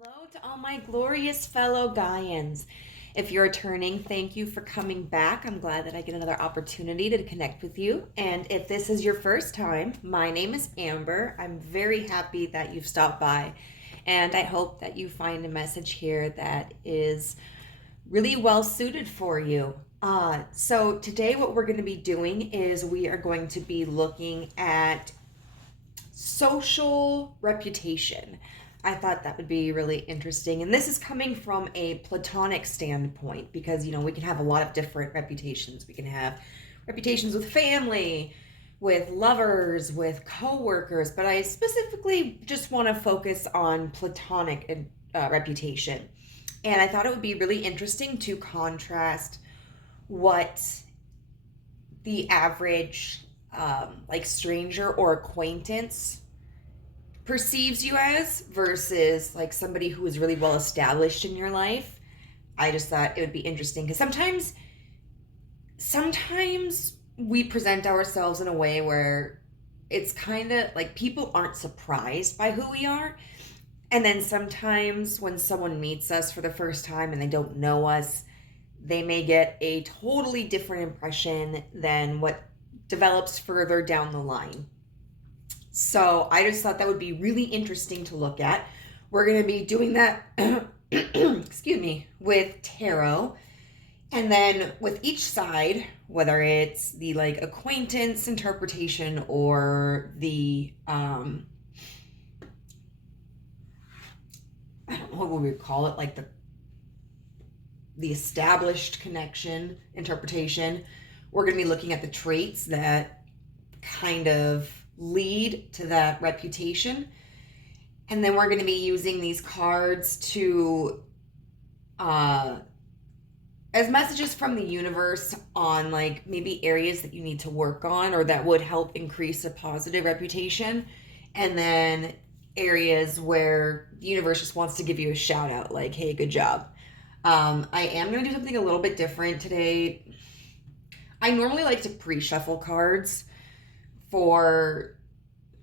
Hello to all my glorious fellow Gaians. If you're returning, thank you for coming back. I'm glad that I get another opportunity to connect with you. And if this is your first time, my name is Amber. I'm very happy that you've stopped by. And I hope that you find a message here that is really well suited for you. So today what we're going to be doing is we are going to be looking at social reputation. I thought that would be really interesting. And this is coming from a platonic standpoint because, we can have a lot of different reputations. We can have reputations with family, with lovers, with coworkers, but I specifically just want to focus on platonic reputation. And I thought it would be really interesting to contrast what the average stranger or acquaintance perceives you as versus like somebody who is really well established in your life. I just thought it would be interesting because sometimes we present ourselves in a way where it's kind of like people aren't surprised by who we are. And then sometimes when someone meets us for the first time and they don't know us, they may get a totally different impression than what develops further down the line. So I just thought that would be really interesting to look at. We're going to be doing that, excuse me, with tarot. And then with each side, whether it's the acquaintance interpretation or the, I don't know what we would call it, like the established connection interpretation, we're going to be looking at the traits that kind of lead to that reputation. And then we're going to be using these cards to as messages from the universe on maybe areas that you need to work on or that would help increase a positive reputation, and then areas where the universe just wants to give you a shout out like, hey, good job. I am going to do something a little bit different today. I normally like to pre-shuffle cards for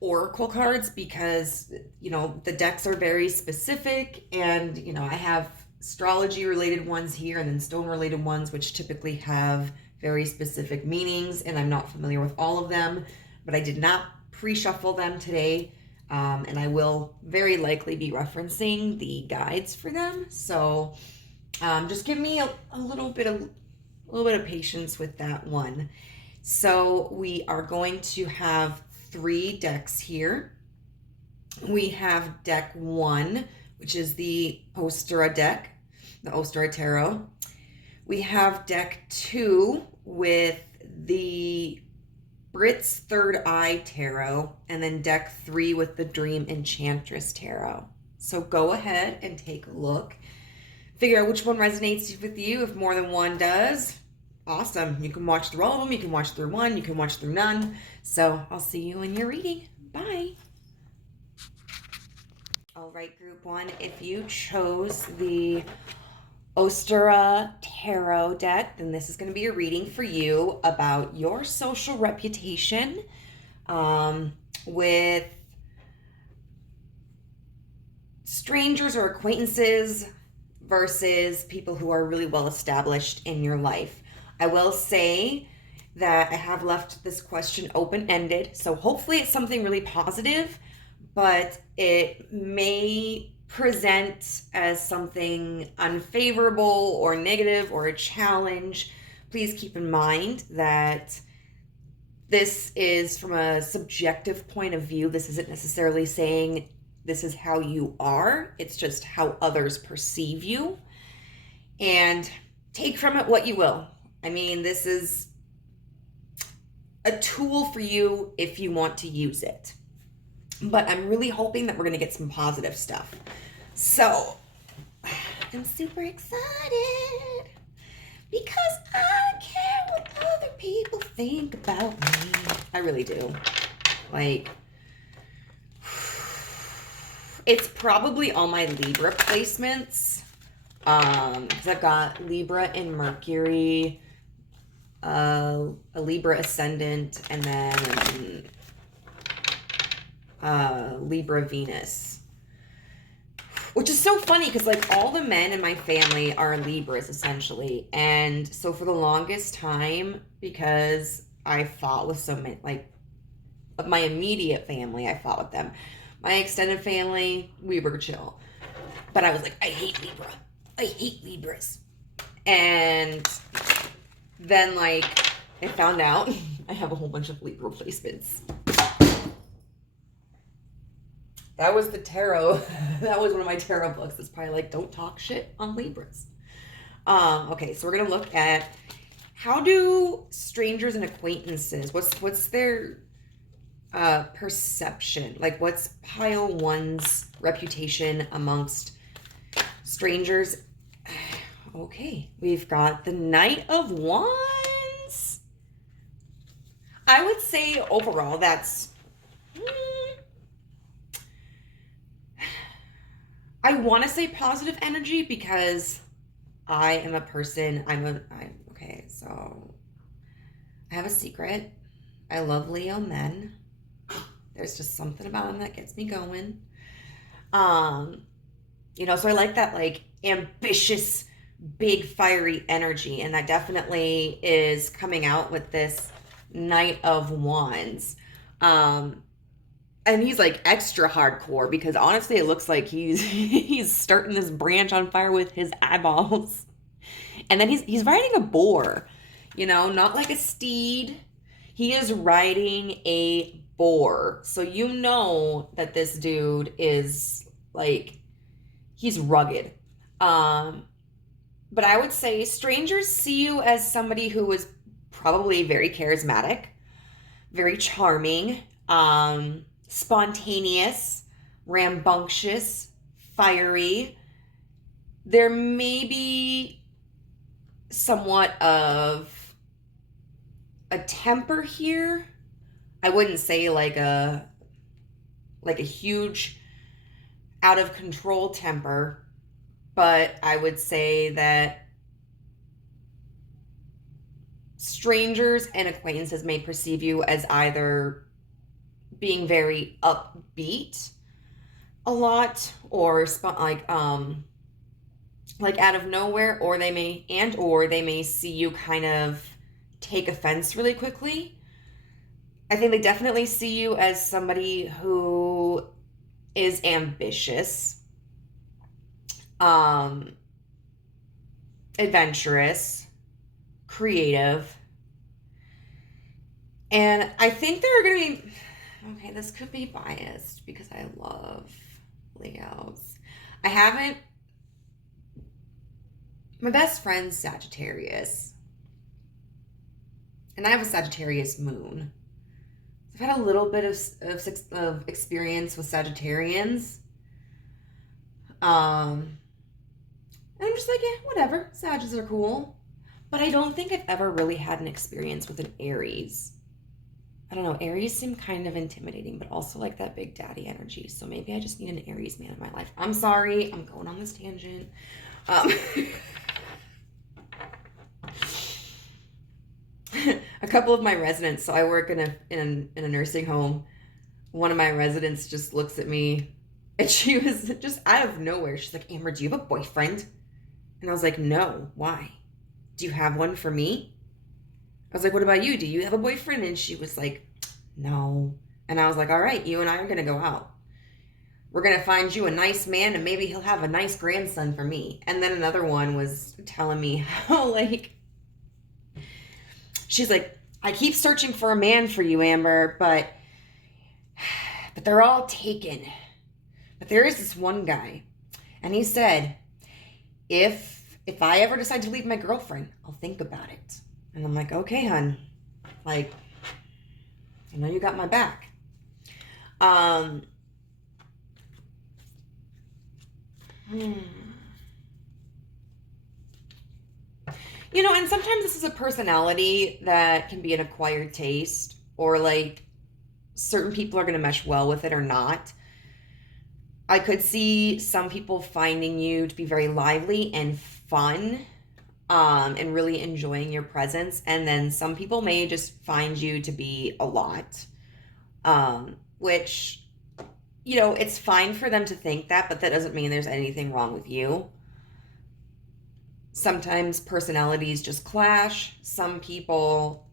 oracle cards because, the decks are very specific, and, I have astrology related ones here and then stone related ones, which typically have very specific meanings, and I'm not familiar with all of them, but I did not pre-shuffle them today. And I will very likely be referencing the guides for them. So just give me a little bit of patience with that one. So we are going to have 3 decks here. We have deck 1, which is the Ostara deck, the Ostara Tarot. We have deck 2 with the Brit's Third Eye Tarot, and then deck 3 with the Dream Enchantress Tarot. So go ahead and take a look. Figure out which one resonates with you. If more than one does, awesome. You can watch through all of them. You can watch through one. You can watch through none. So I'll see you in your reading. Bye. All right, group 1. If you chose the Ostara Tarot deck, then this is going to be a reading for you about your social reputation with strangers or acquaintances versus people who are really well established in your life. I will say that I have left this question open-ended, so hopefully it's something really positive, but it may present as something unfavorable or negative or a challenge. Please keep in mind that this is from a subjective point of view. This isn't necessarily saying this is how you are. It's just how others perceive you. And take from it what you will. I mean, this is a tool for you if you want to use it. But I'm really hoping that we're going to get some positive stuff. So, I'm super excited because I care what other people think about me. I really do. It's probably all my Libra placements. Because I've got Libra in Mercury, a Libra ascendant, and then Libra Venus. which is so funny because like all the men in my family are Libras essentially. And so for the longest time, because I fought with so many, like of my immediate family, I fought with them. My extended family, we were chill. But I was like, I hate Libra. I hate Libras. And then like I found out I have a whole bunch of Libra placements. That was the tarot. That was one of my tarot books. It's probably like, don't talk shit on Libras. Okay, so we're going to look at how do strangers and acquaintances, what's their perception? Like, what's pile one's reputation amongst strangers? Okay, we've got the Knight of Wands. I would say overall that's... I want to say positive energy because I am a person, okay, so I have a secret. I love Leo men. There's just something about them that gets me going. You know, so I like that like ambitious, big, fiery energy. And that definitely is coming out with this Knight of Wands. And he's like extra hardcore because honestly, it looks like he's starting this branch on fire with his eyeballs. And then he's riding a boar, you know, not like a steed. He is riding a boar. So you know that this dude is like, he's rugged. But I would say strangers see you as somebody who is probably very charismatic, very charming, spontaneous, rambunctious, fiery. There may be somewhat of a temper here. I wouldn't say like a huge out of control temper, but I would say that strangers and acquaintances may perceive you as either being very upbeat a lot or like out of nowhere, or they may see you kind of take offense really quickly. I think they definitely see you as somebody who is ambitious, adventurous, creative. And I think there are going to be, okay, this could be biased because I love Leos. My best friend's Sagittarius. And I have a Sagittarius moon. I've had a little bit of experience with Sagittarians. And I'm just like, yeah, whatever. Sagittarius are cool. But I don't think I've ever really had an experience with an Aries. I don't know. Aries seem kind of intimidating, but also like that big daddy energy. So maybe I just need an Aries man in my life. I'm sorry. I'm going on this tangent. A couple of my residents, so I work in a nursing home. One of my residents just looks at me and she was just out of nowhere. She's like, Amber, do you have a boyfriend? And I was like, no, why? Do you have one for me? I was like, what about you? Do you have a boyfriend? And she was like, no. And I was like, all right, you and I are going to go out. We're going to find you a nice man and maybe he'll have a nice grandson for me. And then another one was telling me how like, she's like, I keep searching for a man for you, Amber, but they're all taken. But there is this one guy, and he said, if I ever decide to leave my girlfriend, I'll think about it. And I'm like, okay, hun. Like, I know you got my back. You know, and sometimes this is a personality that can be an acquired taste, or like certain people are going to mesh well with it or not. I could see some people finding you to be very lively and fun, and really enjoying your presence. And then some people may just find you to be a lot, which you know, it's fine for them to think that, but that doesn't mean there's anything wrong with you. Sometimes personalities just clash. Some people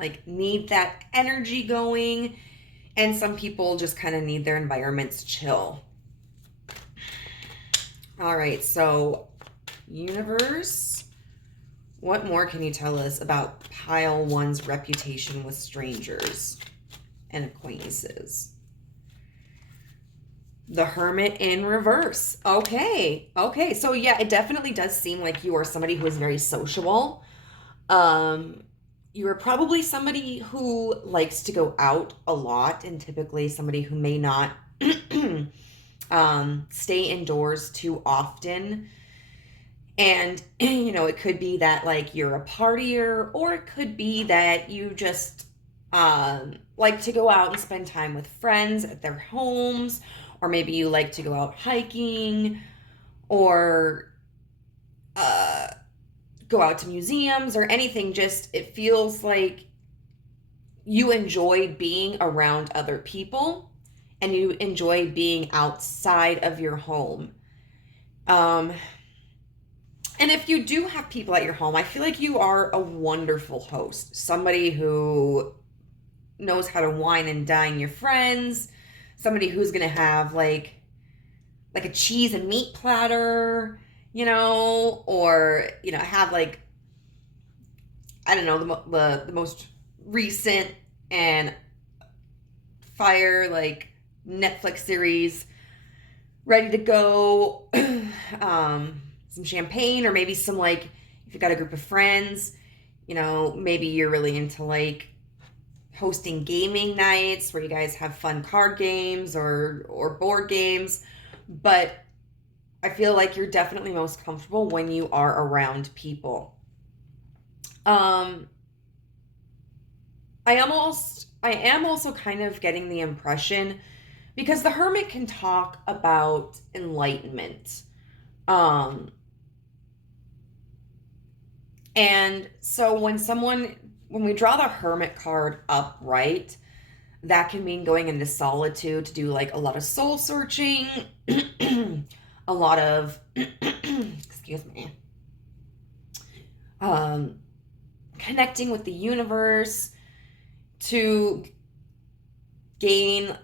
like need that energy going, and some people just kind of need their environments chill. All right, so universe, what more can you tell us about pile one's reputation with strangers and acquaintances? The Hermit in reverse. Okay. Okay. So yeah, it definitely does seem like you are somebody who is very sociable. You are probably somebody who likes to go out a lot, and typically somebody who may not stay indoors too often. And, you know, it could be that like you're a partier, or it could be that you just like to go out and spend time with friends at their homes, or maybe you like to go out hiking, or go out to museums or anything. Just it feels like you enjoy being around other people, and you enjoy being outside of your home. And if you do have people at your home, I feel like you are a wonderful host. Somebody who knows how to wine and dine your friends. Somebody who's going to have like a cheese and meat platter, you know, or, you know, have like, I don't know, the most recent and fire like Netflix series ready to go. Some champagne, or maybe some like, if you got a group of friends, you know, maybe you're really into like hosting gaming nights where you guys have fun card games or board games. But I feel like you're definitely most comfortable when you are around people. I am also kind of getting the impression, because the Hermit can talk about enlightenment. And so when we draw the Hermit card upright, that can mean going into solitude to do like a lot of soul searching, a lot of, excuse me, connecting with the universe to gain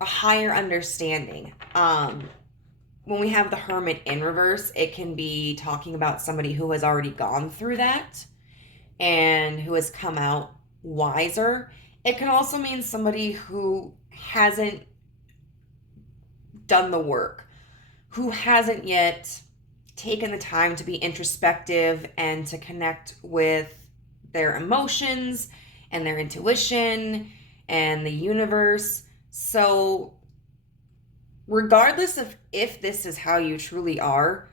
a higher understanding. When we have the Hermit in reverse, it can be talking about somebody who has already gone through that and who has come out wiser. It can also mean somebody who hasn't done the work, who hasn't yet taken the time to be introspective and to connect with their emotions and their intuition and the universe. So regardless of if this is how you truly are,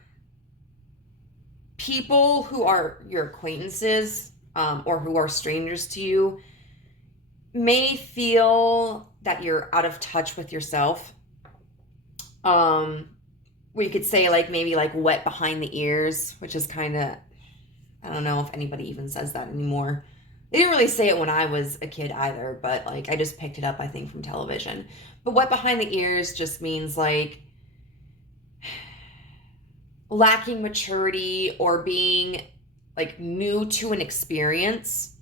people who are your acquaintances, or who are strangers to you, may feel that you're out of touch with yourself. We could say like maybe like wet behind the ears, which is kind of, I don't know if anybody even says that anymore. They didn't really say it when I was a kid either, but like I just picked it up, I think, from television. But wet behind the ears just means like lacking maturity, or being like new to an experience.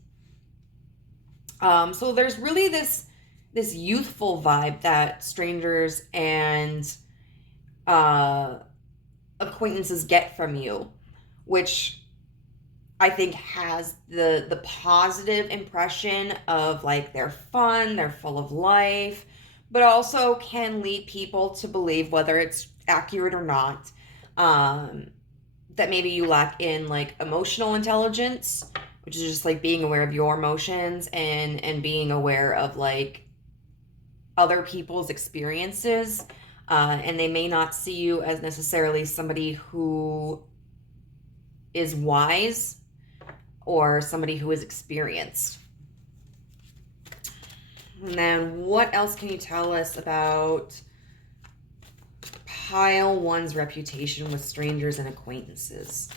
So there's really this youthful vibe that strangers and acquaintances get from you, which I think has the positive impression of like they're fun, they're full of life, but also can lead people to believe, whether it's accurate or not, that maybe you lack in like emotional intelligence, which is just like being aware of your emotions and being aware of like other people's experiences. And they may not see you as necessarily somebody who is wise or somebody who is experienced. And then what else can you tell us about pile one's reputation with strangers and acquaintances?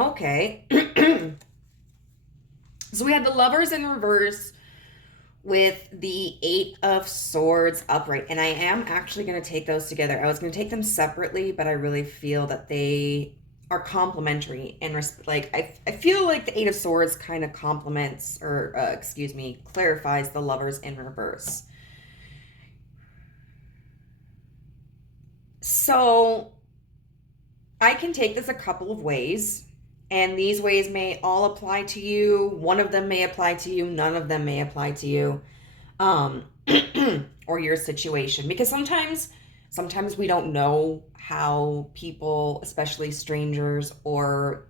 Okay. So we had the Lovers in reverse with the Eight of Swords upright. And I am actually going to take those together. I was going to take them separately, but I really feel that they are complementary. And like, I feel like the Eight of Swords kind of complements, or clarifies the Lovers in reverse. So I can take this a couple of ways. And these ways may all apply to you. One of them may apply to you. None of them may apply to you, or your situation. Because sometimes we don't know how people, especially strangers or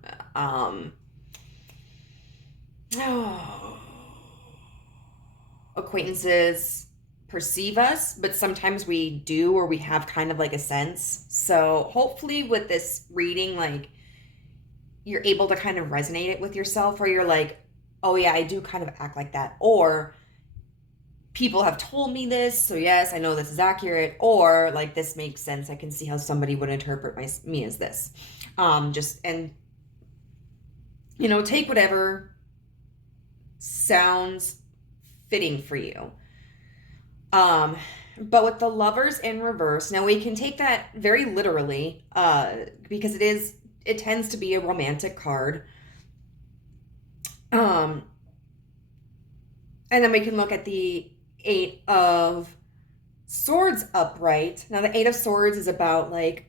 acquaintances, perceive us. But sometimes we do, or we have kind of like a sense. So hopefully with this reading, like, you're able to kind of resonate it with yourself, where you're like, oh yeah, I do kind of act like that. Or people have told me this, so yes, I know this is accurate. Or like, this makes sense. I can see how somebody would interpret me as this. Take whatever sounds fitting for you. But with the Lovers in reverse, now we can take that very literally, because it tends to be a romantic card. And then we can look at the Eight of Swords upright. Now the Eight of Swords is about like,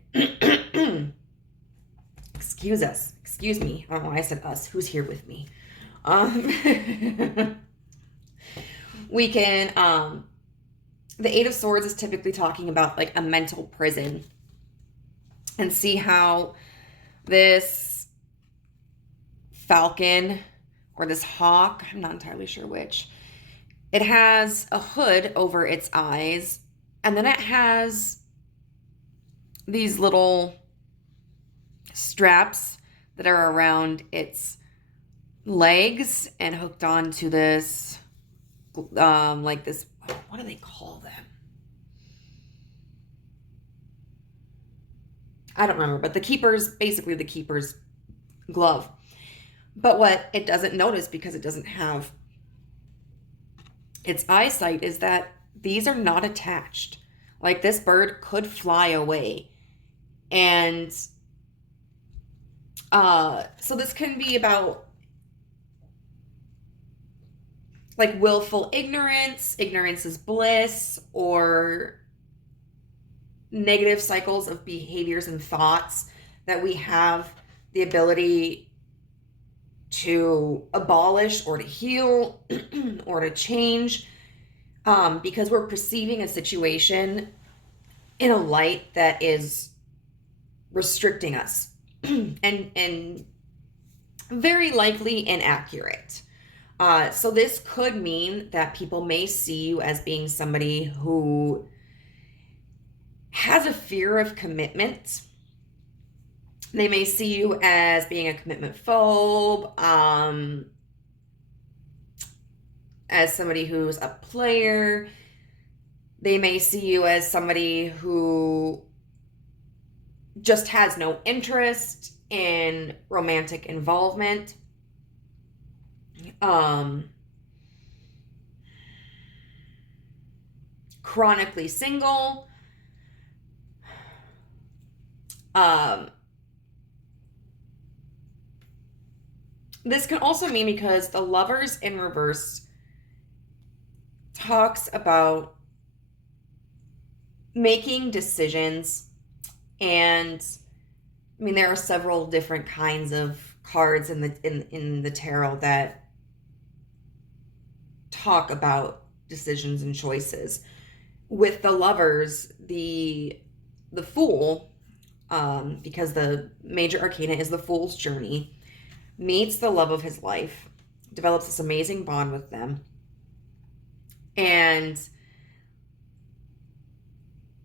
excuse me. I don't know why I said us. Who's here with me? We can, the Eight of Swords is typically talking about like a mental prison, and see how this falcon or this hawk, I'm not entirely sure which, it has a hood over its eyes, and then it has these little straps that are around its legs and hooked onto this, like this, what do they call them? I don't remember, but basically the keeper's glove. But what it doesn't notice, because it doesn't have its eyesight, is that these are not attached. Like, this bird could fly away. And so this can be about like willful ignorance is bliss, or negative cycles of behaviors and thoughts that we have the ability to abolish, or to heal, or to change, because we're perceiving a situation in a light that is restricting us and very likely inaccurate. So this could mean that people may see you as being somebody who has a fear of commitment. They may see you as being a commitment phobe, as somebody who's a player. They may see you as somebody who just has no interest in romantic involvement. Chronically single. This can also mean, because the Lovers in reverse talks about making decisions, and I mean, there are several different kinds of cards in the tarot that talk about decisions and choices. With the Lovers, the Fool, because the major arcana is the Fool's journey, meets the love of his life, develops this amazing bond with them, and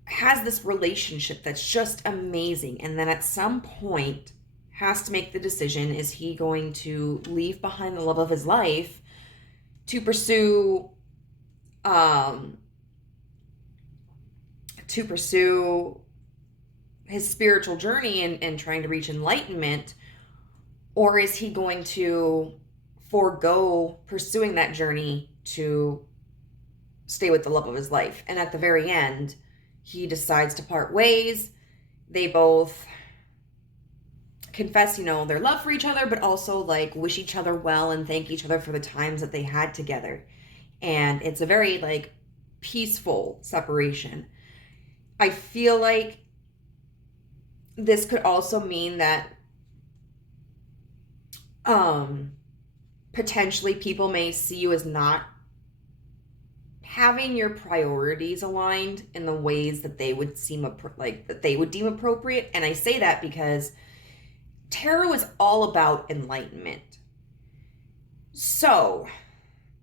has this relationship that's just amazing. And then at some point has to make the decision, is he going to leave behind the love of his life to pursue his spiritual journey and trying to reach enlightenment, Or is he going to forego pursuing that journey to stay with the love of his life? And at the very end, he decides to part ways. They both confess, their love for each other, but also like wish each other well and thank each other for the times that they had together. And it's a very like peaceful separation. I feel like this could also mean that potentially people may see you as not having your priorities aligned in the ways that they would that they would deem appropriate. And I say that because tarot is all about enlightenment. So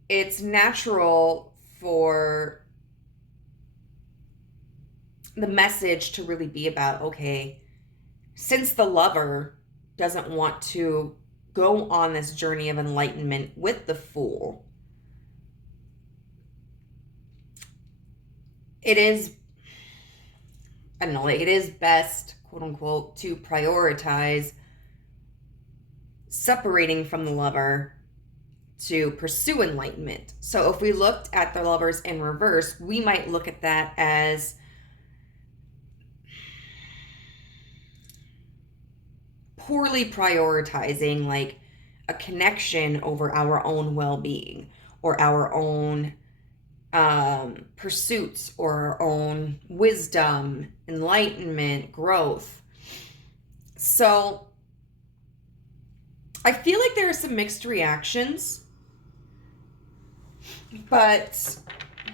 it's natural for the message to really be about, okay, since the lover doesn't want to go on this journey of enlightenment with the Fool, it is best, quote unquote, to prioritize separating from the lover to pursue enlightenment. So if we looked at the lovers in reverse, we might look at that as poorly prioritizing like a connection over our own well-being or our own pursuits or our own wisdom, enlightenment, growth. So I feel like there are some mixed reactions, but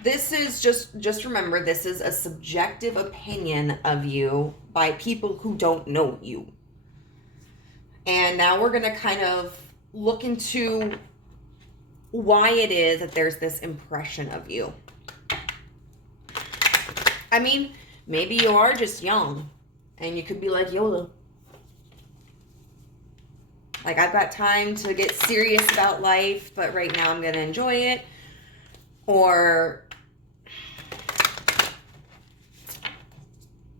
this is just remember, this is a subjective opinion of you by people who don't know you. And now we're going to kind of look into why it is that there's this impression of you. I mean, maybe you are just young and you could be like YOLO. Like, I've got time to get serious about life, but right now I'm going to enjoy it. Or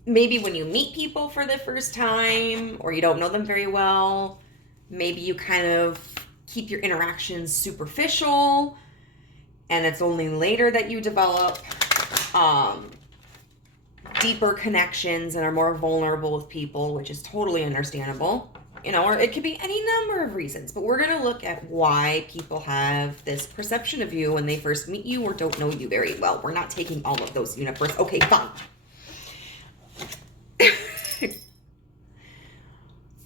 maybe when you meet people for the first time or you don't know them very well, maybe you kind of keep your interactions superficial and it's only later that you develop deeper connections and are more vulnerable with people, which is totally understandable. Or it could be any number of reasons, but we're going to look at why people have this perception of you when they first meet you or don't know you very well. We're not taking all of those universe. Okay, fine.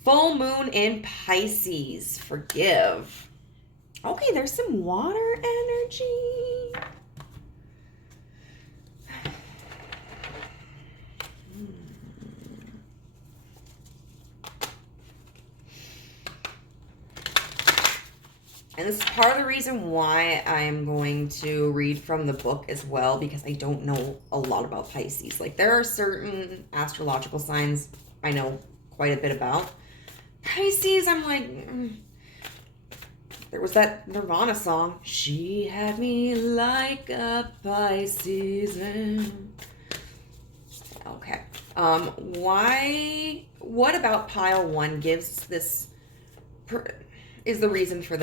Full moon in Pisces. Forgive. Okay, there's some water energy. And this is part of the reason why I'm going to read from the book as well, because I don't know a lot about Pisces. Like, there are certain astrological signs I know quite a bit about. Pisces, I'm like, there was that Nirvana song, she had me like a Pisces. Okay. What about pile one gives this, is the reason for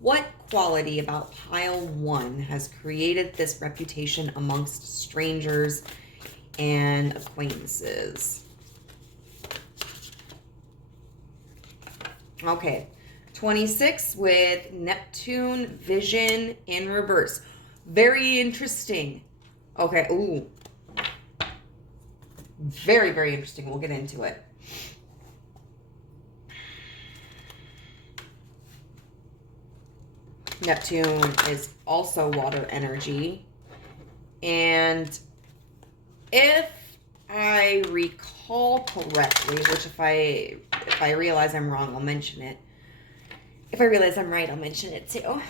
what quality about pile one has created this reputation amongst strangers and acquaintances? Okay, 26 with Neptune vision in reverse. Very interesting. Okay, ooh. Very, very interesting. We'll get into it. Neptune is also water energy. And if I recall correctly, which if I realize I'm wrong, I'll mention it. If I realize I'm right, I'll mention it too.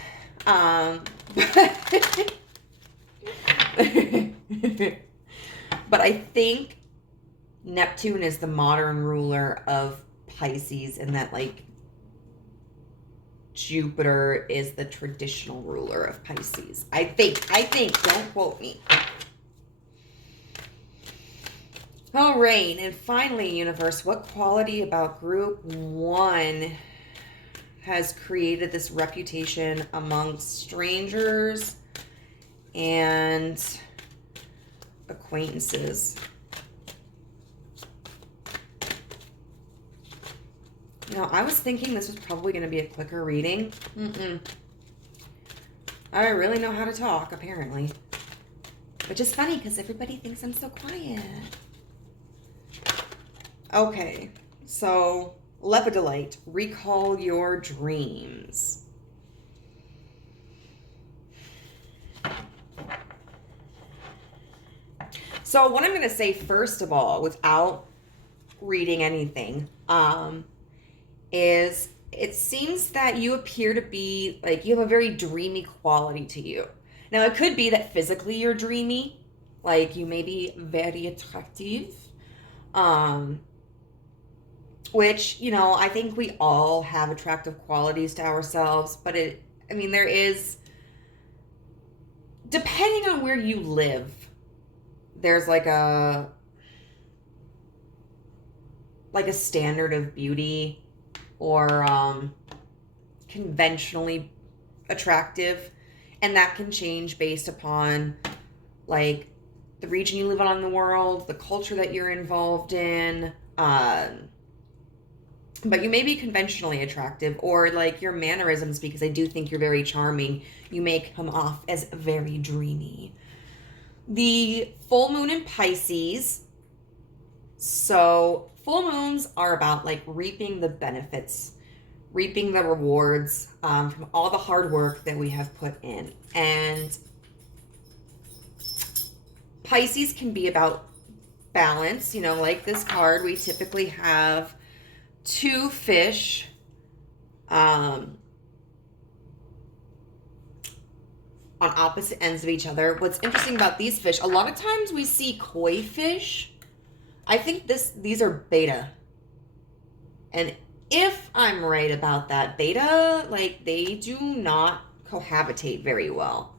But I think Neptune is the modern ruler of Pisces, and that like Jupiter is the traditional ruler of Pisces. I think, don't quote me. All right, and finally, universe, what quality about group 1 has created this reputation amongst strangers and acquaintances? Now, I was thinking this was probably going to be a quicker reading. I really know how to talk, apparently. Which is funny because everybody thinks I'm so quiet. Okay, so Lepidolite, recall your dreams. So what I'm going to say first of all, without reading anything, is it seems that you appear to be, like, you have a very dreamy quality to you. Now, it could be that physically you're dreamy, like you may be very attractive, which, you know, I think we all have attractive qualities to ourselves, but there is, depending on where you live, there's like a standard of beauty or conventionally attractive, and that can change based upon like the region you live on in the world, the culture that you're involved in, but you may be conventionally attractive, or like your mannerisms, because I do think you're very charming, you may come off as very dreamy. The full moon in Pisces. So full moons are about like reaping the benefits, reaping the rewards from all the hard work that we have put in. And Pisces can be about balance. You know, like this card, we typically have 2 fish on opposite ends of each other. What's interesting about these fish, a lot of times we see koi fish. I think these are beta. And if I'm right about that, beta, like, they do not cohabitate very well.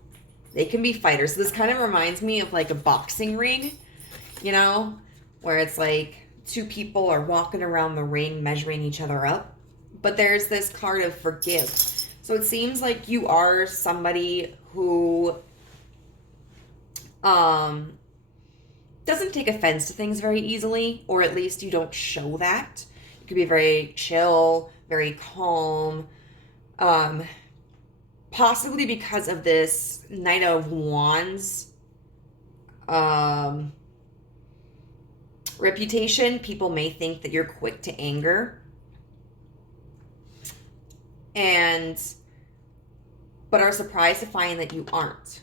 They can be fighters. So this kind of reminds me of like a boxing ring, you know, where it's like 2 people are walking around the ring measuring each other up. But there's this card of forgive. So it seems like you are somebody who doesn't take offense to things very easily, or at least you don't show that. You could be very chill, very calm, possibly because of this Knight of Wands reputation. People may think that you're quick to anger, but are surprised to find that you aren't.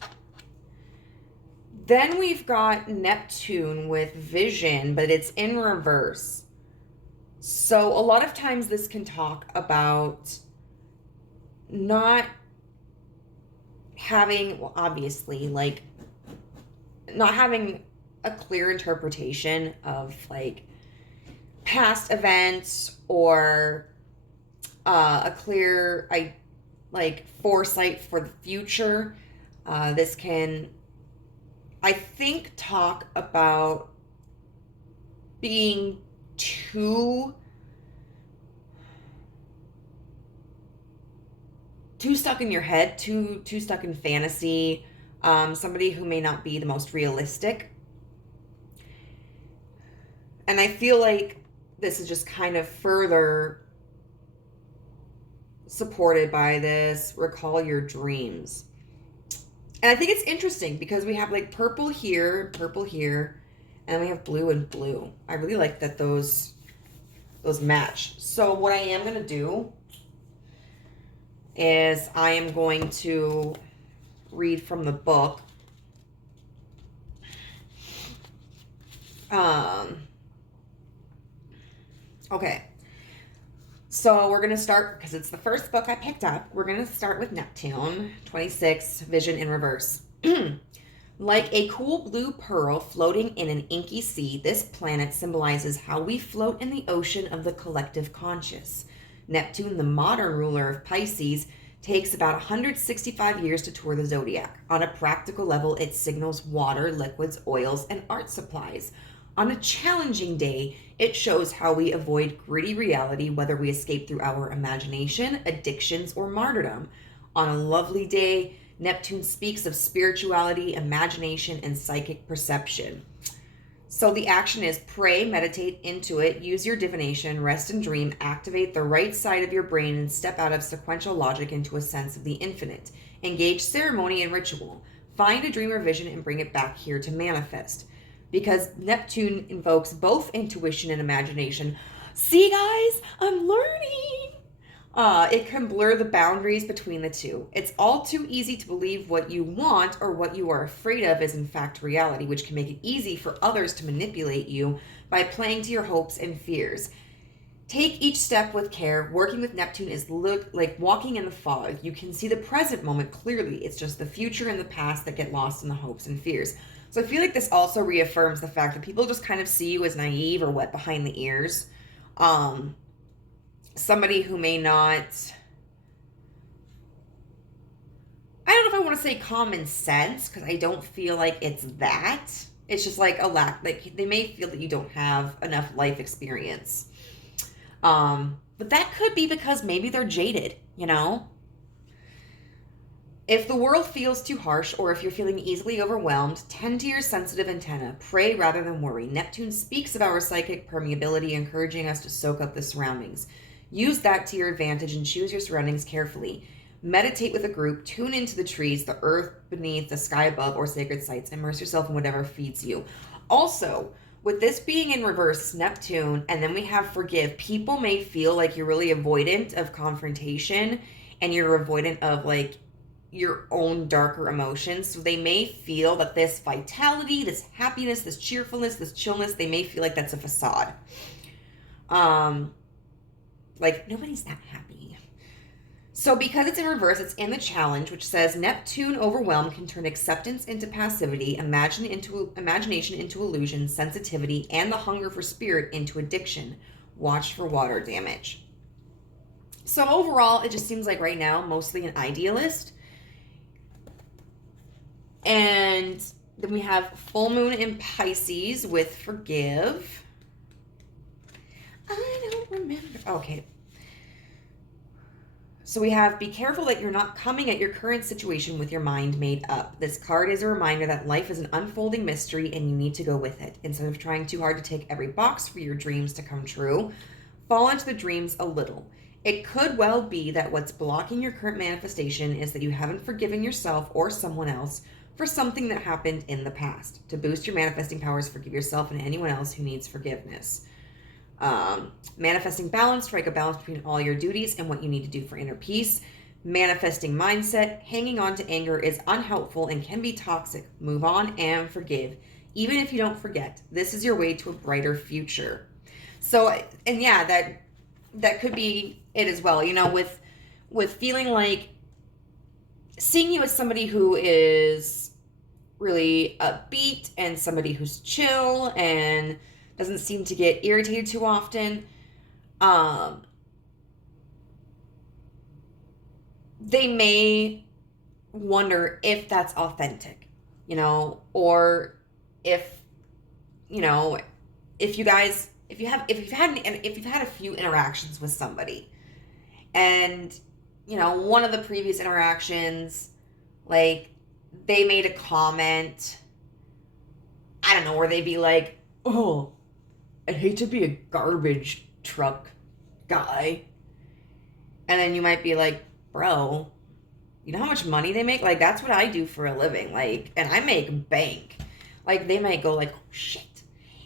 Then we've got Neptune with vision, but it's in reverse. So a lot of times this can talk about not having, well, obviously, like, not having a clear interpretation of like past events, or a clear foresight for the future. This can, I think, talk about being too stuck in your head, too stuck in fantasy, somebody who may not be the most realistic. And I feel like this is just kind of further supported by this recall your dreams. And I think it's interesting because we have like purple here, and we have blue and blue. I really like that those match. So what I am going to do is I am going to read from the book. Okay. So we're going to start, because it's the first book I picked up, we're going to start with Neptune, 26, Vision in Reverse. Like a cool blue pearl floating in an inky sea, this planet symbolizes how we float in the ocean of the collective conscious. Neptune, the modern ruler of Pisces, takes about 165 years to tour the zodiac. On a practical level, it signals water, liquids, oils, and art supplies. On a challenging day, it shows how we avoid gritty reality, whether we escape through our imagination, addictions, or martyrdom. On a lovely day, Neptune speaks of spirituality, imagination, and psychic perception. So the action is pray, meditate, intuit, use your divination, rest and dream, activate the right side of your brain, and step out of sequential logic into a sense of the infinite. Engage ceremony and ritual. Find a dream or vision and bring it back here to manifest. Because Neptune invokes both intuition and imagination. See, guys, I'm learning. It can blur the boundaries between the two. It's all too easy to believe what you want or what you are afraid of is in fact reality, which can make it easy for others to manipulate you by playing to your hopes and fears. Take each step with care. Working with Neptune is like walking in the fog. You can see the present moment clearly. It's just the future and the past that get lost in the hopes and fears. So I feel like this also reaffirms the fact that people just kind of see you as naive or wet behind the ears. Somebody who may not, I don't know if I want to say common sense, because I don't feel like it's that. It's just like a lack, like they may feel that you don't have enough life experience. But that could be because maybe they're jaded, you know? If the world feels too harsh, or if you're feeling easily overwhelmed, tend to your sensitive antenna. Pray rather than worry. Neptune speaks of our psychic permeability, encouraging us to soak up the surroundings. Use that to your advantage and choose your surroundings carefully. Meditate with a group, tune into the trees, the earth beneath, the sky above, or sacred sites. Immerse yourself in whatever feeds you. Also, with this being in reverse, Neptune, and then we have forgive, people may feel like you're really avoidant of confrontation and you're avoidant of like your own darker emotions. So they may feel that this vitality, this happiness, this cheerfulness, this chillness, they may feel like that's a facade. Like nobody's that happy. So because it's in reverse, it's in the challenge, which says Neptune overwhelmed can turn acceptance into passivity, imagination into illusion, sensitivity, and the hunger for spirit into addiction. Watch for water damage. So overall, it just seems like right now, mostly an idealist. And then we have full moon in Pisces with forgive. I don't remember. Okay. So we have, be careful that you're not coming at your current situation with your mind made up. This card is a reminder that life is an unfolding mystery and you need to go with it. Instead of trying too hard to take every box for your dreams to come true, fall into the dreams a little. It could well be that what's blocking your current manifestation is that you haven't forgiven yourself or someone else for something that happened in the past. To boost your manifesting powers, forgive yourself and anyone else who needs forgiveness. Manifesting balance, strike a balance between all your duties and what you need to do for inner peace. Manifesting mindset, hanging on to anger is unhelpful and can be toxic. Move on and forgive. Even if you don't forget, this is your way to a brighter future. So, and yeah, that could be it as well. You know, with feeling like, seeing you as somebody who is really upbeat and somebody who's chill and doesn't seem to get irritated too often. They may wonder if that's authentic, you know, or if, you know, if you've had a few interactions with somebody and, you know, one of the previous interactions, like they made a comment, I don't know, where they'd be like, oh, I'd hate to be a garbage truck guy. And then you might be like, bro, you know how much money they make? Like, that's what I do for a living. Like, and I make bank. Like, they might go like, oh, shit.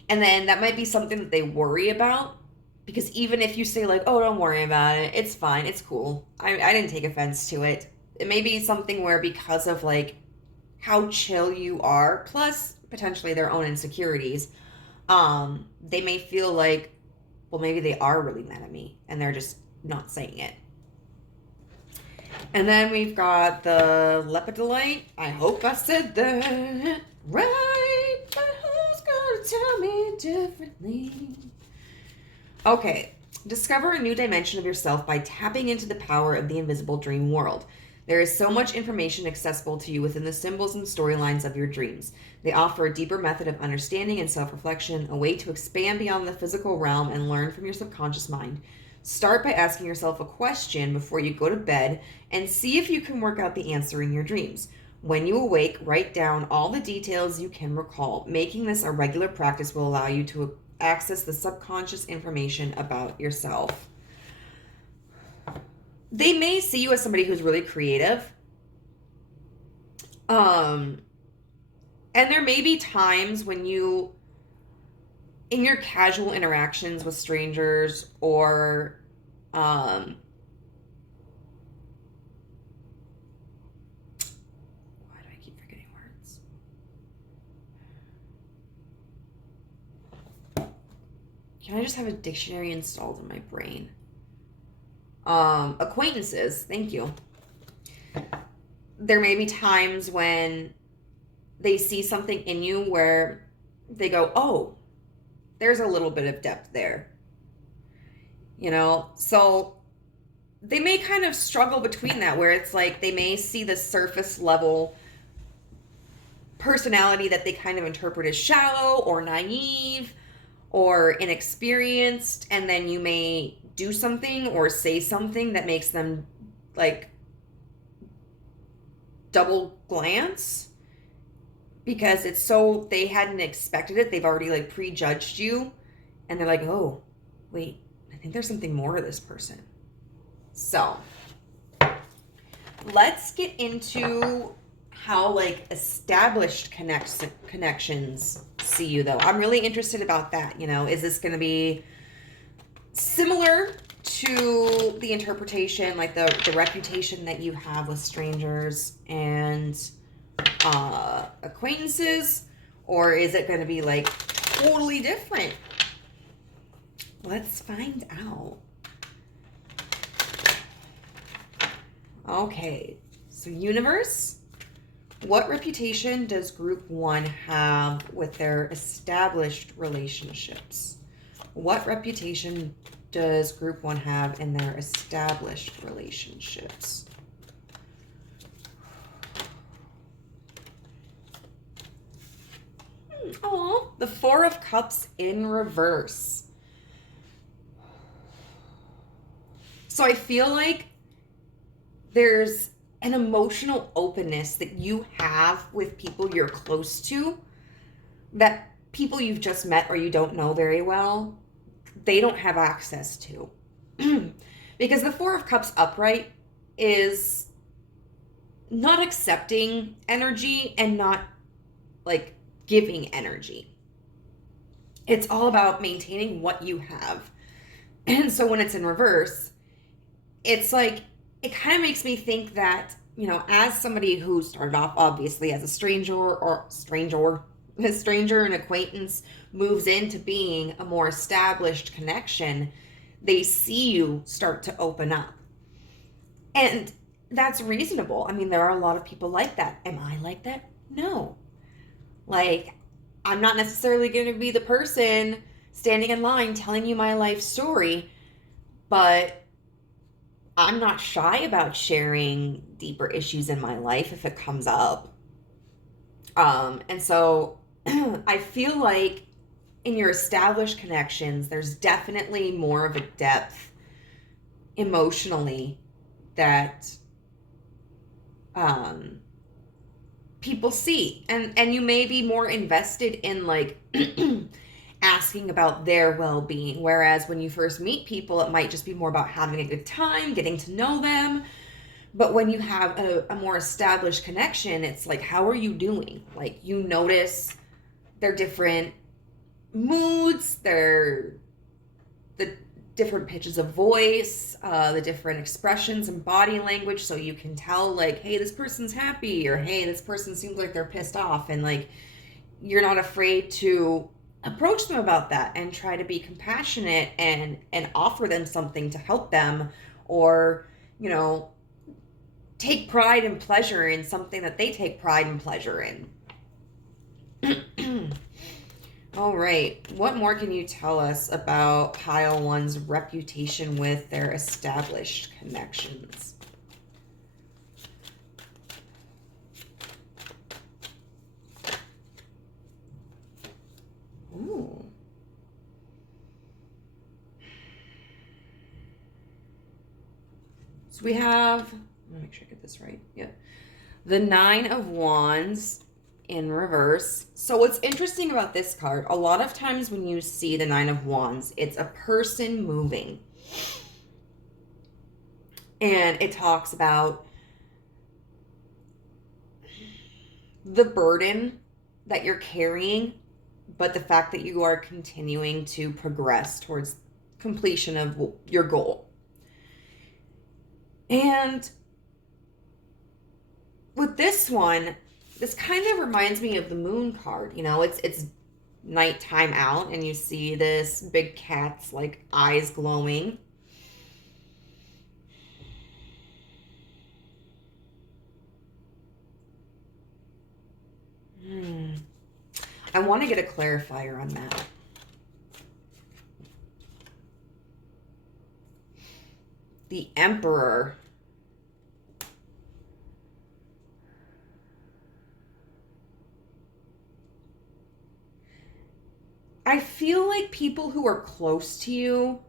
And then that might be something that they worry about. Because even if you say like, oh, don't worry about it. It's fine. It's cool. I didn't take offense to it. It may be something where because of like how chill you are, plus potentially their own insecurities, they may feel like, well, maybe they are really mad at me and they're just not saying it. And then we've got the lepidolite. I hope I said that right, but who's gonna tell me differently? Okay, discover a new dimension of yourself by tapping into the power of the invisible dream world. There is so much information accessible to you within the symbols and storylines of your dreams. They offer a deeper method of understanding and self-reflection, a way to expand beyond the physical realm and learn from your subconscious mind. Start by asking yourself a question before you go to bed and see if you can work out the answer in your dreams. When you awake, write down all the details you can recall. Making this a regular practice will allow you to access the subconscious information about yourself. They may see you as somebody who's really creative. And there may be times when you, in your casual interactions with strangers, or why do I keep forgetting words? Can I just have a dictionary installed in my brain? Acquaintances, thank you. There may be times when they see something in you where they go, oh, there's a little bit of depth there. You know, so they may kind of struggle between that, where it's like they may see the surface level personality that they kind of interpret as shallow or naive or inexperienced, and then you may do something or say something that makes them like double glance, because it's so, they hadn't expected it. They've already like prejudged you, and they're like, oh, wait, I think there's something more to this person. So let's get into how like established connections see you, though. I'm really interested about that. You know, is this going to be similar to the interpretation, like the reputation that you have with strangers and acquaintances, or is it going to be like totally different? Let's find out. Okay, so universe, what reputation does group 1 have with their established relationships? What reputation does group 1 have in their established relationships? Oh, the 4 of Cups in reverse. So I feel like there's an emotional openness that you have with people you're close to, that people you've just met or you don't know very well, they don't have access to. Because the 4 of Cups upright is not accepting energy and not like giving energy. It's all about maintaining what you have. And so when it's in reverse, it's like, it kind of makes me think that, you know, as somebody who started off obviously as a stranger, an acquaintance, moves into being a more established connection, they see you start to open up. And that's reasonable. I mean, there are a lot of people like that. Am I like that? No. Like, I'm not necessarily going to be the person standing in line telling you my life story, but I'm not shy about sharing deeper issues in my life if it comes up. And so I feel like in your established connections, there's definitely more of a depth emotionally that people see. And you may be more invested in like asking about their well-being, whereas when you first meet people, it might just be more about having a good time, getting to know them. But when you have a more established connection, it's like, how are you doing? Like, you notice their different moods, the different pitches of voice, the different expressions and body language, so you can tell like, hey, this person's happy, or hey, this person seems like they're pissed off, and like, you're not afraid to approach them about that and try to be compassionate and offer them something to help them, or, you know, take pride and pleasure in something that they take pride and pleasure in. All right, what more can you tell us about pile 1's reputation with their established connections? So we have, let me make sure I get this right. Yeah. The Nine of Wands in reverse. So what's interesting about this card, a lot of times when you see the Nine of Wands, it's a person moving. And it talks about the burden that you're carrying, but the fact that you are continuing to progress towards completion of your goal. And with this one, this kind of reminds me of the Moon card. You know, it's nighttime out and you see this big cat's like eyes glowing. I want to get a clarifier on that. The Emperor. I feel like people who are close to you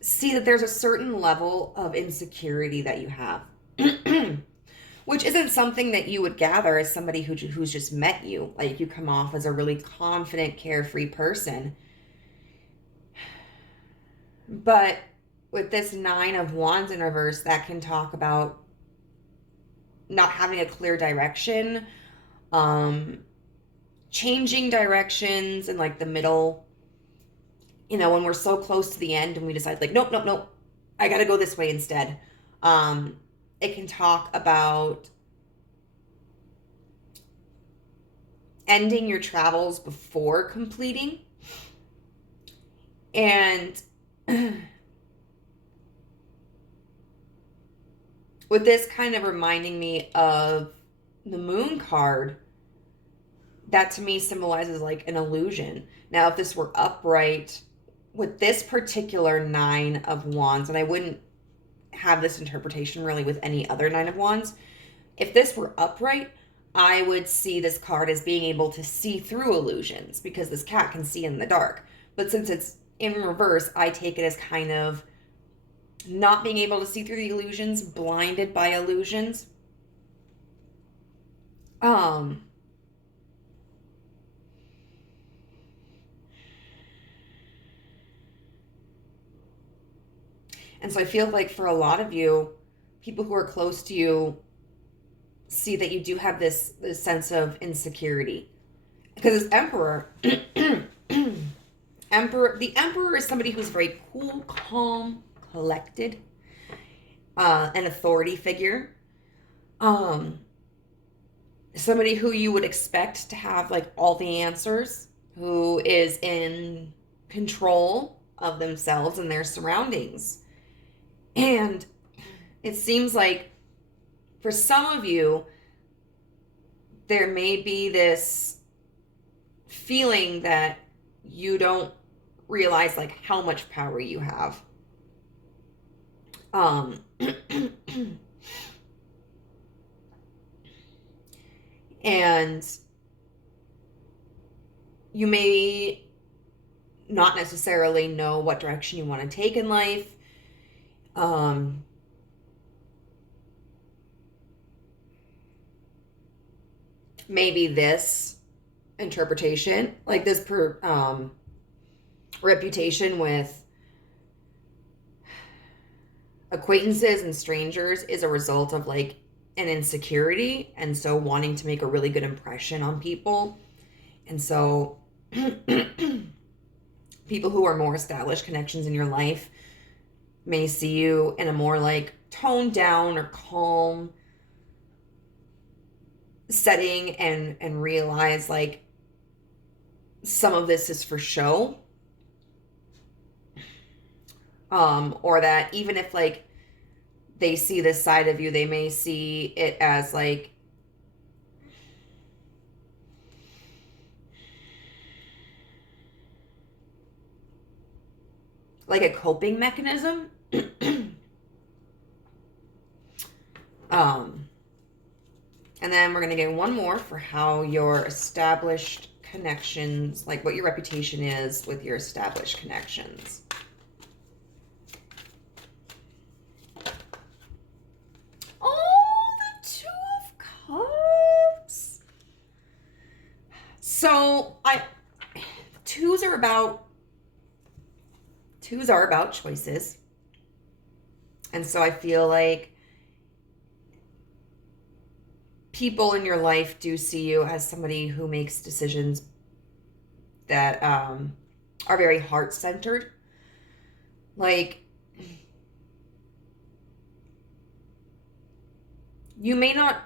see that there's a certain level of insecurity that you have, which isn't something that you would gather as somebody who's just met you. Like, you come off as a really confident, carefree person. But with this Nine of Wands in reverse, that can talk about not having a clear direction, changing directions in like the middle. You know, when we're so close to the end and we decide like, nope, I gotta go this way instead. It can talk about ending your travels before completing. And with this kind of reminding me of the Moon card, that to me symbolizes like an illusion. Now, if this were upright with this particular Nine of Wands, and I wouldn't have this interpretation really with any other Nine of Wands, if this were upright, I would see this card as being able to see through illusions, because this cat can see in the dark. But since it's in reverse, I take it as kind of not being able to see through the illusions, blinded by illusions. And so I feel like for a lot of you, people who are close to you see that you do have this sense of insecurity. Because this Emperor, the Emperor is somebody who's very cool, calm, collected, an authority figure. Somebody who you would expect to have like all the answers, who is in control of themselves and their surroundings. And it seems like for some of you, there may be this feeling that you don't realize like how much power you have. And you may not necessarily know what direction you want to take in life. Maybe this interpretation, like this reputation with acquaintances and strangers, is a result of like an insecurity, and so wanting to make a really good impression on people. And so people who are more established connections in your life may see you in a more like toned down or calm setting, and realize like some of this is for show. Or that even if like they see this side of you, they may see it as like a coping mechanism. And then we're going to get one more for how your established connections, like what your reputation is with your established connections. Oh, the Two of Cups. So twos are about choices. And so I feel like people in your life do see you as somebody who makes decisions that are very heart-centered. Like, you may not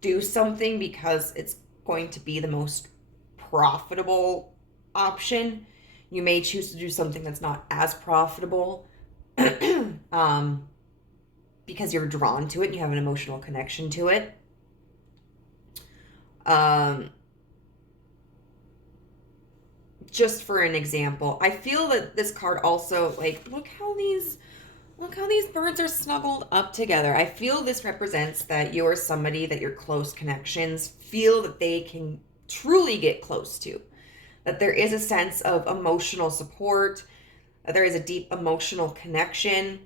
do something because it's going to be the most profitable option. You may choose to do something that's not as profitable because you're drawn to it and you have an emotional connection to it. Just for an example, I feel that this card also, like, look how these birds are snuggled up together. I feel this represents that you're somebody that your close connections feel that they can truly get close to. That there is a sense of emotional support, that there is a deep emotional connection.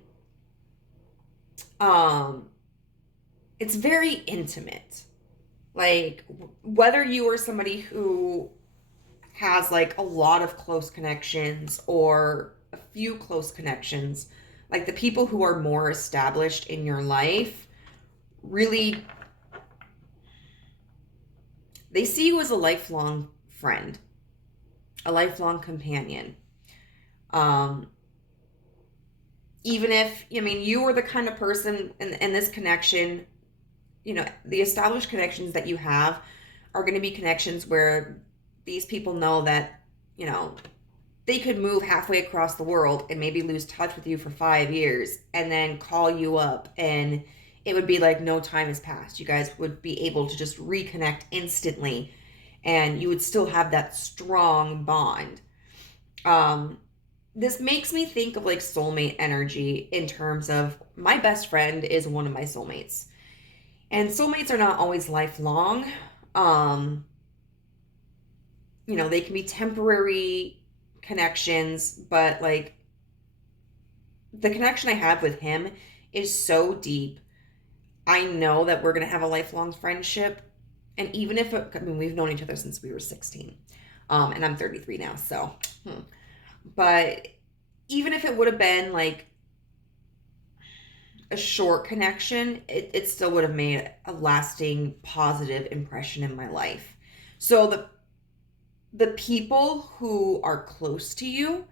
It's very intimate. Like, whether you are somebody who has like a lot of close connections or a few close connections, like the people who are more established in your life really, they see you as a lifelong friend, a lifelong companion. Even if, I mean, you are the kind of person in this connection, you know, the established connections that you have are going to be connections where these people know that, you know, they could move halfway across the world and maybe lose touch with you for 5 years and then call you up and it would be like no time has passed. You guys would be able to just reconnect instantly and you would still have that strong bond. This makes me think of like soulmate energy in terms of my best friend is one of my soulmates. And soulmates are not always lifelong. You know, they can be temporary connections, but like the connection I have with him is so deep. I know that we're going to have a lifelong friendship. And even if I mean, we've known each other since we were 16. And I'm 33 now, so. But even if it would have been like a short connection, it still would have made a lasting positive impression in my life. So the people who are close to you,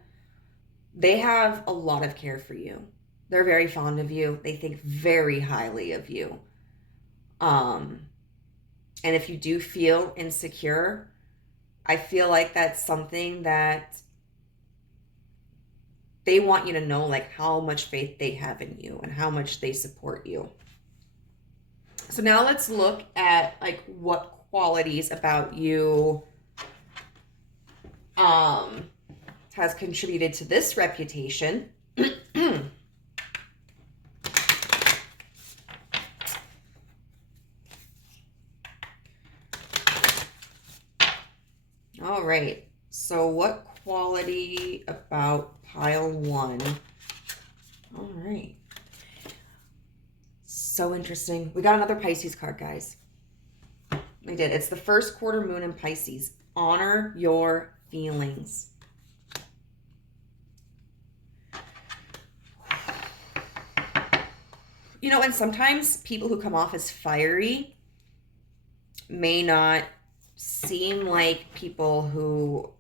they have a lot of care for you. They're very fond of you. They think very highly of you. And if you do feel insecure, I feel like that's something that they want you to know, like how much faith they have in you and how much they support you. So now let's look at like what qualities about you has contributed to this reputation. All right. So what quality about pile one? All right. So interesting. We got another Pisces card, guys. We did. It's the first quarter moon in Pisces. Honor your feelings. You know, and sometimes people who come off as fiery may not seem like people who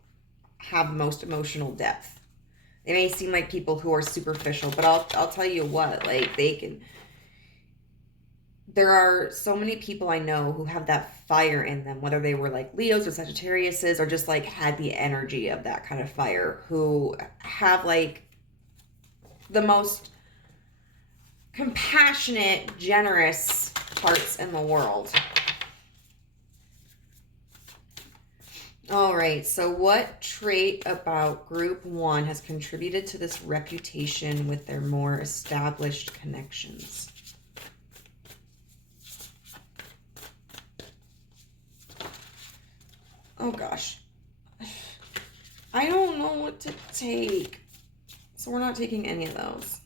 have most emotional depth. They may seem like people who are superficial, but I'll tell you what, like there are so many people I know who have that fire in them, whether they were like Leos or Sagittariuses or just like had the energy of that kind of fire, who have like the most compassionate, generous hearts in the world. All right, so what trait about group one has contributed to this reputation with their more established connections? Oh gosh. I don't know what to take. So we're not taking any of those.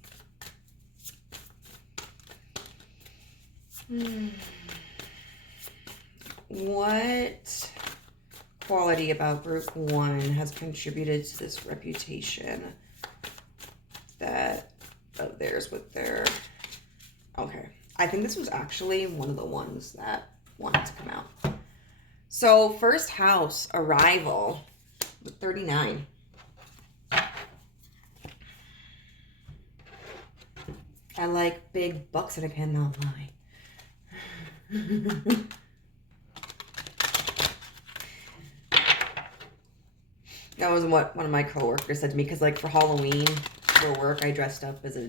What quality about group 1 has contributed to this reputation that of theirs with their... Okay. I think this was actually one of the ones that wanted to come out. So first house, arrival, with 39. I like big bucks and I cannot lie. That was what one of my coworkers said to me, because like for Halloween for work I dressed up as a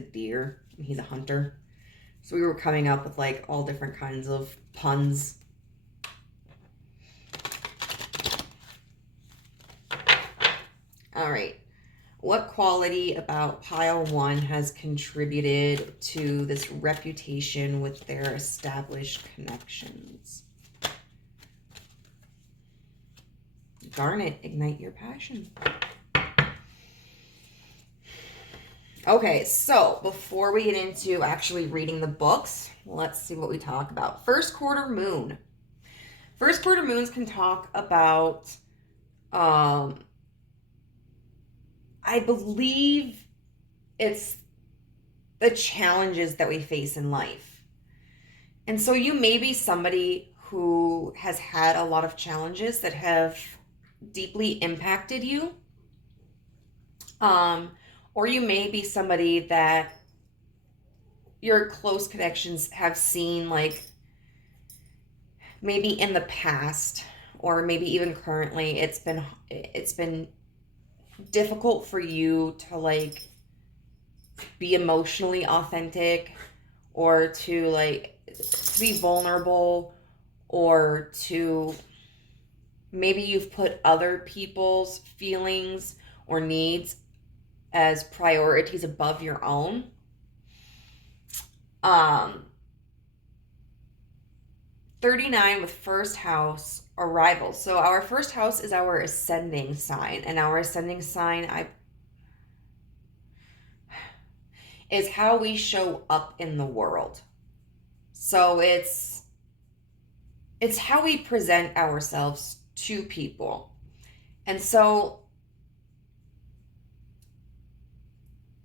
deer, and he's a hunter. So we were coming up with like all different kinds of puns. All right. What quality about pile 1 has contributed to this reputation with their established connections? Garnet, ignite your passion. Okay, so before we get into actually reading the books, let's see what we talk about. First quarter moon. First quarter moons can talk about, I believe it's the challenges that we face in life. And so you may be somebody who has had a lot of challenges that have deeply impacted you. Or you may be somebody that your close connections have seen, like maybe in the past or maybe even currently, it's been difficult for you to like be emotionally authentic, or to like to be vulnerable, or to maybe you've put other people's feelings or needs as priorities above your own. 39 with first house, arrival. So our first house is our ascending sign, and our ascending sign is how we show up in the world. So it's how we present ourselves to people. And so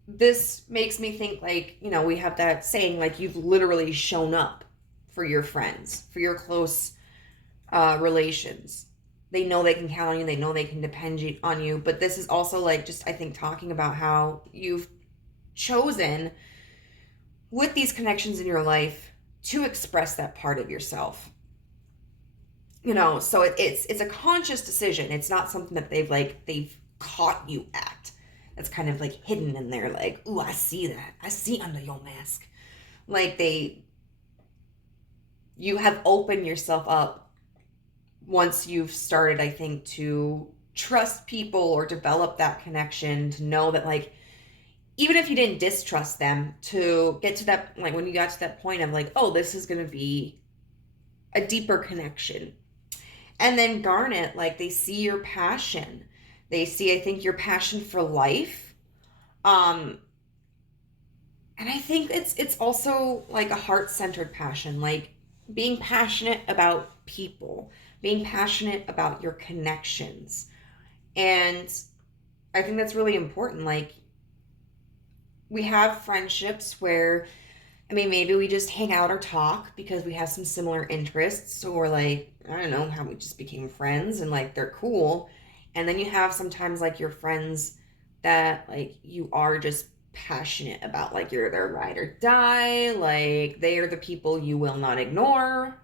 this makes me think, like, you know, we have that saying, like, you've literally shown up for your friends, for your close relations. They know they can count on you. They know they can depend on you. But this is also like just, I think, talking about how you've chosen with these connections in your life to express that part of yourself. You know, so it's a conscious decision. It's not something that they've caught you at. It's kind of like hidden in there, like, ooh, I see that. I see under your mask. Like you have opened yourself up once you've started, I think, to trust people or develop that connection, to know that, like, even if you didn't distrust them, to get to that, like, when you got to that point of like, oh, this is going to be a deeper connection. And then Garnet, like, they see your passion. They see, I think, your passion for life. And I think it's also like a heart-centered passion, like being passionate about people, being passionate about your connections. And I think that's really important. Like, we have friendships where, I mean, maybe we just hang out or talk because we have some similar interests, or like, I don't know, how we just became friends and like they're cool. And then you have sometimes like your friends that like you are just passionate about, like you're their ride or die, like they are the people you will not ignore.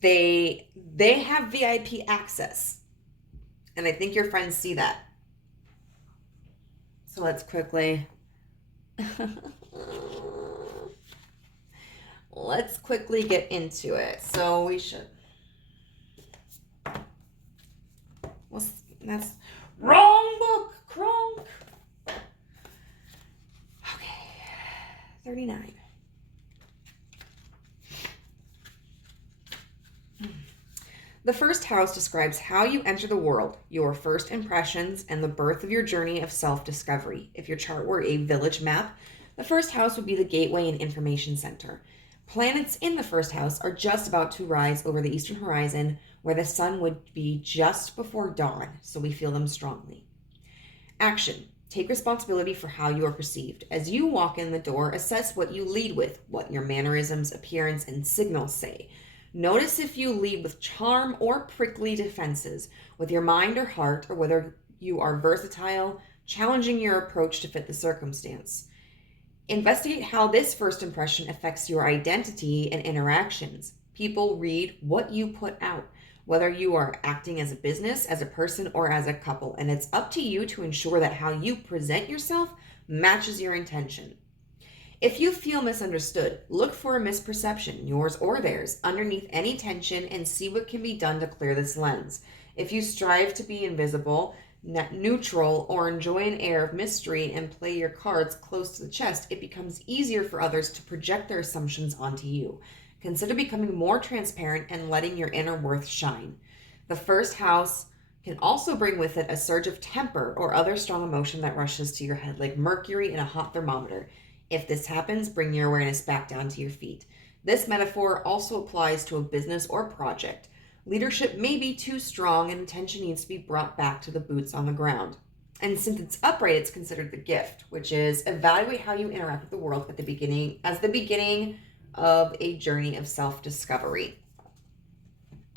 They have VIP access, and I think your friends see that. So let's quickly get into it. So we should. Well, that's wrong book, Kronk. Okay, 39. The first house describes how you enter the world, your first impressions, and the birth of your journey of self-discovery. If your chart were a village map, the first house would be the gateway and information center. Planets in the first house are just about to rise over the eastern horizon, where the sun would be just before dawn, so we feel them strongly. Action. Take responsibility for how you are perceived. As you walk in the door, assess what you lead with, what your mannerisms, appearance, and signals say. Notice if you lead with charm or prickly defenses, with your mind or heart, or whether you are versatile, challenging your approach to fit the circumstance. Investigate how this first impression affects your identity and interactions. People read what you put out, whether you are acting as a business, as a person, or as a couple, and it's up to you to ensure that how you present yourself matches your intention. If you feel misunderstood, look for a misperception, yours or theirs, underneath any tension and see what can be done to clear this lens. If you strive to be invisible, neutral, or enjoy an air of mystery and play your cards close to the chest, it becomes easier for others to project their assumptions onto you. Consider becoming more transparent and letting your inner worth shine. The first house can also bring with it a surge of temper or other strong emotion that rushes to your head, like mercury in a hot thermometer. If this happens, bring your awareness back down to your feet. This metaphor also applies to a business or project. Leadership may be too strong and attention needs to be brought back to the boots on the ground. And since it's upright, it's considered the gift, which is evaluate how you interact with the world at the beginning, as the beginning of a journey of self-discovery.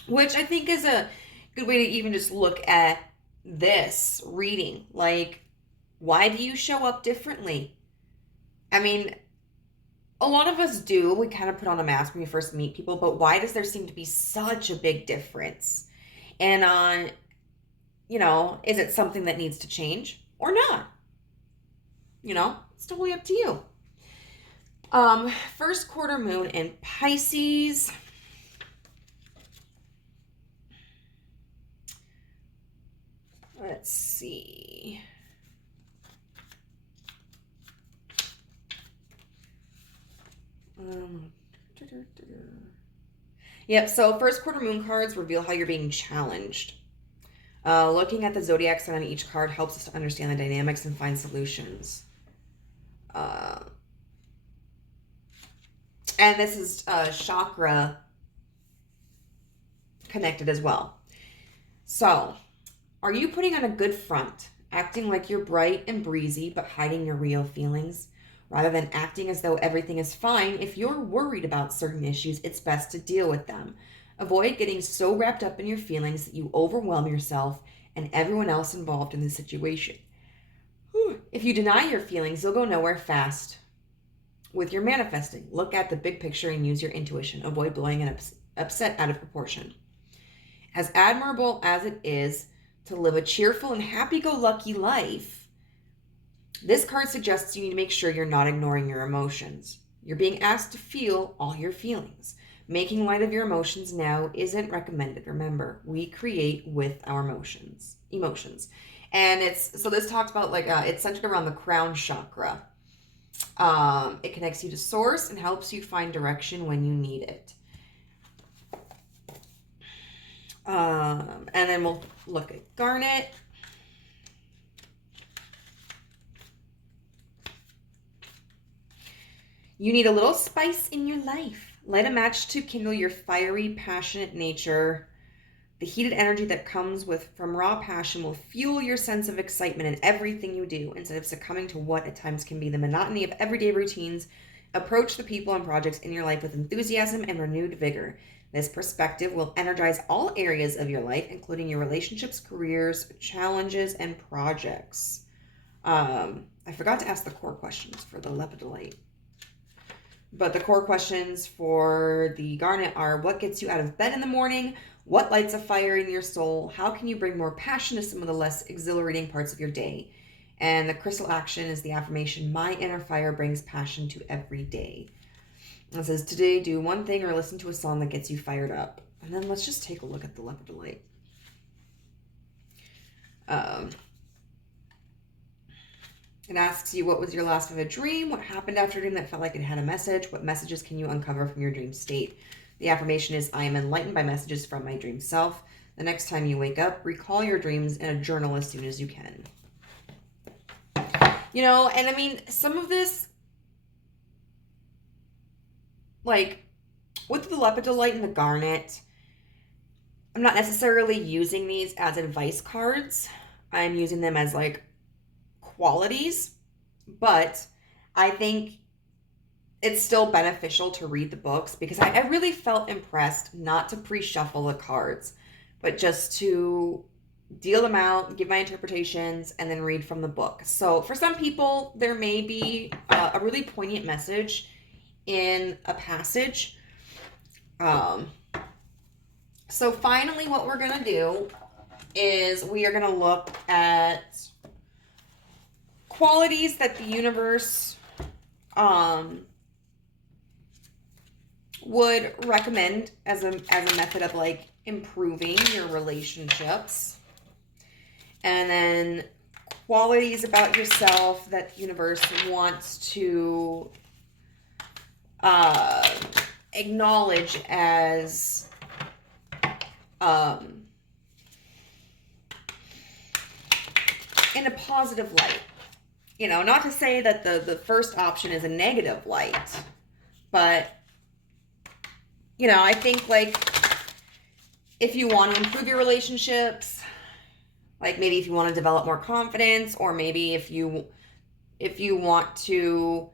Which I think is a good way to even just look at this reading. Like, why do you show up differently? I mean, a lot of us do. We kind of put on a mask when we first meet people, but why does there seem to be such a big difference? And, is it something that needs to change or not? It's totally up to you. First quarter moon in Pisces. Let's see. Yep, so first quarter moon cards reveal how you're being challenged. Looking at the zodiac sign on each card helps us to understand the dynamics and find solutions. And this is chakra connected as well. So, are you putting on a good front, acting like you're bright and breezy, but hiding your real feelings? Rather than acting as though everything is fine, if you're worried about certain issues, it's best to deal with them. Avoid getting so wrapped up in your feelings that you overwhelm yourself and everyone else involved in the situation. If you deny your feelings, you'll go nowhere fast. With your manifesting, look at the big picture and use your intuition. Avoid blowing an upset out of proportion. As admirable as it is to live a cheerful and happy-go-lucky life, this card suggests you need to make sure you're not ignoring your emotions. You're being asked to feel all your feelings. Making light of your emotions now isn't recommended. Remember, we create with our emotions. And this talks about it's centered around the crown chakra. It connects you to source and helps you find direction when you need it. And then we'll look at garnet. You need a little spice in your life. Light a match to kindle your fiery, passionate nature. The heated energy that comes from raw passion will fuel your sense of excitement in everything you do. Instead of succumbing to what at times can be the monotony of everyday routines, approach the people and projects in your life with enthusiasm and renewed vigor. This perspective will energize all areas of your life, including your relationships, careers, challenges, and projects. I forgot to ask the core questions for the lepidolite. But the core questions for the garnet are: what gets you out of bed in the morning? What lights a fire in your soul? How can you bring more passion to some of the less exhilarating parts of your day? And the crystal action is the affirmation: my inner fire brings passion to every day. It says, today do one thing or listen to a song that gets you fired up. And then let's just take a look at the lepidolite. It asks you, what was your last vivid dream? What happened after a dream that felt like it had a message? What messages can you uncover from your dream state? The affirmation is, I am enlightened by messages from my dream self. The next time you wake up, recall your dreams in a journal as soon as you can. You know, and I mean, some of this, like with the lepidolite and the garnet, I'm not necessarily using these as advice cards. I'm using them as like qualities, but I think it's still beneficial to read the books because I really felt impressed not to pre-shuffle the cards, but just to deal them out, give my interpretations, and then read from the book. So for some people, there may be a really poignant message in a passage. So finally, what we're going to do is we are going to look at qualities that the universe would recommend as a method of like improving your relationships. And then qualities about yourself that the universe wants to acknowledge as in a positive light. You know, not to say that the first option is a negative light, but, you know, I think like if you want to improve your relationships, like maybe if you want to develop more confidence, or maybe if you want to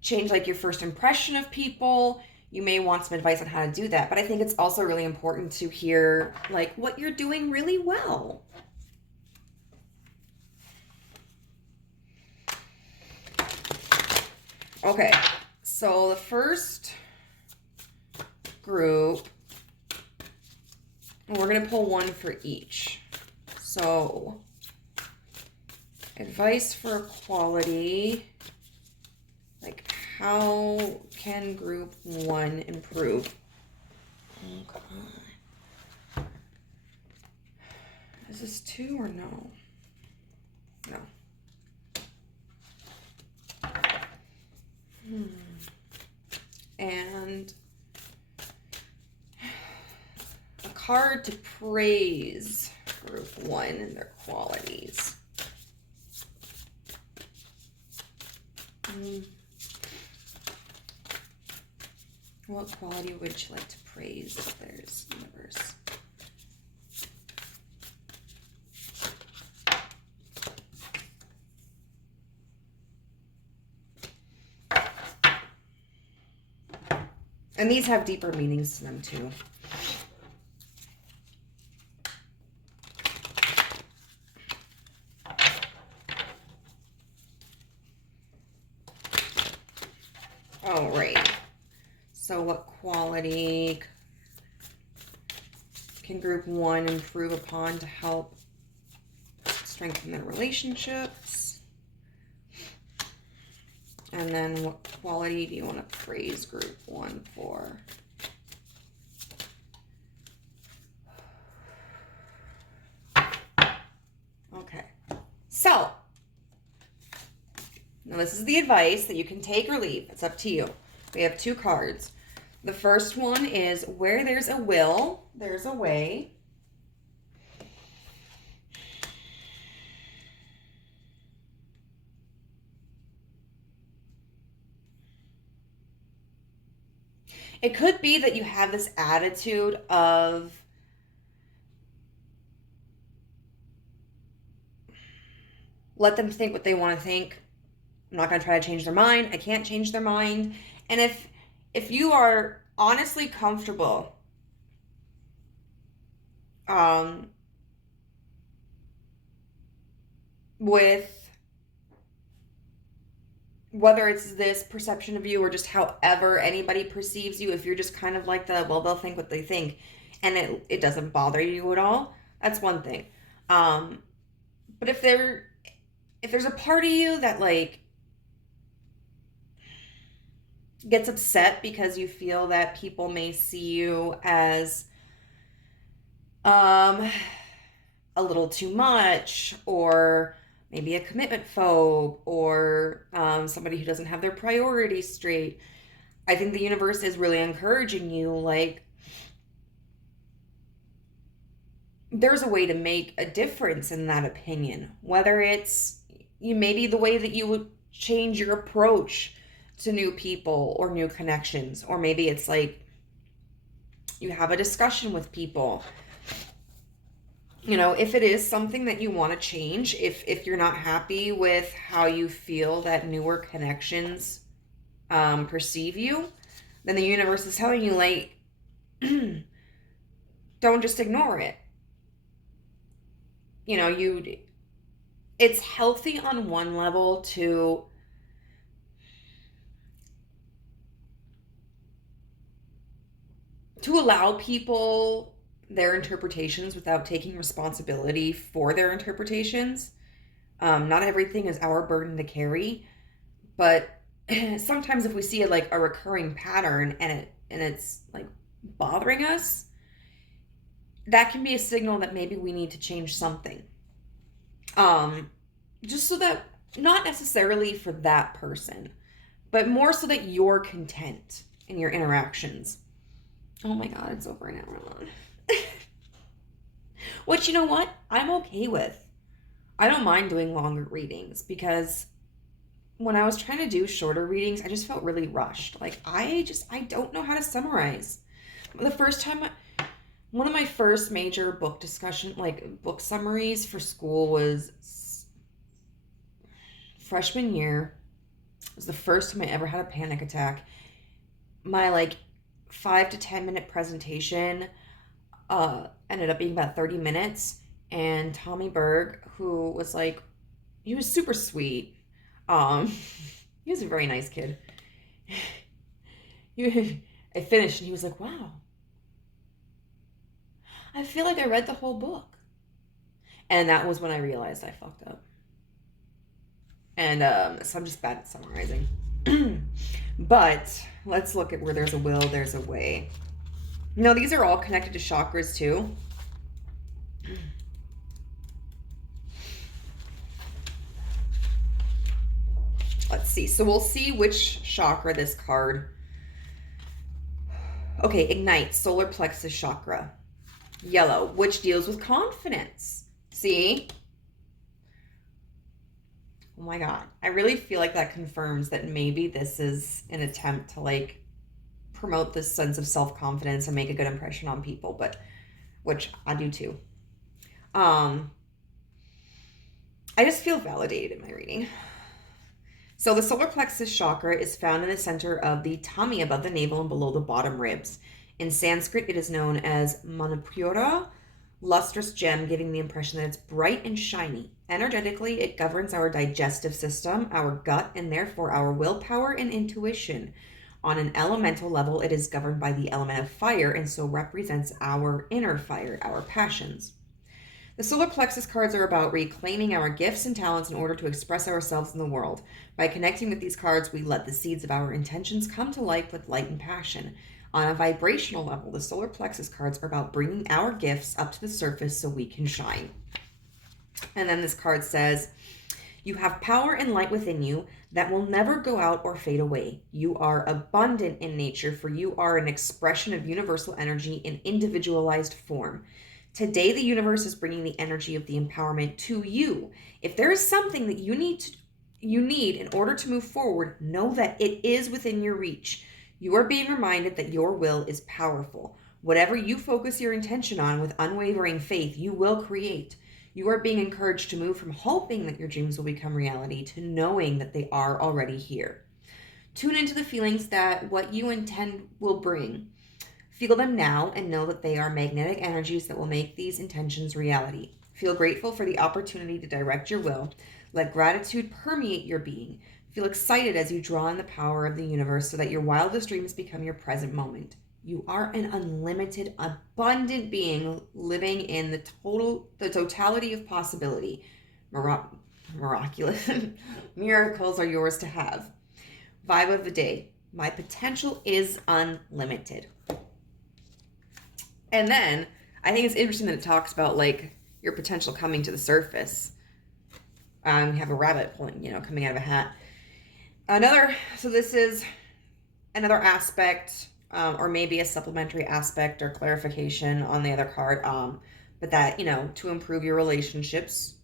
change like your first impression of people, you may want some advice on how to do that. But I think it's also really important to hear like what you're doing really well. Okay, so the first group, we're going to pull one for each. So, advice for equality, like how can group 1 improve? Okay. Is this 2 or no? No. And a card to praise group 1 and their qualities. What quality would you like to praise if there's universe? And these have deeper meanings to them too. All right. So what quality can group 1 improve upon to help strengthen their relationships? And then what quality do you want to praise group 1 for? Okay. So, now this is the advice that you can take or leave. It's up to you. We have 2 cards. The first one is, where there's a will, there's a way. It could be that you have this attitude of let them think what they want to think. I'm not going to try to change their mind. I can't change their mind. And if you are honestly comfortable with whether it's this perception of you or just however anybody perceives you, if you're just kind of like well, they'll think what they think, and it doesn't bother you at all, that's one thing. But if there's a part of you that like gets upset because you feel that people may see you as a little too much, or maybe a commitment phobe, or somebody who doesn't have their priorities straight, I think the universe is really encouraging you, like, there's a way to make a difference in that opinion. Whether it's maybe the way that you would change your approach to new people or new connections, or maybe it's like you have a discussion with people. You know, if it is something that you want to change, if you're not happy with how you feel that newer connections perceive you, then the universe is telling you, like, don't just ignore it. You know, it's healthy on one level to allow people their interpretations without taking responsibility for their interpretations. Not everything is our burden to carry, but sometimes if we see like a recurring pattern and it's like bothering us, that can be a signal that maybe we need to change something. Just so that, not necessarily for that person, but more so that you're content in your interactions. Oh my God, it's over an hour long. Which, you know what? I'm okay with. I don't mind doing longer readings, because when I was trying to do shorter readings, I just felt really rushed. Like, I don't know how to summarize. The first time, one of my first major book discussion, like book summaries for school, was freshman year. It was the first time I ever had a panic attack. My like 5 to 10 minute presentation ended up being about 30 minutes. And Tommy Berg, who was like, he was super sweet. He was a very nice kid. I finished and he was like, wow, I feel like I read the whole book. And that was when I realized I fucked up. And so I'm just bad at summarizing. But let's look at where there's a will, there's a way. No, these are all connected to chakras too. Let's see. So we'll see which chakra this card. Okay, ignite, solar plexus chakra. Yellow, which deals with confidence. See? Oh my God. I really feel like that confirms that maybe this is an attempt to like promote this sense of self-confidence and make a good impression on people, but which I do too. I just feel validated in my reading. So the solar plexus chakra is found in the center of the tummy, above the navel and below the bottom ribs. In Sanskrit, it is known as Manipura, lustrous gem, giving the impression that it's bright and shiny. Energetically, it governs our digestive system, our gut, and therefore our willpower and intuition. On an elemental level, it is governed by the element of fire and so represents our inner fire, our passions. The solar plexus cards are about reclaiming our gifts and talents in order to express ourselves in the world. By connecting with these cards, we let the seeds of our intentions come to life with light and passion. On a vibrational level, the solar plexus cards are about bringing our gifts up to the surface so we can shine. And then this card says, you have power and light within you that will never go out or fade away. You are abundant in nature, for you are an expression of universal energy in individualized form. Today, the universe is bringing the energy of the empowerment to you. If there is something that you need in order to move forward, know that it is within your reach. You are being reminded that your will is powerful. Whatever you focus your intention on with unwavering faith, you will create. You are being encouraged to move from hoping that your dreams will become reality to knowing that they are already here. Tune into the feelings that what you intend will bring. Feel them now and know that they are magnetic energies that will make these intentions reality. Feel grateful for the opportunity to direct your will. Let gratitude permeate your being. Feel excited as you draw in the power of the universe so that your wildest dreams become your present moment. You are an unlimited, abundant being living in the totality of possibility. Miraculous. Miracles are yours to have. Vibe of the day. My potential is unlimited. And then I think it's interesting that it talks about like your potential coming to the surface. We have a rabbit pulling, coming out of a hat. So this is another aspect, or maybe a supplementary aspect or clarification on the other card, but that, to improve your relationships.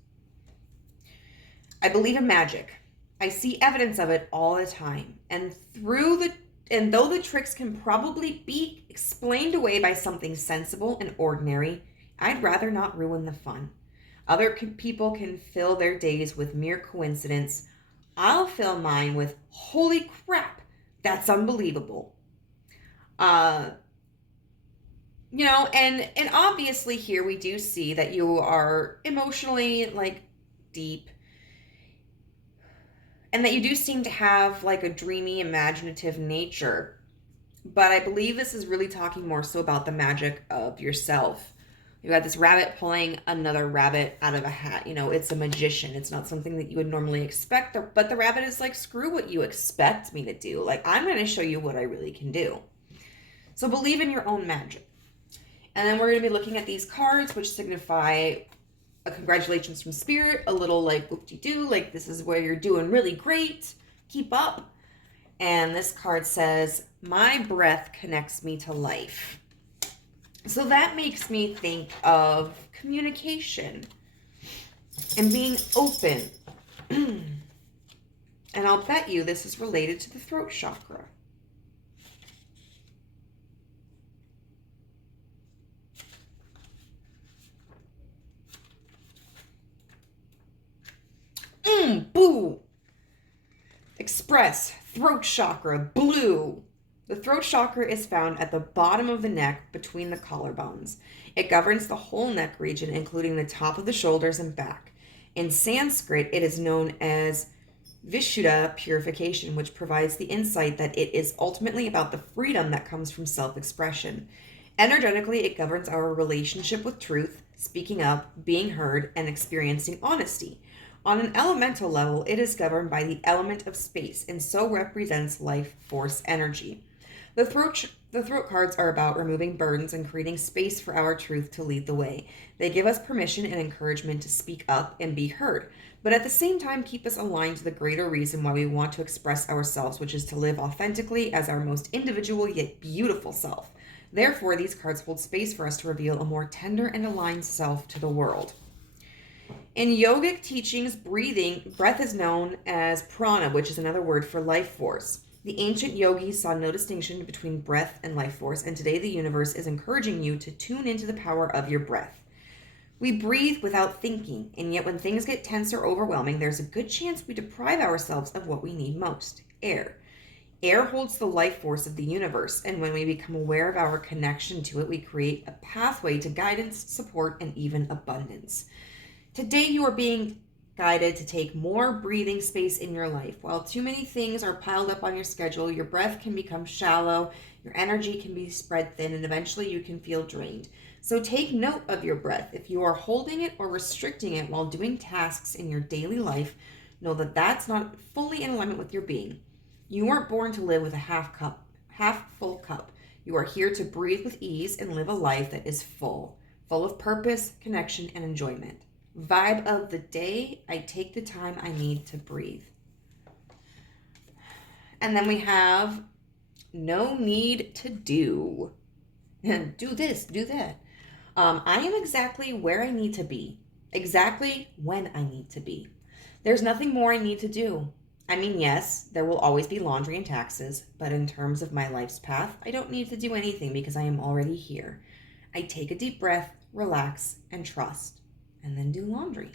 I believe in magic. I see evidence of it all the time. And though the tricks can probably be explained away by something sensible and ordinary, I'd rather not ruin the fun. Other people can fill their days with mere coincidence. I'll fill mine with, holy crap, that's unbelievable. And obviously here we do see that you are emotionally deep, and that you do seem to have a dreamy, imaginative nature. But I believe this is really talking more so about the magic of yourself. You got this rabbit pulling another rabbit out of a hat. It's a magician. It's not something that you would normally expect. But the rabbit is like, screw what you expect me to do. I'm going to show you what I really can do. So believe in your own magic. And then we're going to be looking at these cards, which signify a congratulations from spirit, a little whoop-de-doo, this is where you're doing really great. Keep up. And this card says, my breath connects me to life. So that makes me think of communication and being open. And I'll bet you this is related to the throat chakra. Boo! Express, throat chakra, blue. The throat chakra is found at the bottom of the neck between the collarbones. It governs the whole neck region, including the top of the shoulders and back. In Sanskrit, it is known as Vishuddha purification, which provides the insight that it is ultimately about the freedom that comes from self-expression. Energetically, it governs our relationship with truth, speaking up, being heard, and experiencing honesty. On an elemental level, it is governed by the element of space and so represents life force energy. The throat cards are about removing burdens and creating space for our truth to lead the way. They give us permission and encouragement to speak up and be heard, but at the same time keep us aligned to the greater reason why we want to express ourselves, which is to live authentically as our most individual yet beautiful self. Therefore, these cards hold space for us to reveal a more tender and aligned self to the world. In yogic teachings, breath is known as prana, which is another word for life force. The ancient yogis saw no distinction between breath and life force, and today the universe is encouraging you to tune into the power of your breath. We breathe without thinking, and yet when things get tense or overwhelming, there's a good chance we deprive ourselves of what we need most, air. Air holds the life force of the universe, and when we become aware of our connection to it, we create a pathway to guidance, support, and even abundance. Today you are being guided to take more breathing space in your life. While too many things are piled up on your schedule, your breath can become shallow, your energy can be spread thin, and eventually you can feel drained. So take note of your breath. If you are holding it or restricting it while doing tasks in your daily life, know that that's not fully in alignment with your being. You weren't born to live with a half full cup. You are here to breathe with ease and live a life that is full of purpose, connection, and enjoyment. Vibe of the day, I take the time I need to breathe. And then we have no need to do. Do this, do that. I am exactly where I need to be, exactly when I need to be. There's nothing more I need to do. I mean, yes, there will always be laundry and taxes, but in terms of my life's path, I don't need to do anything because I am already here. I take a deep breath, relax, and trust, and then do laundry.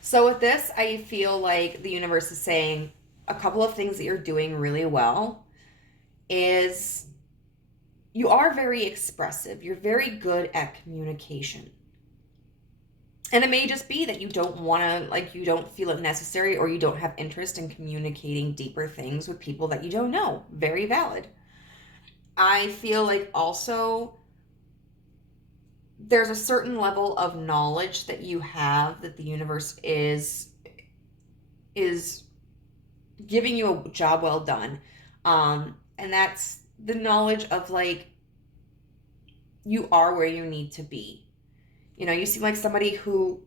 So with this, I feel like the universe is saying a couple of things that you're doing really well is you are very expressive. You're very good at communication. And it may just be that you don't want to, you don't feel it necessary, or you don't have interest in communicating deeper things with people that you don't know. Very valid. I feel like also there's a certain level of knowledge that you have that the universe is giving you a job well done. And that's the knowledge of you are where you need to be. You know, you seem like somebody who,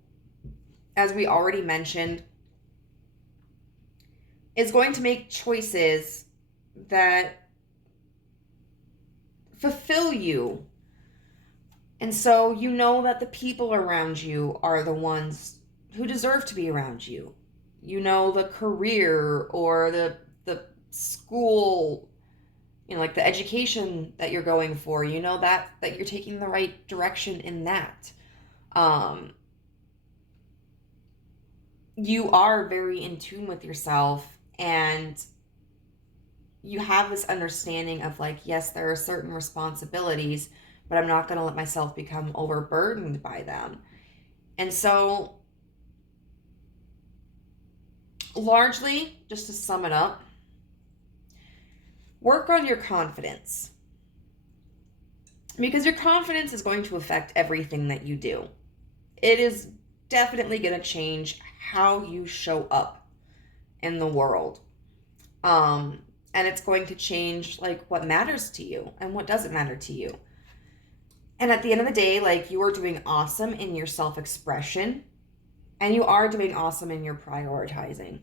as we already mentioned, is going to make choices that fulfill you. And so you know that the people around you are the ones who deserve to be around you. You know, the career or the school, you know, like the education that you're going for, you know that you're taking the right direction in that. You are very in tune with yourself, and you have this understanding of like, yes, there are certain responsibilities, but I'm not going to let myself become overburdened by them. And so, largely, just to sum it up, work on your confidence. Because your confidence is going to affect everything that you do. It is definitely going to change how you show up in the world. And it's going to change like what matters to you and what doesn't matter to you. And at the end of the day, like, you are doing awesome in your self-expression, and you are doing awesome in your prioritizing.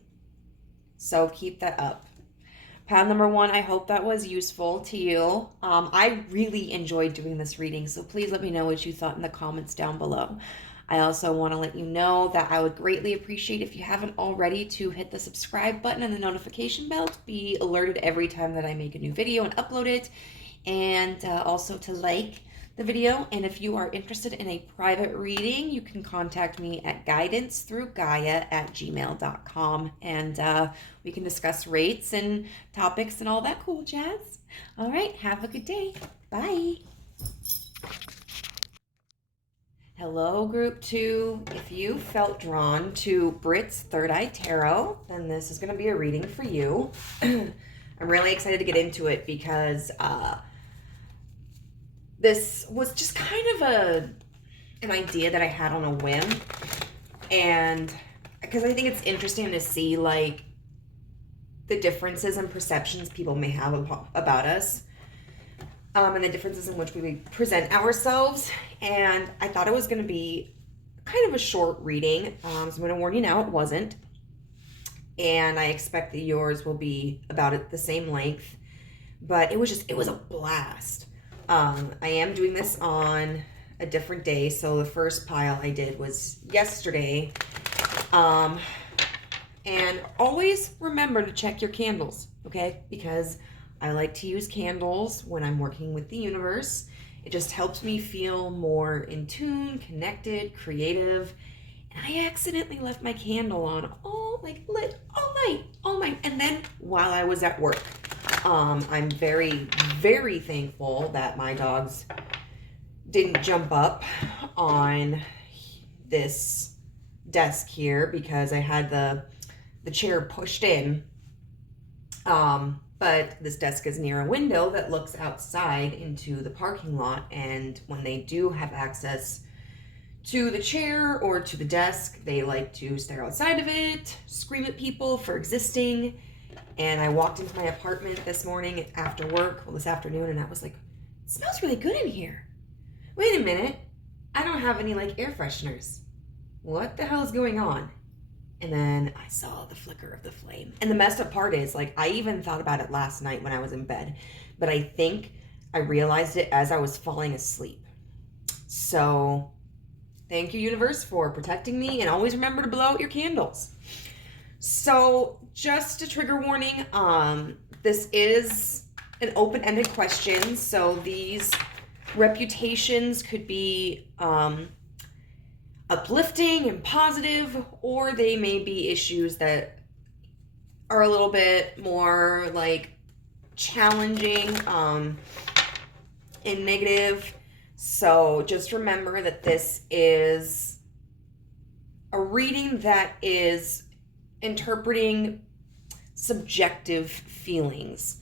So keep that up. Pad number 1, I hope that was useful to you. I really enjoyed doing this reading, so please let me know what you thought in the comments down below. I also want to let you know that I would greatly appreciate, if you haven't already, to hit the subscribe button and the notification bell to be alerted every time that I make a new video and upload it, and also to like the video. And if you are interested in a private reading, you can contact me at guidancethroughgaia@gmail.com, and we can discuss rates and topics and all that cool jazz. All right, have a good day. Bye. Hello, Group 2. If you felt drawn to Britt's Third Eye Tarot, then this is going to be a reading for you. I'm really excited to get into it because this was just kind of an idea that I had on a whim, and because I think it's interesting to see like the differences in perceptions people may have about us, and the differences in which we present ourselves. And I thought it was going to be kind of a short reading, so I'm going to warn you now, it wasn't, and I expect that yours will be about the same length, but it was a blast. I am doing this on a different day, so the first pile I did was yesterday. And always remember to check your candles, okay? Because I like to use candles when I'm working with the universe. It just helps me feel more in tune, connected, creative. And I accidentally left my candle on lit all night. And then while I was at work, I'm very, very thankful that my dogs didn't jump up on this desk here, because I had the chair pushed in. But this desk is near a window that looks outside into the parking lot, and when they do have access to the chair or to the desk, they like to stare outside of it, scream at people for existing. And I walked into my apartment this morning after work, this afternoon, and I was like, it smells really good in here. Wait a minute, I don't have any like air fresheners. What the hell is going on? And then I saw the flicker of the flame. And the messed up part is, like, I even thought about it last night when I was in bed, but I think I realized it as I was falling asleep. So thank you, universe, for protecting me, and always remember to blow out your candles. So just a trigger warning, this is an open-ended question, so these reputations could be uplifting and positive, or they may be issues that are a little bit more like challenging and negative. So just remember that this is a reading that is interpreting subjective feelings.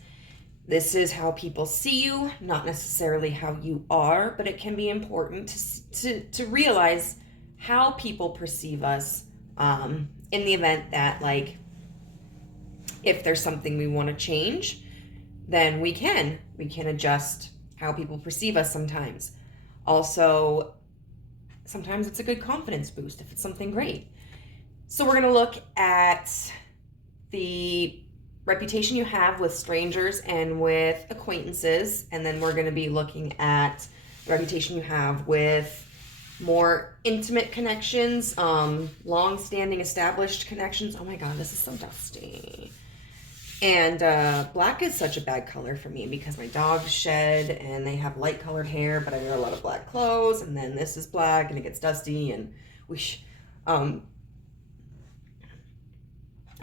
This is how people see you, not necessarily how you are, but it can be important to realize how people perceive us, in the event that, like, if there's something we want to change, then we can adjust how people perceive us sometimes. Also, sometimes it's a good confidence boost if it's something great. So we're going to look at the reputation you have with strangers and with acquaintances, and then we're going to be looking at the reputation you have with more intimate connections, long-standing established connections. Oh my god, this is so dusty. And black is such a bad color for me because my dogs shed and they have light colored hair, but I wear a lot of black clothes, and then this is black and it gets dusty, and I've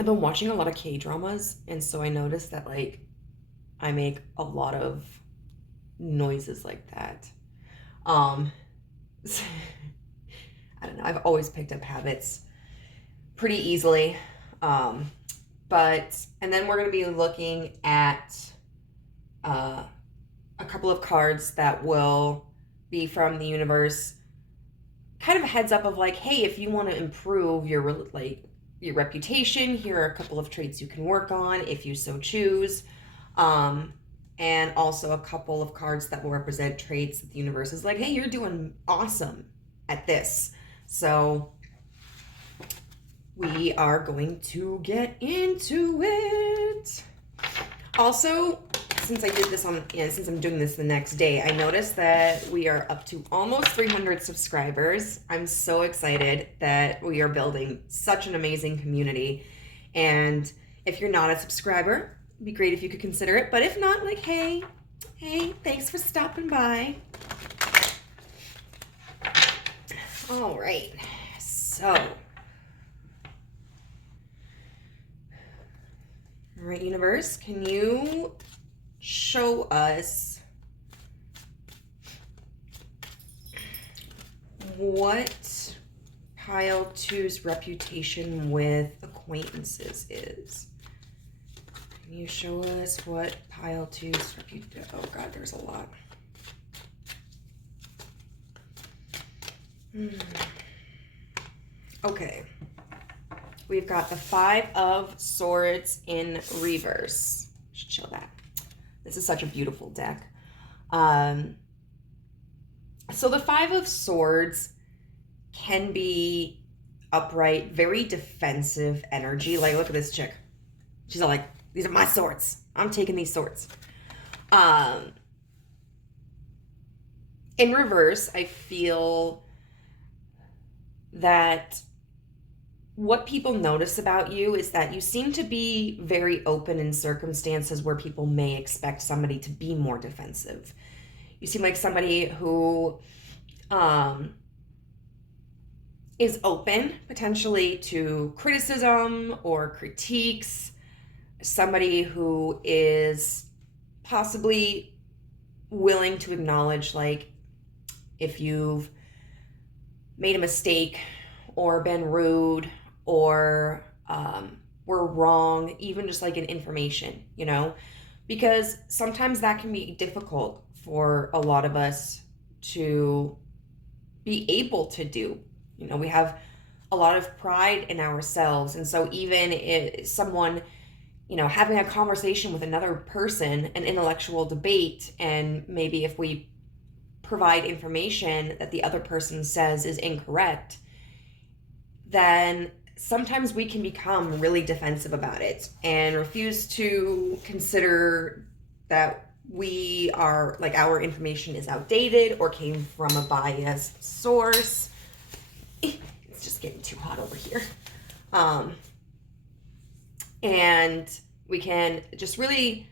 been watching a lot of K-dramas, and so I noticed that, like, I make a lot of noises like that. I don't know, I've always picked up habits pretty easily. And then we're going to be looking at a couple of cards that will be from the universe, kind of a heads up of like, hey, if you want to improve your reputation, here are a couple of traits you can work on if you so choose. And also a couple of cards that will represent traits that the universe is like, hey, you're doing awesome at this. So we are going to get into it. Also, since I did this since I'm doing this the next day, I noticed that we are up to almost 300 subscribers. I'm so excited that we are building such an amazing community. And if you're not a subscriber, it'd be great if you could consider it. But if not, like, hey, thanks for stopping by. All right, so. All right, universe, can you show us what pile 2's reputation with acquaintances is? Can you show us what pile 2's reputation? Oh God, there's a lot. Okay. We've got the 5 of Swords in reverse. Should show that. This is such a beautiful deck. So the 5 of Swords can be upright, very defensive energy. Like, look at this chick. She's all like, these are my swords. I'm taking these swords. In reverse, I feel that what people notice about you is that you seem to be very open in circumstances where people may expect somebody to be more defensive. You seem like somebody who is open potentially to criticism or critiques, somebody who is possibly willing to acknowledge, like, if you've made a mistake or been rude or were wrong, even just like in information, you know, because sometimes that can be difficult for a lot of us to be able to do. You know, we have a lot of pride in ourselves, and so even if someone, you know, having a conversation with another person, an intellectual debate, and maybe if we provide information that the other person says is incorrect, then sometimes we can become really defensive about it and refuse to consider that we are, like, our information is outdated or came from a biased source. It's just getting too hot over here. And we can just really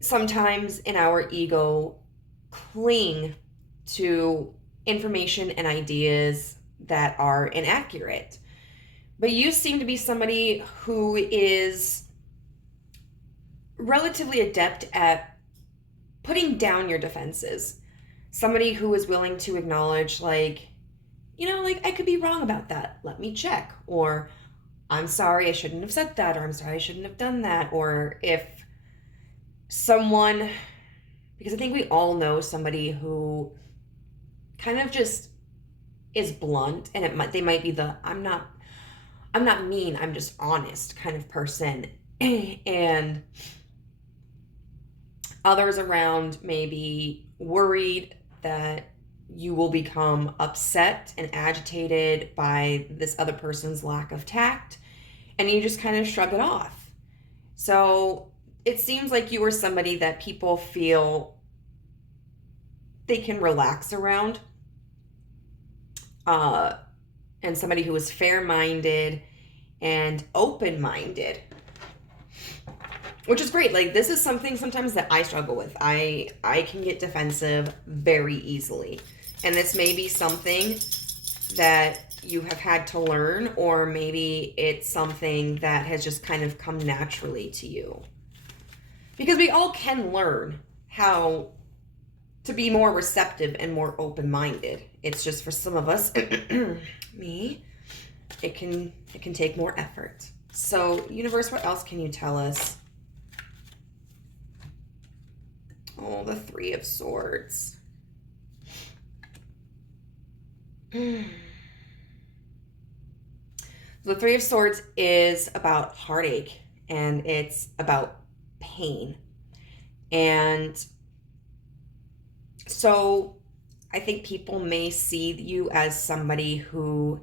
sometimes in our ego cling to information and ideas that are inaccurate. But you seem to be somebody who is relatively adept at putting down your defenses. Somebody who is willing to acknowledge, like, you know, like, I could be wrong about that. Let me check. Or, I'm sorry, I shouldn't have said that. Or, I'm sorry, I shouldn't have done that. Or if someone, because I think we all know somebody who kind of just is blunt, and they might be the I'm not mean, I'm just honest kind of person. And others around may be worried that you will become upset and agitated by this other person's lack of tact, and you just kind of shrug it off. So it seems like you are somebody that people feel they can relax around, and somebody who is fair-minded and open-minded, which is great. Like, this is something sometimes that I struggle with. I can get defensive very easily, and this may be something that you have had to learn, or maybe it's something that has just kind of come naturally to you, because we all can learn how to be more receptive and more open-minded. It's just for some of us, me, it can take more effort. So, universe, what else can you tell us? Oh, the Three of Swords. The Three of Swords is about heartache, and it's about pain. And so I think people may see you as somebody who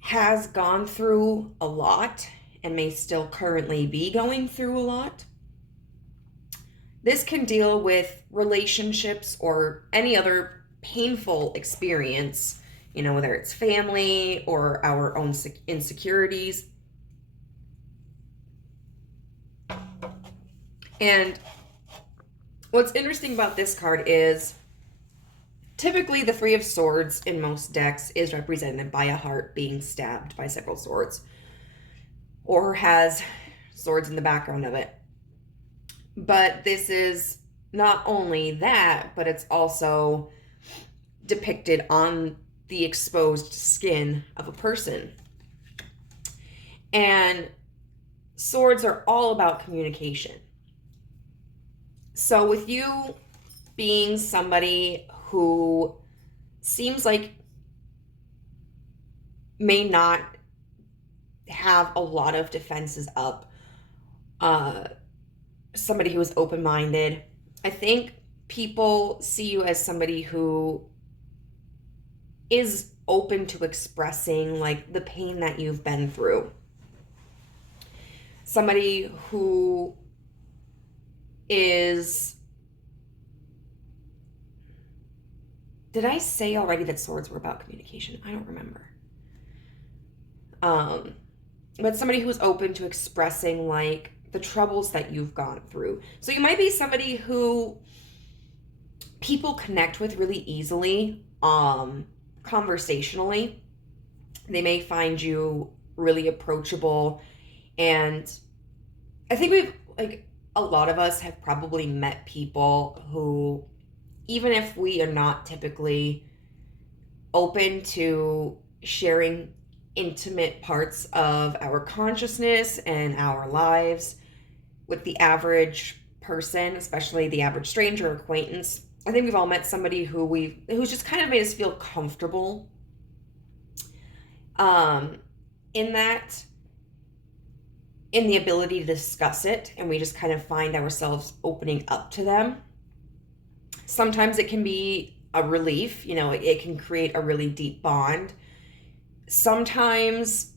has gone through a lot and may still currently be going through a lot. This can deal with relationships or any other painful experience, you know, whether it's family or our own insecurities. And what's interesting about this card is typically the Three of Swords in most decks is represented by a heart being stabbed by several swords, or has swords in the background of it. But this is not only that, but it's also depicted on the exposed skin of a person. And swords are all about communication. So with you being somebody who seems like may not have a lot of defenses up, somebody who is open-minded, I think people see you as somebody who is open to expressing like the pain that you've been through. Somebody who is... Did I say already that swords were about communication? I don't remember. But somebody who's open to expressing like the troubles that you've gone through. So you might be somebody who people connect with really easily, conversationally. They may find you really approachable. And I think a lot of us have probably met people who, even if we are not typically open to sharing intimate parts of our consciousness and our lives with the average person, especially the average stranger or acquaintance, I think we've all met somebody who's just kind of made us feel comfortable in the ability to discuss it, and we just kind of find ourselves opening up to them. Sometimes it can be a relief, you know, it can create a really deep bond. Sometimes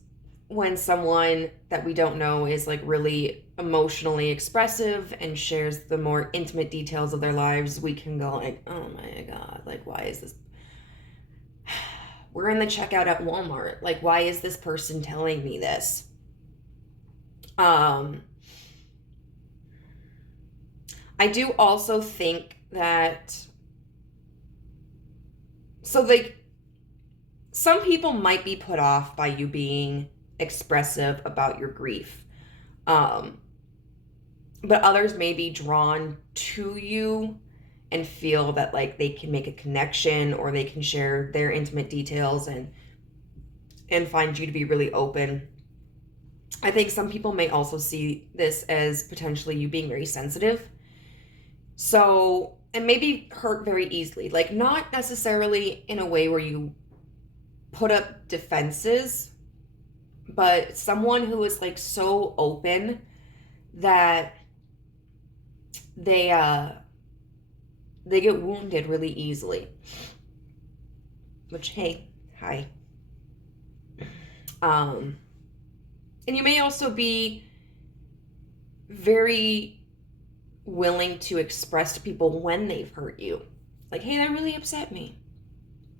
when someone that we don't know is like really emotionally expressive and shares the more intimate details of their lives, we can go like, oh my God, like, why is this? We're in the checkout at Walmart. Like, why is this person telling me this? I do also think that, so like, some people might be put off by you being expressive about your grief. But others may be drawn to you and feel that like they can make a connection, or they can share their intimate details and find you to be really open. I think some people may also see this as potentially you being very sensitive. So, and maybe hurt very easily, like not necessarily in a way where you put up defenses, but someone who is like so open that they get wounded really easily. Which, hey, hi. And you may also be very willing to express to people when they've hurt you. Like, hey, that really upset me.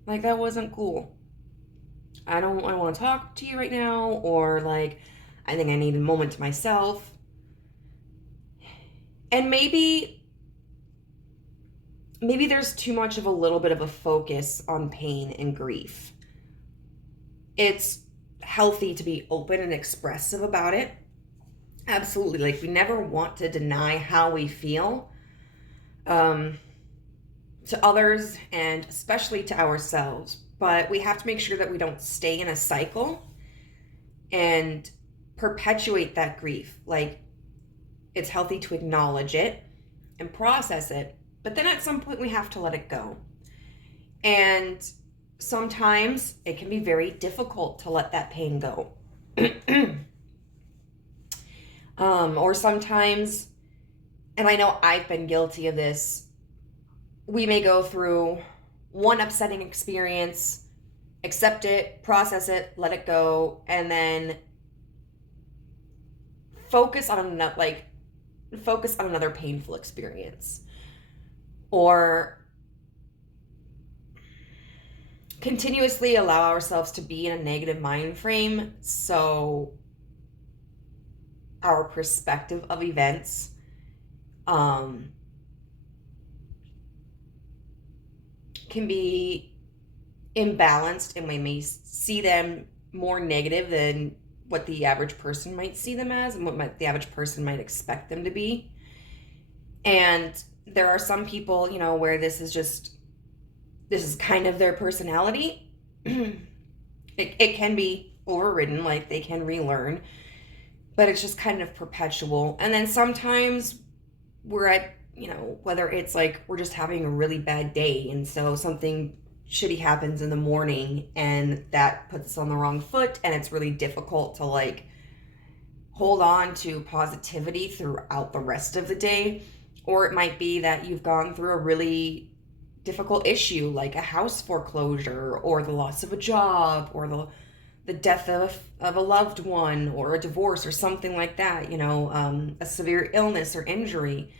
Like, that wasn't cool. I want to talk to you right now, or like, I think I need a moment to myself. And maybe there's too much of a little bit of a focus on pain and grief. It's healthy to be open and expressive about it. Absolutely. Like, we never want to deny how we feel to others, and especially to ourselves. But we have to make sure that we don't stay in a cycle and perpetuate that grief. Like, it's healthy to acknowledge it and process it, but then at some point we have to let it go. And sometimes it can be very difficult to let that pain go. Or sometimes, and I know I've been guilty of this, we may go through one upsetting experience, accept it, process it, let it go, and then focus on another painful experience, or continuously allow ourselves to be in a negative mind frame, so our perspective of events can be imbalanced, and we may see them more negative than what the average person might see them as, and what the average person might expect them to be. And there are some people, where this is kind of their personality. It can be overridden, like they can relearn, but it's just kind of perpetual. And then sometimes we're at, whether it's like we're just having a really bad day, and so something shitty happens in the morning and that puts us on the wrong foot, and it's really difficult to like hold on to positivity throughout the rest of the day. Or it might be that you've gone through a really difficult issue, like a house foreclosure, or the loss of a job, or the death of a loved one, or a divorce, or something like that, a severe illness or injury.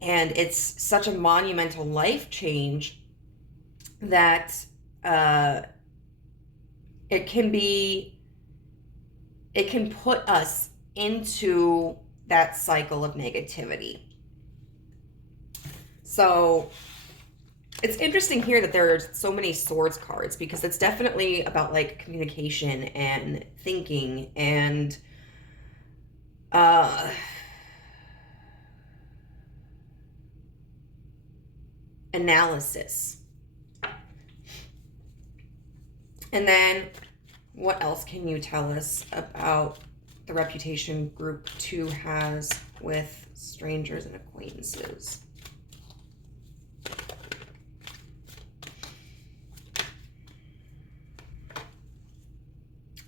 And it's such a monumental life change that it can put us into that cycle of negativity. So it's interesting here that there are so many swords cards, because it's definitely about like communication and thinking and analysis. And then what else can you tell us about the reputation group 2 has with strangers and acquaintances?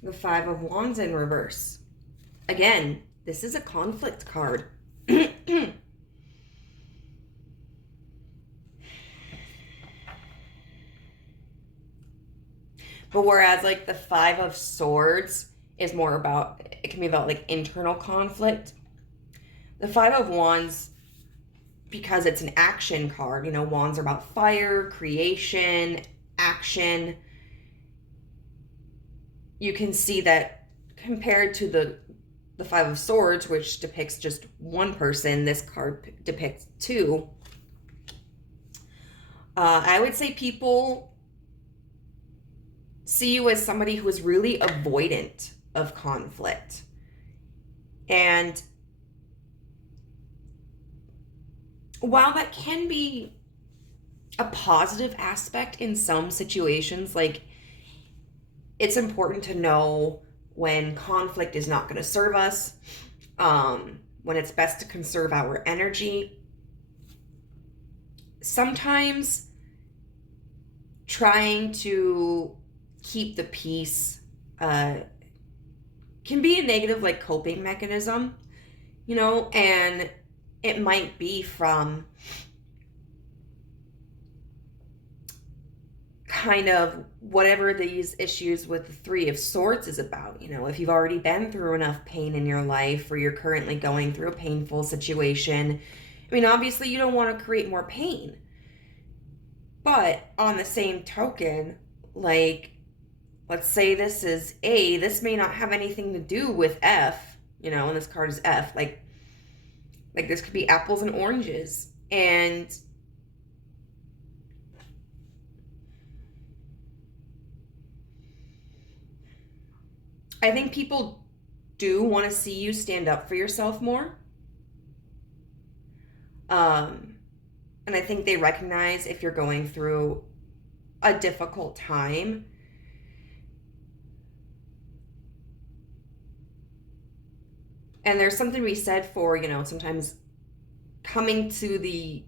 The 5 of Wands in reverse. Again, this is a conflict card. But whereas like the 5 of Swords is more about, it can be about like internal conflict. The 5 of Wands, because it's an action card, Wands are about fire, creation, action. You can see that compared to the 5 of Swords, which depicts just one person, this card depicts 2. I would say people see you as somebody who is really avoidant of conflict. And while that can be a positive aspect in some situations, like it's important to know when conflict is not going to serve us, when it's best to conserve our energy. Sometimes trying to keep the peace can be a negative like coping mechanism, and it might be from kind of whatever these issues with the Three of Swords is about. You know, if you've already been through enough pain in your life, or you're currently going through a painful situation, I mean, obviously you don't want to create more pain. But on the same token, like, let's say this is A, this may not have anything to do with F, you know, and this card is F. Like this could be apples and oranges. And I think people do want to see you stand up for yourself more. And I think they recognize if you're going through a difficult time. And there's something we said for, you know, sometimes coming to the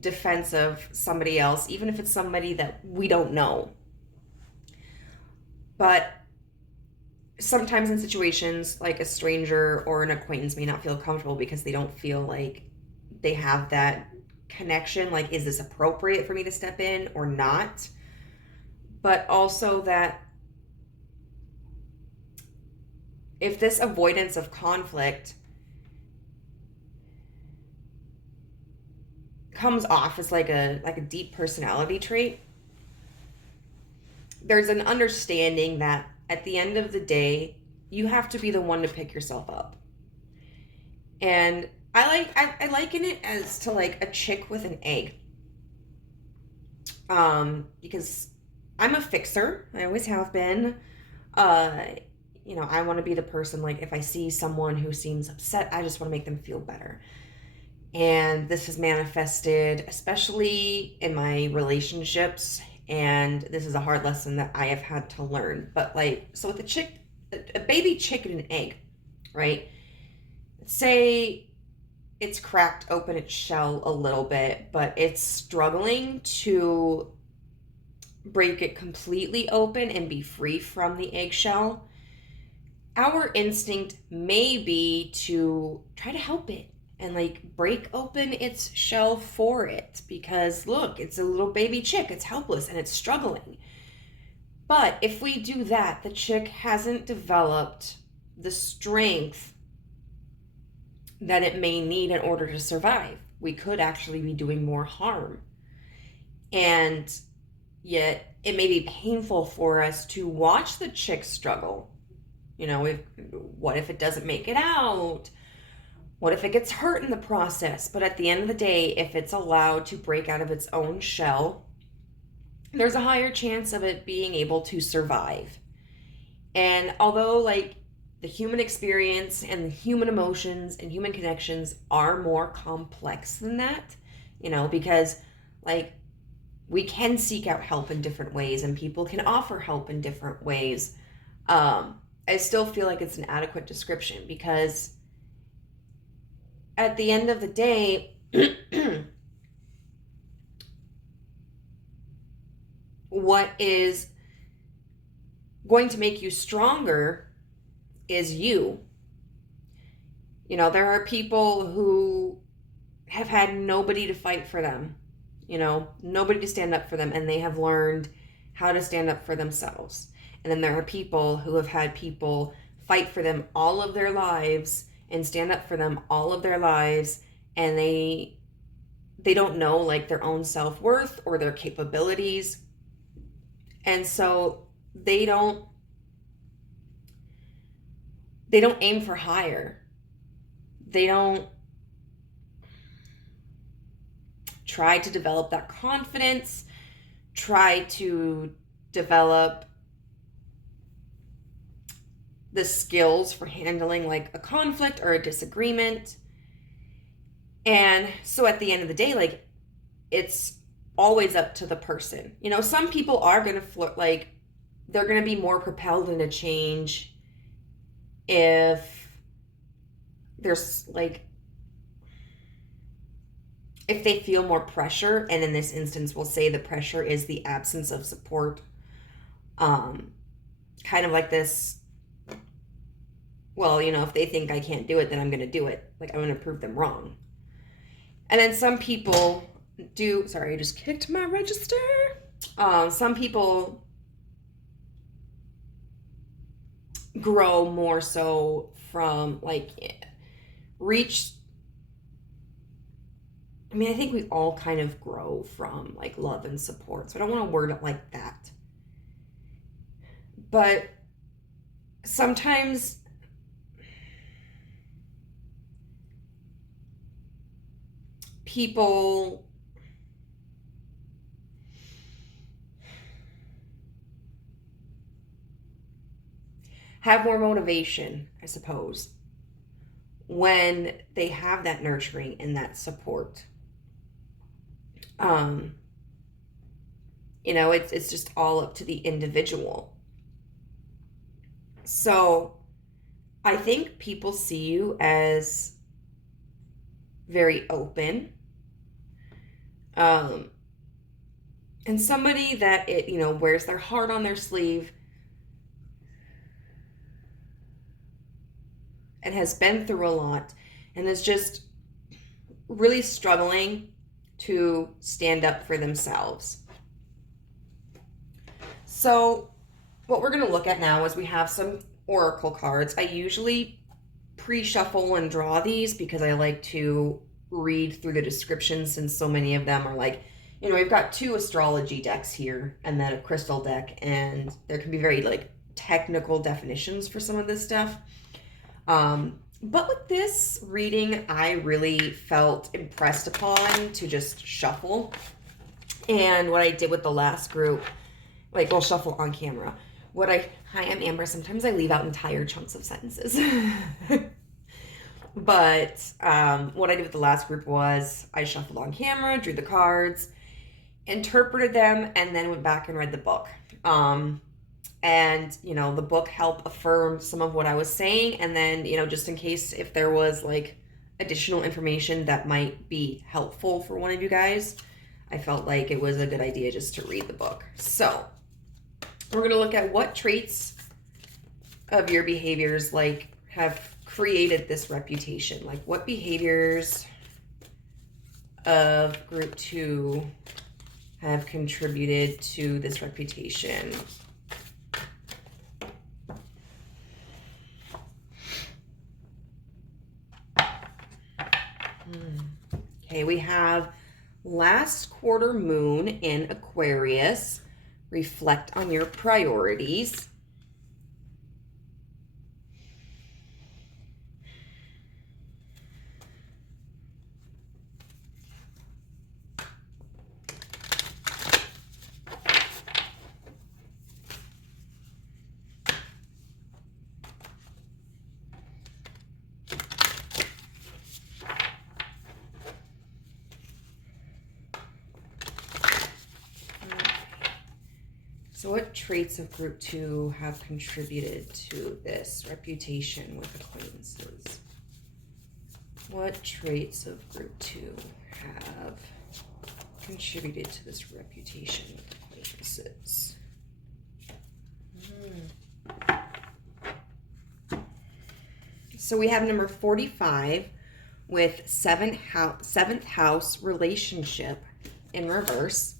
defense of somebody else, even if it's somebody that we don't know. But sometimes in situations like a stranger or an acquaintance may not feel comfortable because they don't feel like they have that connection. Like, is this appropriate for me to step in or not? But also that if this avoidance of conflict comes off as like a deep personality trait, there's an understanding that at the end of the day, you have to be the one to pick yourself up. And I liken it as to like a chick with an egg. Because I'm a fixer. I always have been. You know, I want to be the person, like, if I see someone who seems upset, I just want to make them feel better. And this has manifested, especially in my relationships. And this is a hard lesson that I have had to learn. But like, so with a baby chicken and egg, right? Say it's cracked open its shell a little bit, but it's struggling to break it completely open and be free from the eggshell. Our instinct may be to try to help it and like break open its shell for it, because look, it's a little baby chick, it's helpless and it's struggling. But if we do that, the chick hasn't developed the strength that it may need in order to survive. We could actually be doing more harm. And yet it may be painful for us to watch the chick struggle. You know, what if it doesn't make it out? What if it gets hurt in the process? But at the end of the day, if it's allowed to break out of its own shell, there's a higher chance of it being able to survive. And although like the human experience and the human emotions and human connections are more complex than that, you know, because like we can seek out help in different ways and people can offer help in different ways. I still feel like it's an adequate description, because at the end of the day, what is going to make you stronger is you. You know, there are people who have had nobody to fight for them, you know, nobody to stand up for them, and they have learned how to stand up for themselves. And then there are people who have had people fight for them all of their lives and stand up for them all of their lives, and they don't know like their own self-worth or their capabilities. And so they don't aim for higher. They don't try to develop that confidence, try to develop the skills for handling like a conflict or a disagreement. And so at the end of the day, like, it's always up to the person. You know, some people are going to like, they're going to be more propelled into change if there's like, if they feel more pressure. And in this instance, we'll say the pressure is the absence of support. Kind of like this, well, you know, if they think I can't do it, then I'm going to do it. Like, I'm going to prove them wrong. And then some people do, sorry, I just kicked my register. Some people grow more so from like reach. I mean, I think we all kind of grow from like love and support. So I don't want to word it like that. But sometimes people have more motivation, I suppose, when they have that nurturing and that support. You know, it's just all up to the individual. So I think people see you as very open, and somebody that wears their heart on their sleeve and has been through a lot and is just really struggling to stand up for themselves. So what we're going to look at now is we have some oracle cards. I usually pre-shuffle and draw these because I like to read through the descriptions, since so many of them are like, we've got 2 astrology decks here and then a crystal deck, and there can be very like technical definitions for some of this stuff. But with this reading, I really felt impressed upon to just shuffle. And what I did with the last group, like we'll shuffle on camera. Hi, I'm Amber. Sometimes I leave out entire chunks of sentences. But what I did with the last group was I shuffled on camera, drew the cards, interpreted them, and then went back and read the book. And, the book helped affirm some of what I was saying. And then, just in case if there was like additional information that might be helpful for one of you guys, I felt like it was a good idea just to read the book. So we're going to look at what traits of your behaviors like have created this reputation. Like what behaviors of group 2 have contributed to this reputation. Okay, we have last quarter moon in Aquarius. Reflect on your priorities. So what traits of group 2 have contributed to this reputation with acquaintances? What traits of group 2 have contributed to this reputation with acquaintances? So we have number 45 with seventh house relationship in reverse.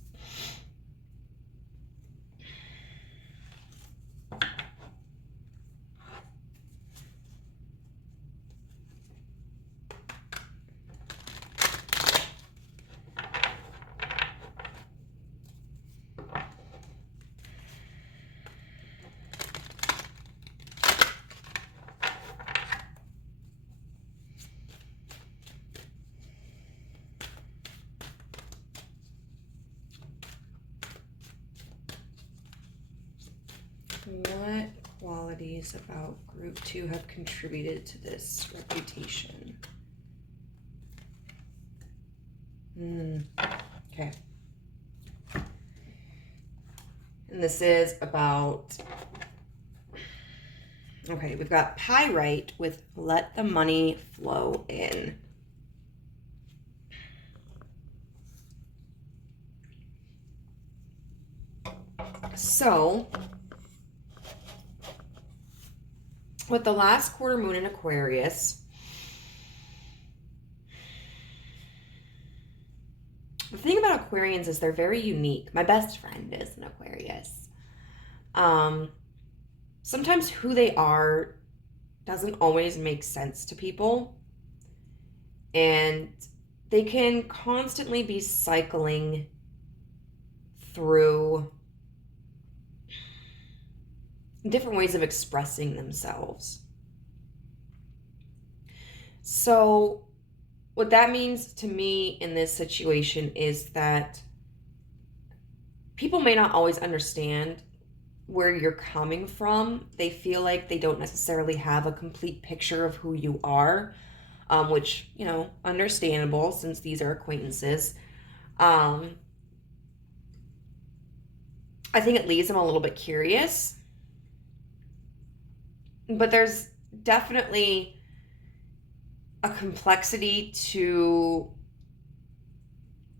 What qualities about group 2 have contributed to this reputation? Okay. And this is about, okay, we've got pyrite with let the money flow in. So with the last quarter moon in Aquarius, the thing about Aquarians is they're very unique. My best friend is an Aquarius. Sometimes who they are doesn't always make sense to people. And they can constantly be cycling through different ways of expressing themselves. So what that means to me in this situation is that people may not always understand where you're coming from. They feel like they don't necessarily have a complete picture of who you are, which, you know, understandable since these are acquaintances. I think it leaves them a little bit curious. But there's definitely a complexity to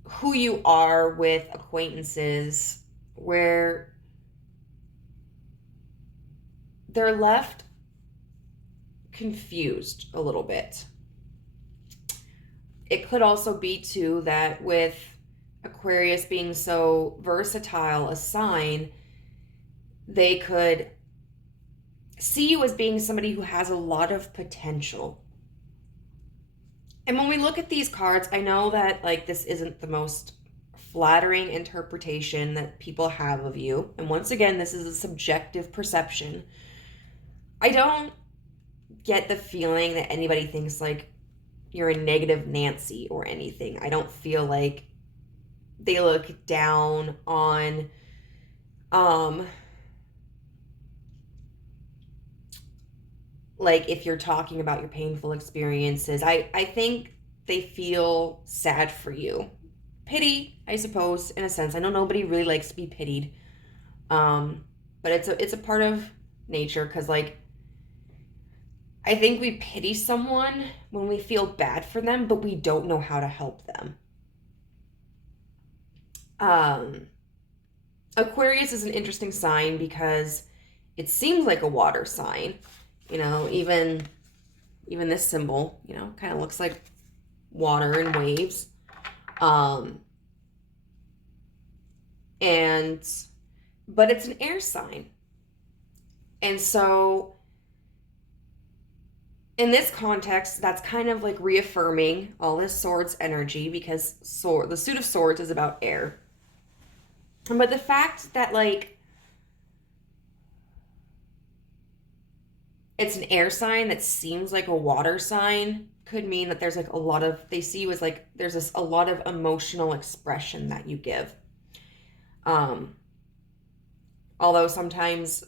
who you are with acquaintances where they're left confused a little bit. It could also be too that with Aquarius being so versatile a sign, they could see you as being somebody who has a lot of potential. And when we look at these cards, I know that like this isn't the most flattering interpretation that people have of you. And once again, this is a subjective perception. I don't get the feeling that anybody thinks like you're a negative Nancy or anything. I don't feel like they look down on like if you're talking about your painful experiences. I think they feel sad for you. Pity, I suppose, in a sense. I know nobody really likes to be pitied. But it's a part of nature, because like I think we pity someone when we feel bad for them, but we don't know how to help them. Aquarius is an interesting sign because it seems like a water sign. You know, even this symbol, you know, kind of looks like water and waves. But it's an air sign. And so in this context, that's kind of like reaffirming all this swords energy, because the suit of swords is about air. But the fact that like it's an air sign that seems like a water sign could mean that there's like a lot of, they see you as like, there's a lot of emotional expression that you give. Although sometimes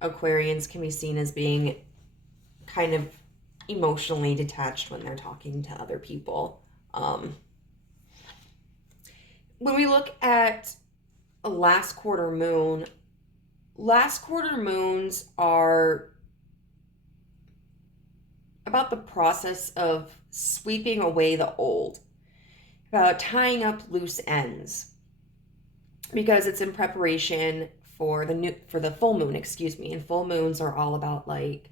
Aquarians can be seen as being kind of emotionally detached when they're talking to other people. When we look at a last quarter moon, last quarter moons are about the process of sweeping away the old, about tying up loose ends, because it's in preparation for the full moon, and full moons are all about like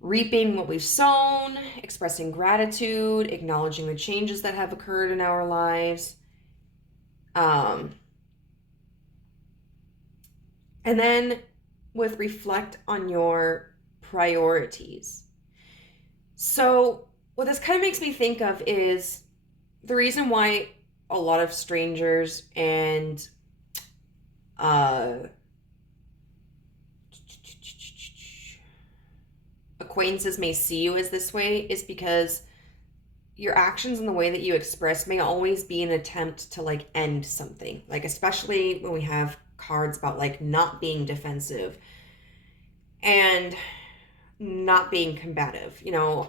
reaping what we've sown, expressing gratitude, acknowledging the changes that have occurred in our lives. And then with reflect on your priorities. So what this kind of makes me think of is the reason why a lot of strangers and acquaintances may see you as this way is because your actions and the way that you express may always be an attempt to like end something. Like especially when we have cards about like not being defensive and not being combative, you know,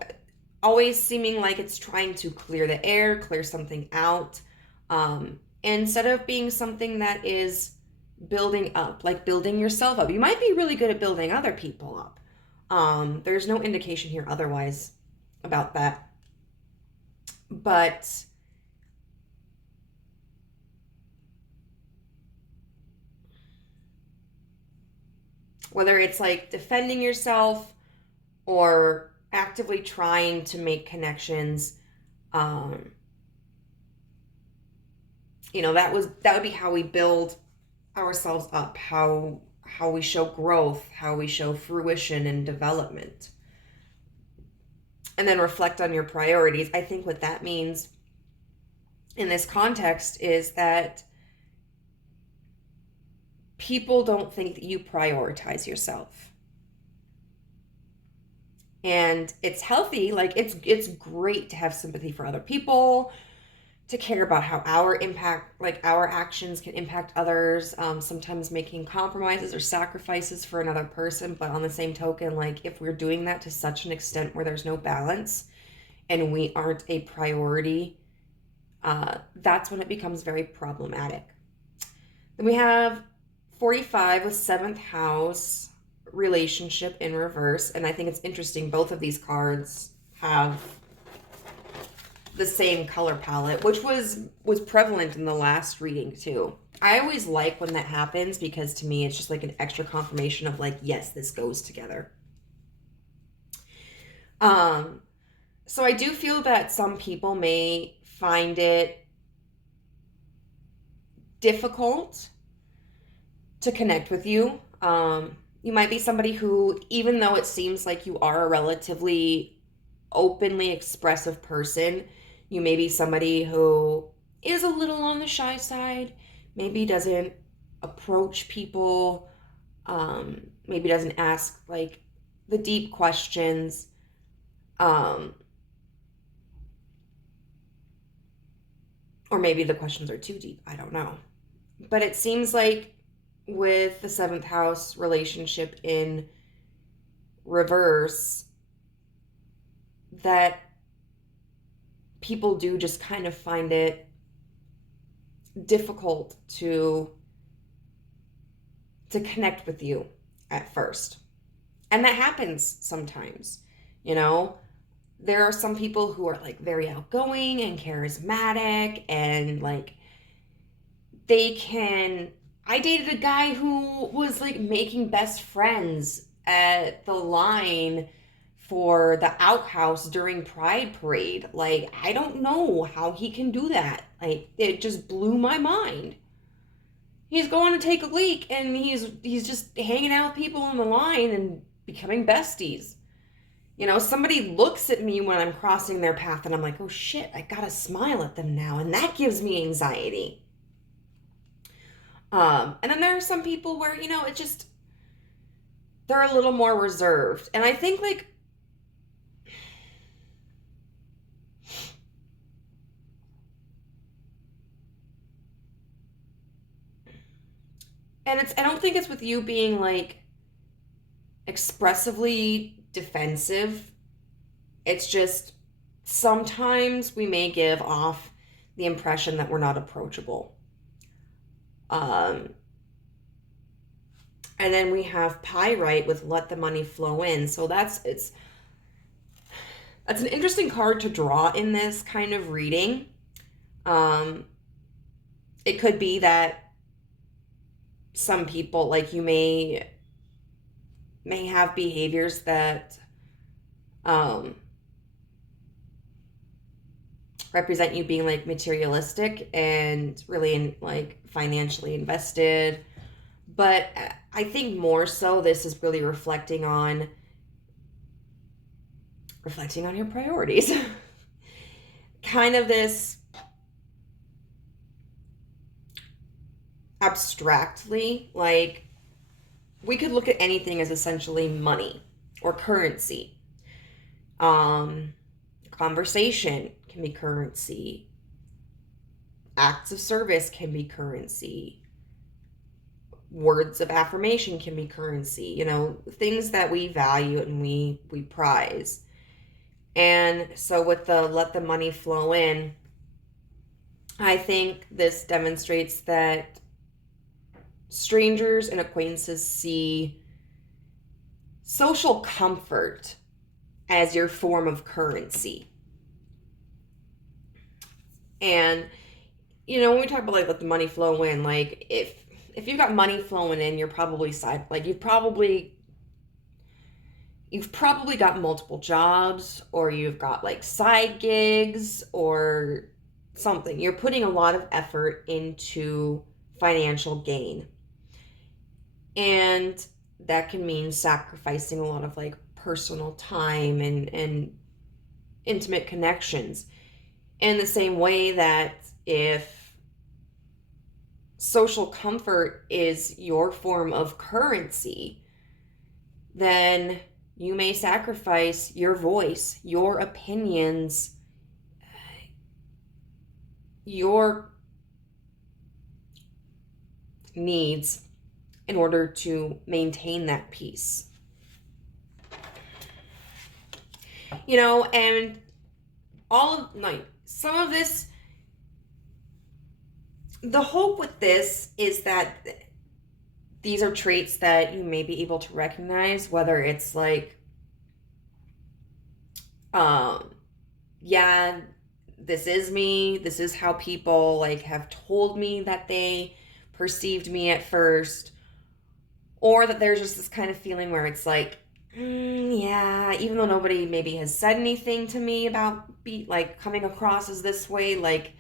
always seeming like it's trying to clear the air, clear something out, instead of being something that is building up, like building yourself up. You might be really good at building other people up. There's no indication here otherwise about that. But whether it's like defending yourself or actively trying to make connections, that would be how we build ourselves up, how we show growth, how we show fruition and development. And then reflect on your priorities. I think what that means in this context is that people don't think that you prioritize yourself. And it's healthy, like it's great to have sympathy for other people, to care about how our actions can impact others, sometimes making compromises or sacrifices for another person. But on the same token, like if we're doing that to such an extent where there's no balance and we aren't a priority, that's when it becomes very problematic. Then we have 45 with 7th house, relationship in reverse. And I think it's interesting, both of these cards have the same color palette, which was prevalent in the last reading too. I always like when that happens, because to me it's just like an extra confirmation of like, yes, this goes together. So I do feel that some people may find it difficult to connect with you. You might be somebody who, even though it seems like you are a relatively openly expressive person, you may be somebody who is a little on the shy side, maybe doesn't approach people, maybe doesn't ask like the deep questions, or maybe the questions are too deep, I don't know. But it seems like with the 7th house, relationship in reverse, that people do just kind of find it difficult to connect with you at first. And that happens sometimes. There are some people who are like very outgoing and charismatic, and like I dated a guy who was like making best friends at the line for the outhouse during Pride Parade. Like, I don't know how he can do that. Like, it just blew my mind. He's going to take a leak and he's just hanging out with people on the line and becoming besties. Somebody looks at me when I'm crossing their path and I'm like, oh shit, I gotta smile at them now. And that gives me anxiety. And then there are some people where, they're a little more reserved. And I think like, and I don't think it's with you being like expressively defensive. It's just sometimes we may give off the impression that we're not approachable. And then we have Pyrite with let the money flow in. So that's an interesting card to draw in this kind of reading. It could be that some people, like, you may have behaviors that represent you being like materialistic and really like financially invested. But I think more so this is really reflecting on your priorities. Kind of this abstractly, like, we could look at anything as essentially money or currency. Conversation can be currency. Acts of service can be currency. Words of affirmation can be currency. Things that we value and we prize. And so with the let the money flow in, I think this demonstrates that strangers and acquaintances see social comfort as your form of currency. And, when we talk about like let the money flow in, like if you've got money flowing in, you're probably you've probably got multiple jobs, or you've got like side gigs, or something. You're putting a lot of effort into financial gain. And that can mean sacrificing a lot of like personal time and intimate connections. In the same way that if social comfort is your form of currency, then you may sacrifice your voice, your opinions, your needs in order to maintain that peace. You know, and all of, like, some of this, the hope with this is that these are traits that you may be able to recognize, whether it's like, yeah, this is me, this is how people like have told me that they perceived me at first, or that there's just this kind of feeling where it's like, yeah, even though nobody maybe has said anything to me about like coming across as this way, like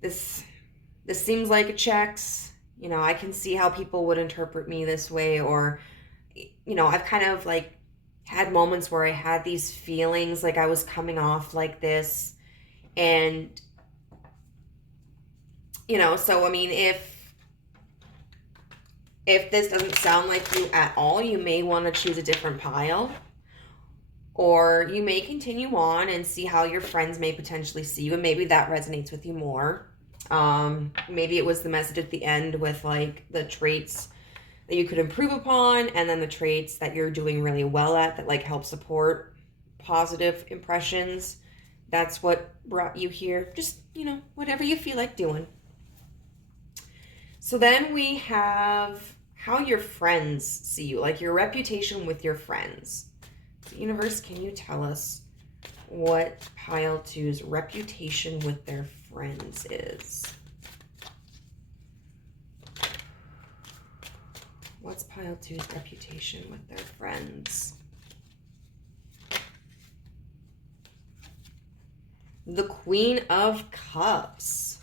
this seems like it checks. You know, I can see how people would interpret me this way, or, you know, I've kind of like had moments where I had these feelings like I was coming off like this. And, you know, so I mean, if this doesn't sound like you at all, you may want to choose a different pile. Or you may continue on and see how your friends may potentially see you, and maybe that resonates with you more. Maybe it was the message at the end with like the traits that you could improve upon, and then the traits that you're doing really well at that like help support positive impressions. That's what brought you here. Just, you know, whatever you feel like doing. So then we have how your friends see you, like your reputation with your friends. Universe, can you tell us what pile two's reputation with their friends is? What's pile two's reputation with their friends? The Queen of Cups.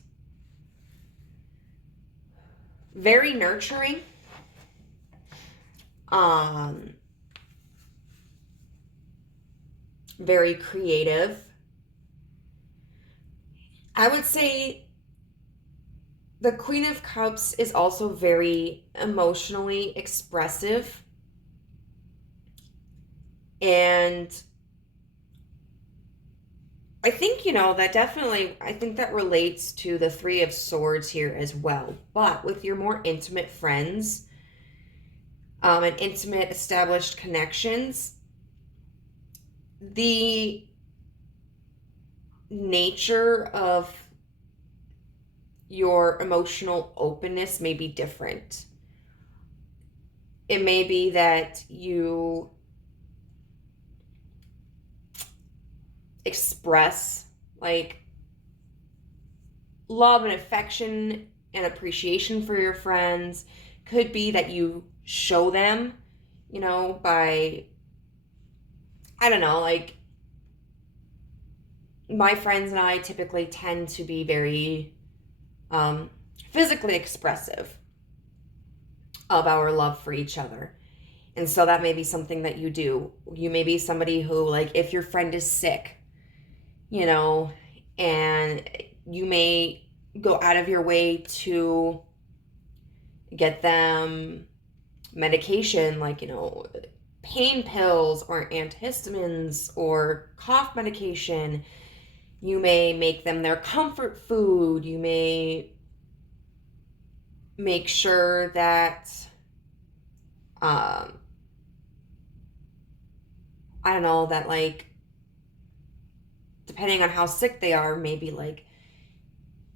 Very nurturing. Very creative. I would say the Queen of Cups is also very emotionally expressive. And I think, you know, that definitely, I think that relates to the Three of Swords here as well. But with your more intimate friends, and intimate established connections, the nature of your emotional openness may be different. It may be that you express like love and affection and appreciation for your friends. Could be that you show them, you know, by, I don't know, like my friends and I typically tend to be very physically expressive of our love for each other. And so that may be something that you do. You may be somebody who, like, if your friend is sick, you know, and you may go out of your way to get them medication, like, you know, pain pills or antihistamines or cough medication. You may make them their comfort food. You may make sure that, I don't know, that like, depending on how sick they are, maybe like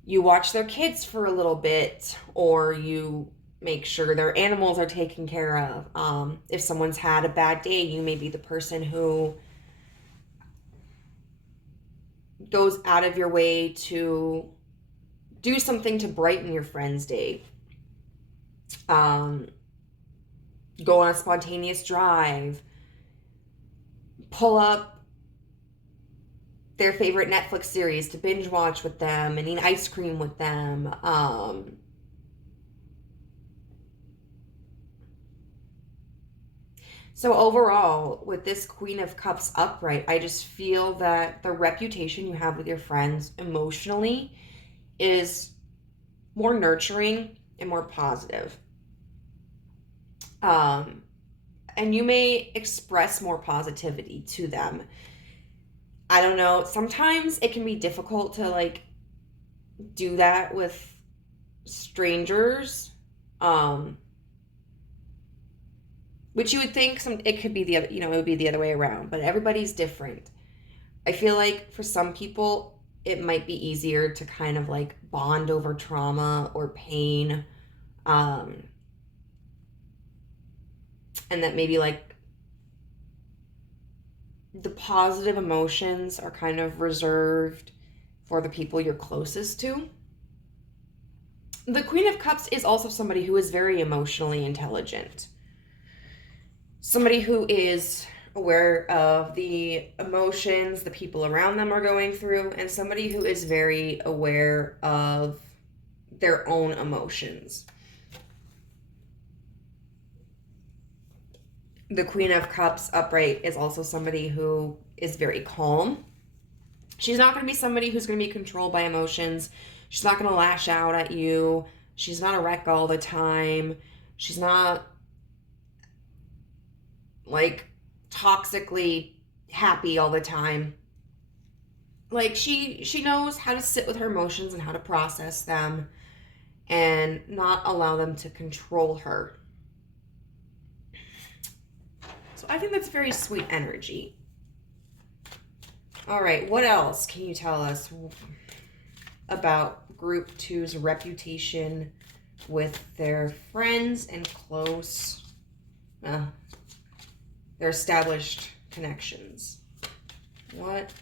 you watch their kids for a little bit, or you make sure their animals are taken care of. If someone's had a bad day, you may be the person who goes out of your way to do something to brighten your friend's day. Go on a spontaneous drive, pull up their favorite Netflix series to binge watch with them and eat ice cream with them. So overall, with this Queen of Cups upright, I just feel that the reputation you have with your friends emotionally is more nurturing and more positive. And you may express more positivity to them. I don't know. Sometimes it can be difficult to like do that with strangers. Which you would think it could be the other, it would be the other way around, but everybody's different. I feel like for some people it might be easier to kind of like bond over trauma or pain. And that maybe like the positive emotions are kind of reserved for the people you're closest to. The Queen of Cups is also somebody who is very emotionally intelligent. Somebody who is aware of the emotions the people around them are going through, and somebody who is very aware of their own emotions. The Queen of Cups upright is also somebody who is very calm. She's not going to be somebody who's going to be controlled by emotions. She's not going to lash out at you. She's not a wreck all the time. She's not like toxically happy all the time. Like she knows how to sit with her emotions and how to process them and not allow them to control her. So I think that's very sweet energy. All right, what else can you tell us about Group 2's reputation with their friends and close their established connections? What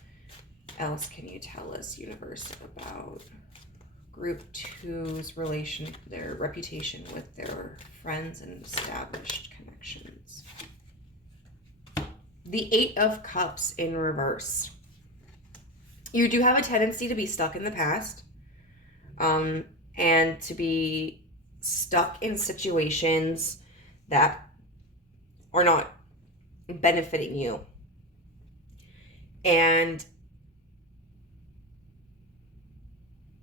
else can you tell us, universe, about Group 2's their reputation with their friends and established connections? The Eight of Cups in reverse. You do have a tendency to be stuck in the past, and to be stuck in situations that are not benefiting you. And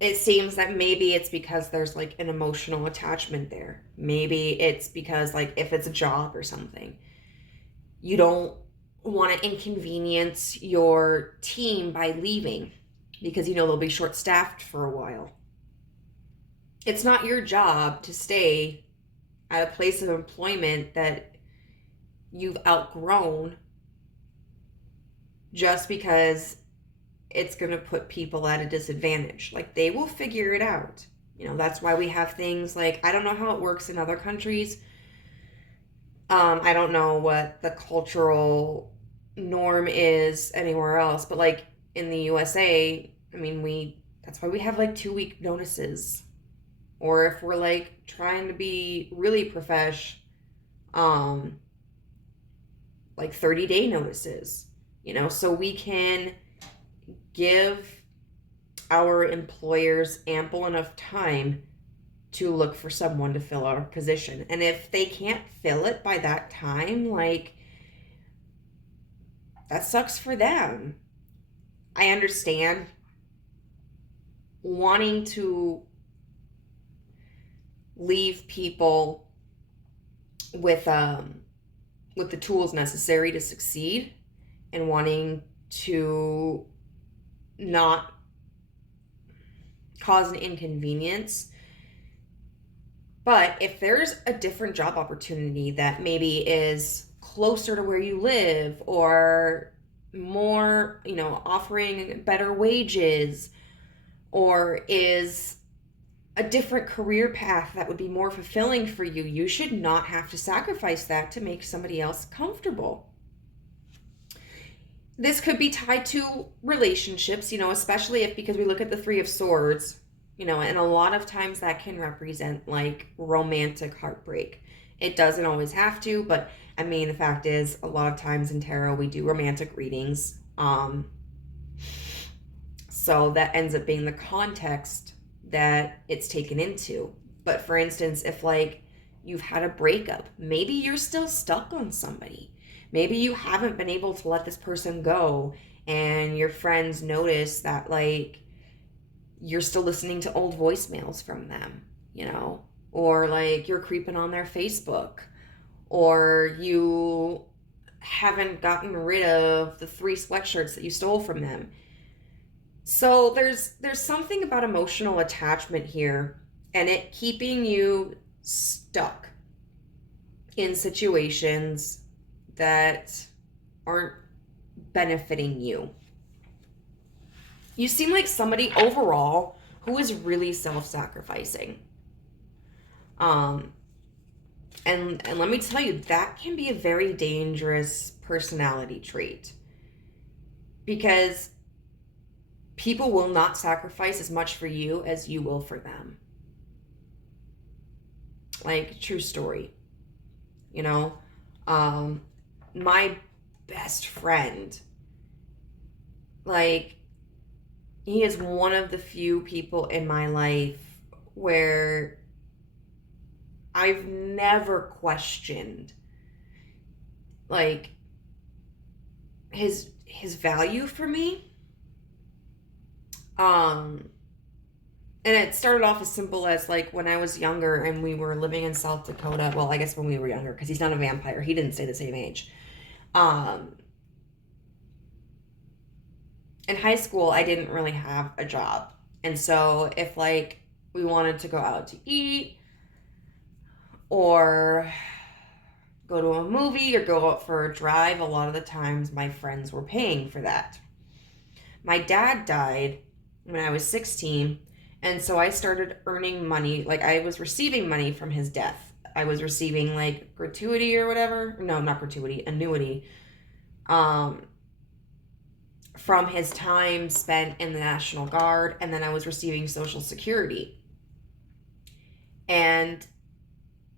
it seems that maybe it's because there's like an emotional attachment there. Maybe it's because like if it's a job or something, you don't want to inconvenience your team by leaving because they'll be short-staffed for a while. It's not your job to stay at a place of employment that you've outgrown just because it's going to put people at a disadvantage. Like, they will figure it out. That's why we have things like, I don't know how it works in other countries. I don't know what the cultural norm is anywhere else, but like in the USA, that's why we have like 2-week notices. Or if we're like trying to be really profesh, like 30-day notices, so we can give our employers ample enough time to look for someone to fill our position. And if they can't fill it by that time, like, that sucks for them. I understand wanting to leave people with the tools necessary to succeed and wanting to not cause an inconvenience. But if there's a different job opportunity that maybe is closer to where you live, or more, offering better wages, or is a different career path that would be more fulfilling for you, you should not have to sacrifice that to make somebody else comfortable. This could be tied to relationships, especially because we look at the Three of Swords, and a lot of times that can represent like romantic heartbreak. It doesn't always have to, but the fact is, a lot of times in tarot we do romantic readings. So that ends up being the context that it's taken into. But for instance, if like you've had a breakup, maybe you're still stuck on somebody. Maybe you haven't been able to let this person go, and your friends notice that like you're still listening to old voicemails from them, you know, or like you're creeping on their Facebook, or you haven't gotten rid of the 3 sweatshirts that you stole from them. So there's something about emotional attachment here, and it keeping you stuck in situations that aren't benefiting you. You seem like somebody overall who is really self-sacrificing. And let me tell you, that can be a very dangerous personality trait, because people will not sacrifice as much for you as you will for them. Like, true story. You know, my best friend, like, he is one of the few people in my life where I've never questioned like his value for me. And it started off as simple as like when I was younger and we were living in South Dakota. Well, I guess when we were younger, because he's not a vampire. He didn't stay the same age. In high school, I didn't really have a job. And so if like we wanted to go out to eat or go to a movie or go out for a drive, a lot of the times my friends were paying for that. My dad died when I was 16, and so I started earning money. Like, I was receiving money from his death. I was receiving like gratuity or whatever. No, not gratuity, annuity. From his time spent in the National Guard, and then I was receiving Social Security. And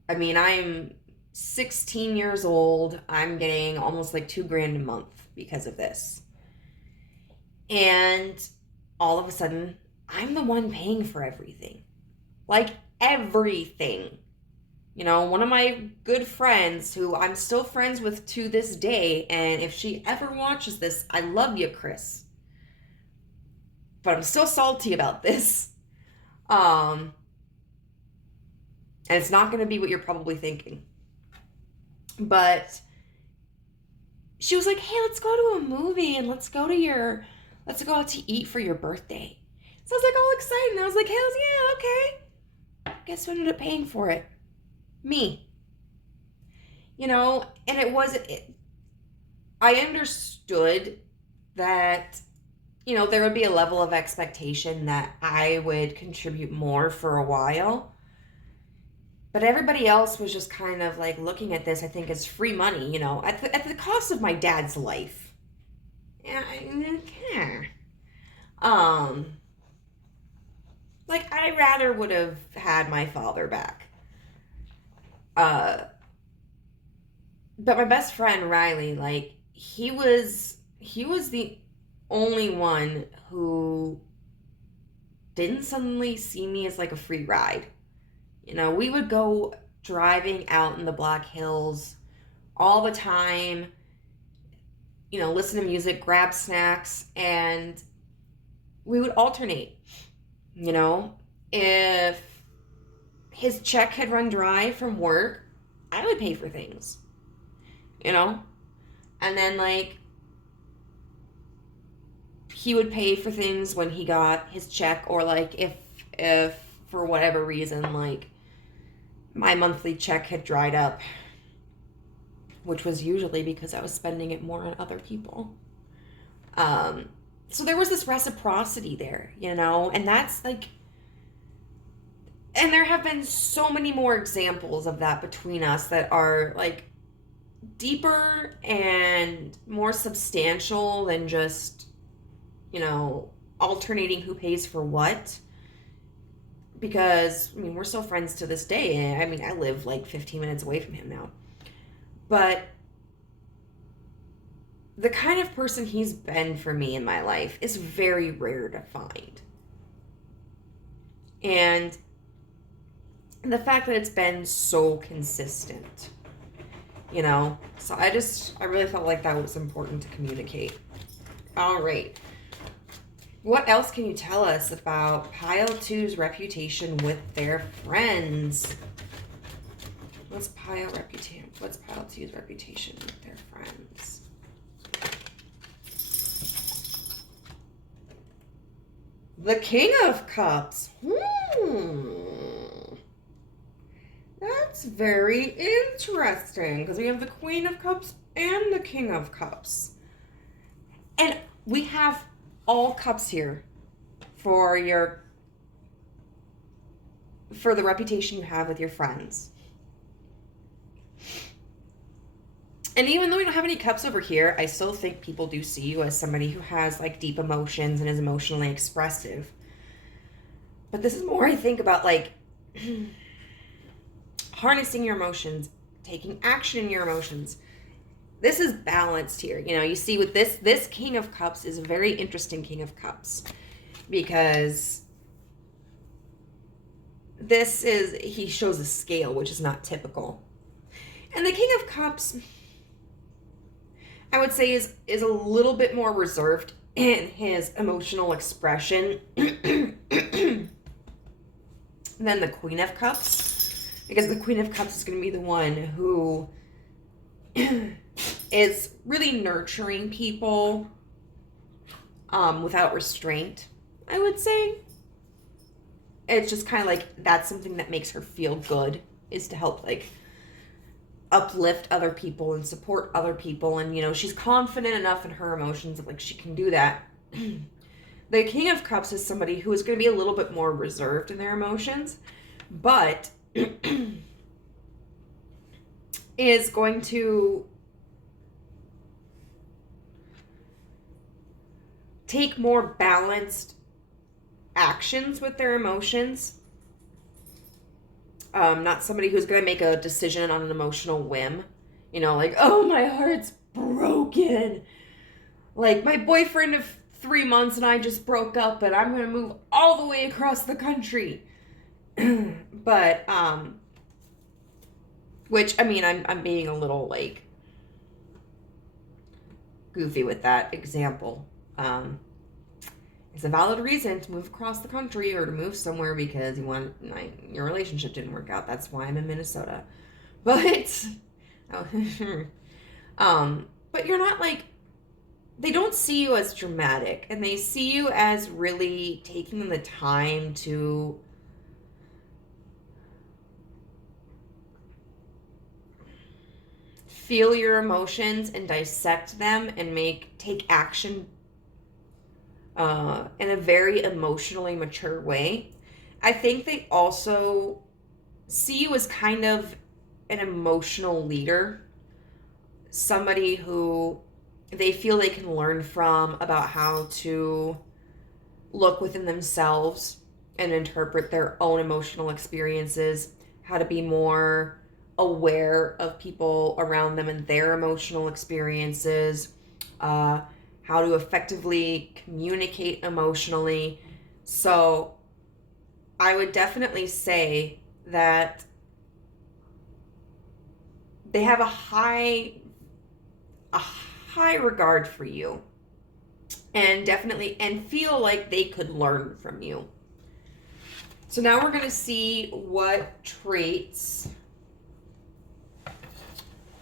I mean, I'm 16 years old. I'm getting almost like $2,000 a month because of this. And all of a sudden, I'm the one paying for everything. Like, everything. You know, one of my good friends who I'm still friends with to this day, and if she ever watches this, I love you, Chris. But I'm still salty about this. And it's not going to be what you're probably thinking. But she was like, hey, let's go to a movie and let's go out to eat for your birthday. So I was like all excited, and I was like, hells yeah, okay. Guess who ended up paying for it? Me. You know, and I understood that, you know, there would be a level of expectation that I would contribute more for a while. But everybody else was just kind of like looking at this, I think, as free money, you know, at the cost of my dad's life. Yeah, like, I rather would have had my father back. But my best friend Riley, like, he was the only one who didn't suddenly see me as like a free ride. You know, we would go driving out in the Black Hills all the time, you know, listen to music, grab snacks, and we would alternate. You know, if his check had run dry from work, I would pay for things, you know? And then, like, he would pay for things when he got his check, or, like, if for whatever reason, like, my monthly check had dried up, which was usually because I was spending it more on other people. So there was this reciprocity there, you know, and that's like, and there have been so many more examples of that between us that are like deeper and more substantial than just, you know, alternating who pays for what. Because, I mean, we're still friends to this day. And I mean, I live like 15 minutes away from him now. But the kind of person he's been for me in my life is very rare to find. And the fact that it's been so consistent, you know? So I really felt like that was important to communicate. All right. What else can you tell us about Pile 2's reputation with their friends? What's Pile 2's reputation with their friends? The King of Cups. That's very interesting, because we have the Queen of Cups and the King of Cups. And we have all cups here for the reputation you have with your friends. And even though we don't have any cups over here, I still think people do see you as somebody who has like deep emotions and is emotionally expressive. But this is more, I think, about like harnessing your emotions, taking action in your emotions. This is balanced here. You know, you see with this King of Cups is a very interesting King of Cups, because he shows a scale, which is not typical. And the King of Cups, I would say, is a little bit more reserved in his emotional expression than the Queen of Cups, because the Queen of Cups is going to be the one who is really nurturing people without restraint, I would say. It's just kind of like, that's something that makes her feel good, is to help like uplift other people and support other people. And, you know, she's confident enough in her emotions that like she can do that. The King of Cups is somebody who is going to be a little bit more reserved in their emotions, but is going to take more balanced actions with their emotions. Not somebody who's going to make a decision on an emotional whim. You know, like, oh, my heart's broken. Like, my boyfriend of 3 months and I just broke up, and I'm going to move all the way across the country. But, which, I mean, I'm being a little, like, goofy with that example. It's a valid reason to move across the country or to move somewhere because your relationship didn't work out. That's why I'm in Minnesota. But, but you're not like, they don't see you as dramatic, and they see you as really taking the time to feel your emotions and dissect them and take action in a very emotionally mature way. I think they also see you as kind of an emotional leader, somebody who they feel they can learn from about how to look within themselves and interpret their own emotional experiences, how to be more aware of people around them and their emotional experiences, how to effectively communicate emotionally. So I would definitely say that they have a high regard for you, and feel like they could learn from you. So now we're going to see what traits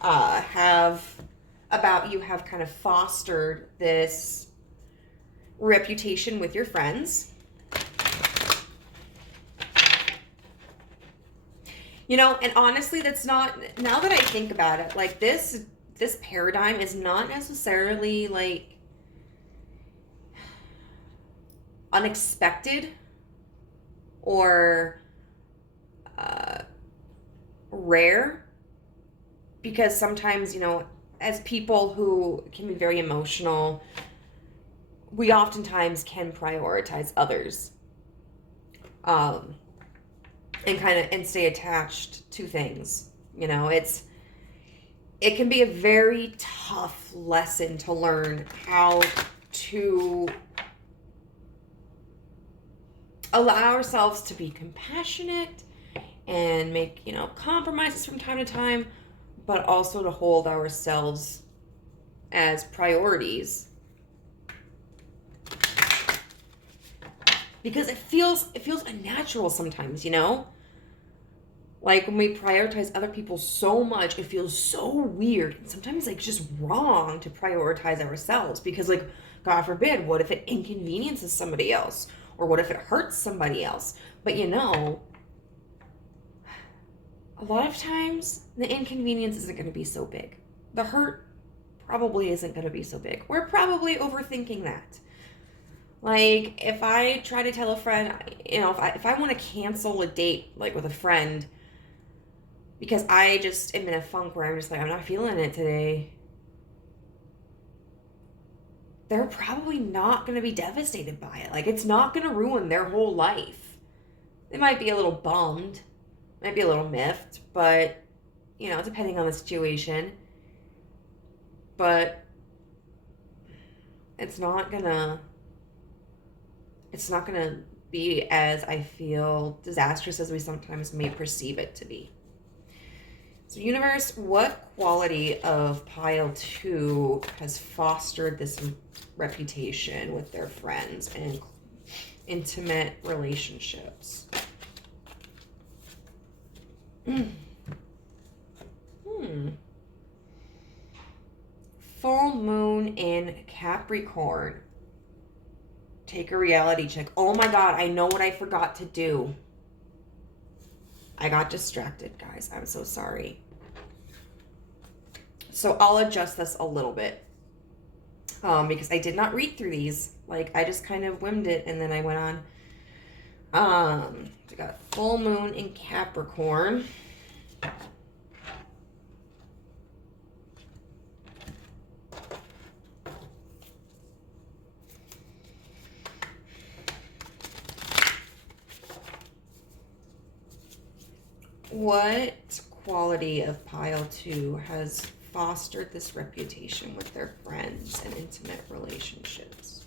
have kind of fostered this reputation with your friends. You know, and honestly, that's not, now that I think about it, like this paradigm is not necessarily like unexpected or rare, because sometimes, you know, as people who can be very emotional, we oftentimes can prioritize others, and stay attached to things. You know, it can be a very tough lesson to learn, how to allow ourselves to be compassionate and make, compromises from time to time, but also to hold ourselves as priorities. Because it feels unnatural sometimes, Like when we prioritize other people so much, it feels so weird. And sometimes like just wrong to prioritize ourselves because like, God forbid, what if it inconveniences somebody else? Or what if it hurts somebody else? But a lot of times the inconvenience isn't going to be so big. The hurt probably isn't going to be so big. We're probably overthinking that. Like if I try to tell a friend, if I want to cancel a date like with a friend because I just am in a funk where I'm just like, I'm not feeling it today, they're probably not going to be devastated by it. Like, it's not going to ruin their whole life. They might be a little bummed, might be a little miffed, but, depending on the situation. But it's not going to be as, I feel, disastrous as we sometimes may perceive it to be. So universe, what quality of pile 2 has fostered this reputation with their friends and intimate relationships? Full moon in Capricorn. Take a reality check. Oh my God, I know what I forgot to do. I got distracted, guys. I'm so sorry. So I'll adjust this a little bit because I did not read through these. Like, I just kind of whimmed it and then I went on. I got full moon in Capricorn. What quality of pile 2 has fostered this reputation with their friends and intimate relationships?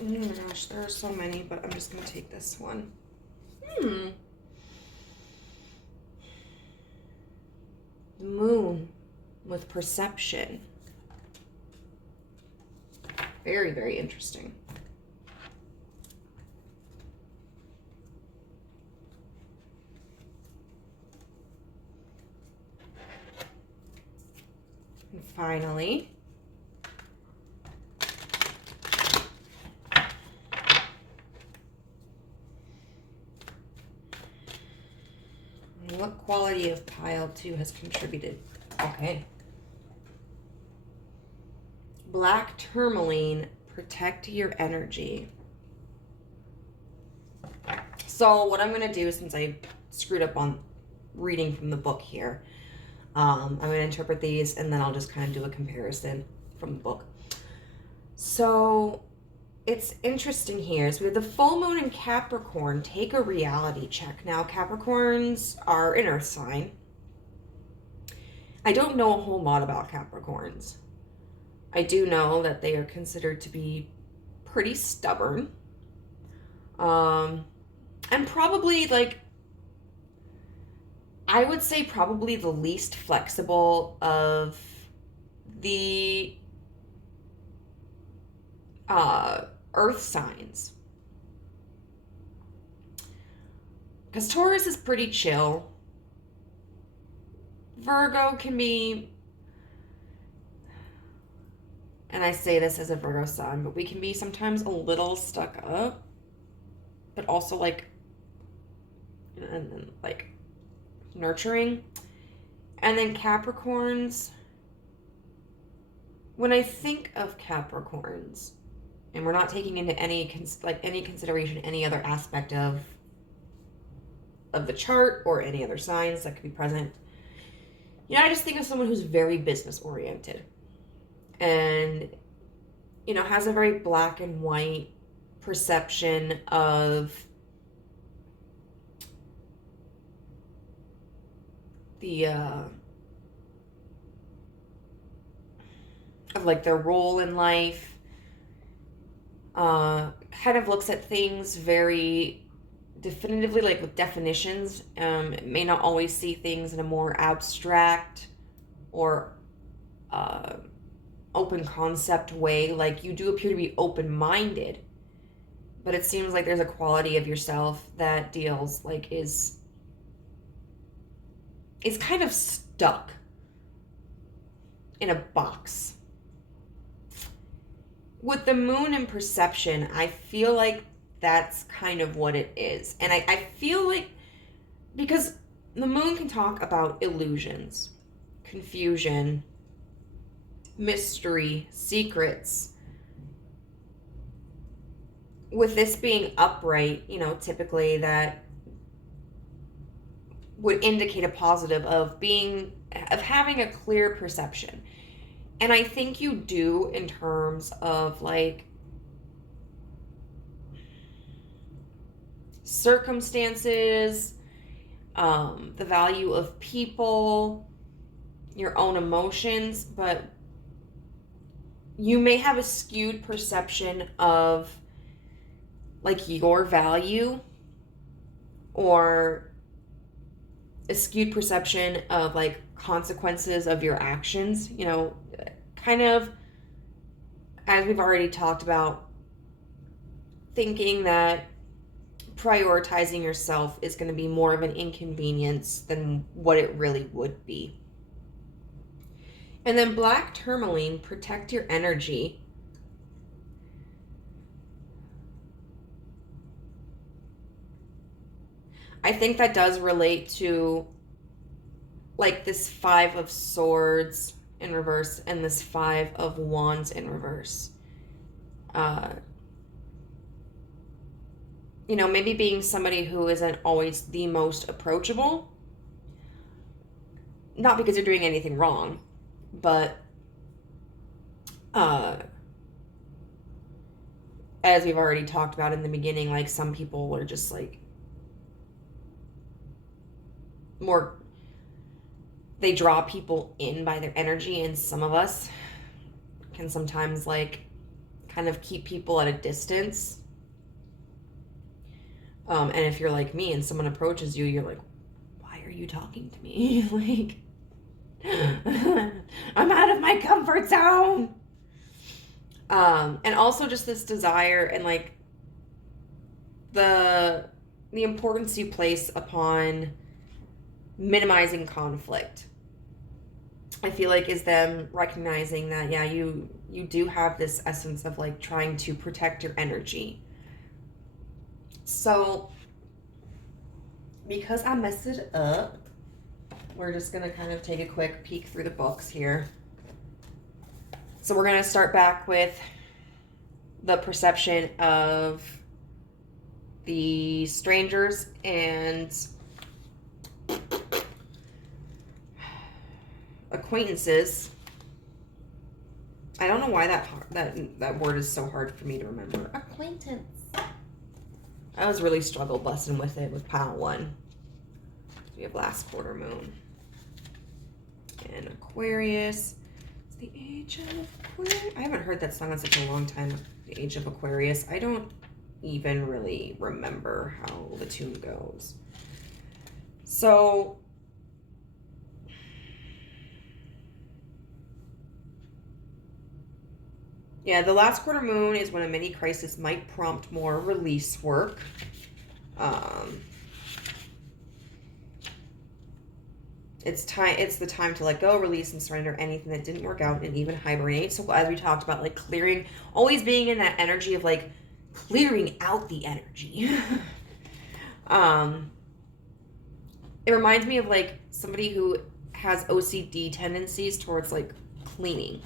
Oh my gosh, there are so many, but I'm just going to take this one. The moon with perception. Very, very interesting. And finally, what quality of pile 2 has contributed? Okay. Black tourmaline, protect your energy. So what I'm going to do, since I screwed up on reading from the book here, I'm going to interpret these and then I'll just kind of do a comparison from the book. So it's interesting here. So we have the full moon in Capricorn. Take a reality check. Now, Capricorns are an earth sign. I don't know a whole lot about Capricorns. I do know that they are considered to be pretty stubborn. And probably, like, I would say probably the least flexible of the earth signs. Because Taurus is pretty chill. Virgo can be, and I say this as a Virgo sun, but we can be sometimes a little stuck up, but also like, and like nurturing. And then Capricorns, when I think of Capricorns, and we're not taking into any consideration any other aspect of the chart or any other signs that could be present, I just think of someone who's very business oriented. and, you know, has a very black and white perception of the, of like their role in life, kind of looks at things very definitively, like with definitions. It may not always see things in a more abstract or open concept way. Like, you do appear to be open-minded, but it seems like there's a quality of yourself that deals like is kind of stuck in a box. With the moon and perception, I feel like that's kind of what it is. And I feel like, because the moon can talk about illusions, confusion, mystery, secrets. With this being upright, you know, typically that would indicate a positive of having a clear perception. And I think you do, in terms of like circumstances, the value of people, your own emotions, but you may have a skewed perception of like your value, or a skewed perception of like consequences of your actions, you know, kind of, as we've already talked about, thinking that prioritizing yourself is going to be more of an inconvenience than what it really would be. And then black tourmaline, protect your energy. I think that does relate to like this 5 of Swords in reverse and this 5 of Wands in reverse. You know, maybe being somebody who isn't always the most approachable. Not because you're doing anything wrong, but as we've already talked about in the beginning, like some people are just like more, they draw people in by their energy, and some of us can sometimes like kind of keep people at a distance. And if you're like me and someone approaches you, you're like, why are you talking to me? Like, I'm out of my comfort zone. And also just this desire and like the importance you place upon minimizing conflict. I feel like is them recognizing that, yeah, you do have this essence of like trying to protect your energy. So because I messed it up, we're just going to kind of take a quick peek through the books here. So we're going to start back with the perception of the strangers and acquaintances. I don't know why that word is so hard for me to remember. Acquaintance. I was really struggle busting with it with pile 1. We have last quarter moon. And Aquarius. It's the age of Aquarius. I haven't heard that song in such a long time. The age of Aquarius. I don't even really remember how the tune goes. So yeah, the last quarter moon is when a mini crisis might prompt more release work. It's the time to let go, release, and surrender anything that didn't work out, and even hibernate. So as we talked about, like clearing, always being in that energy of like clearing out the energy. It reminds me of like somebody who has OCD tendencies towards like cleaning.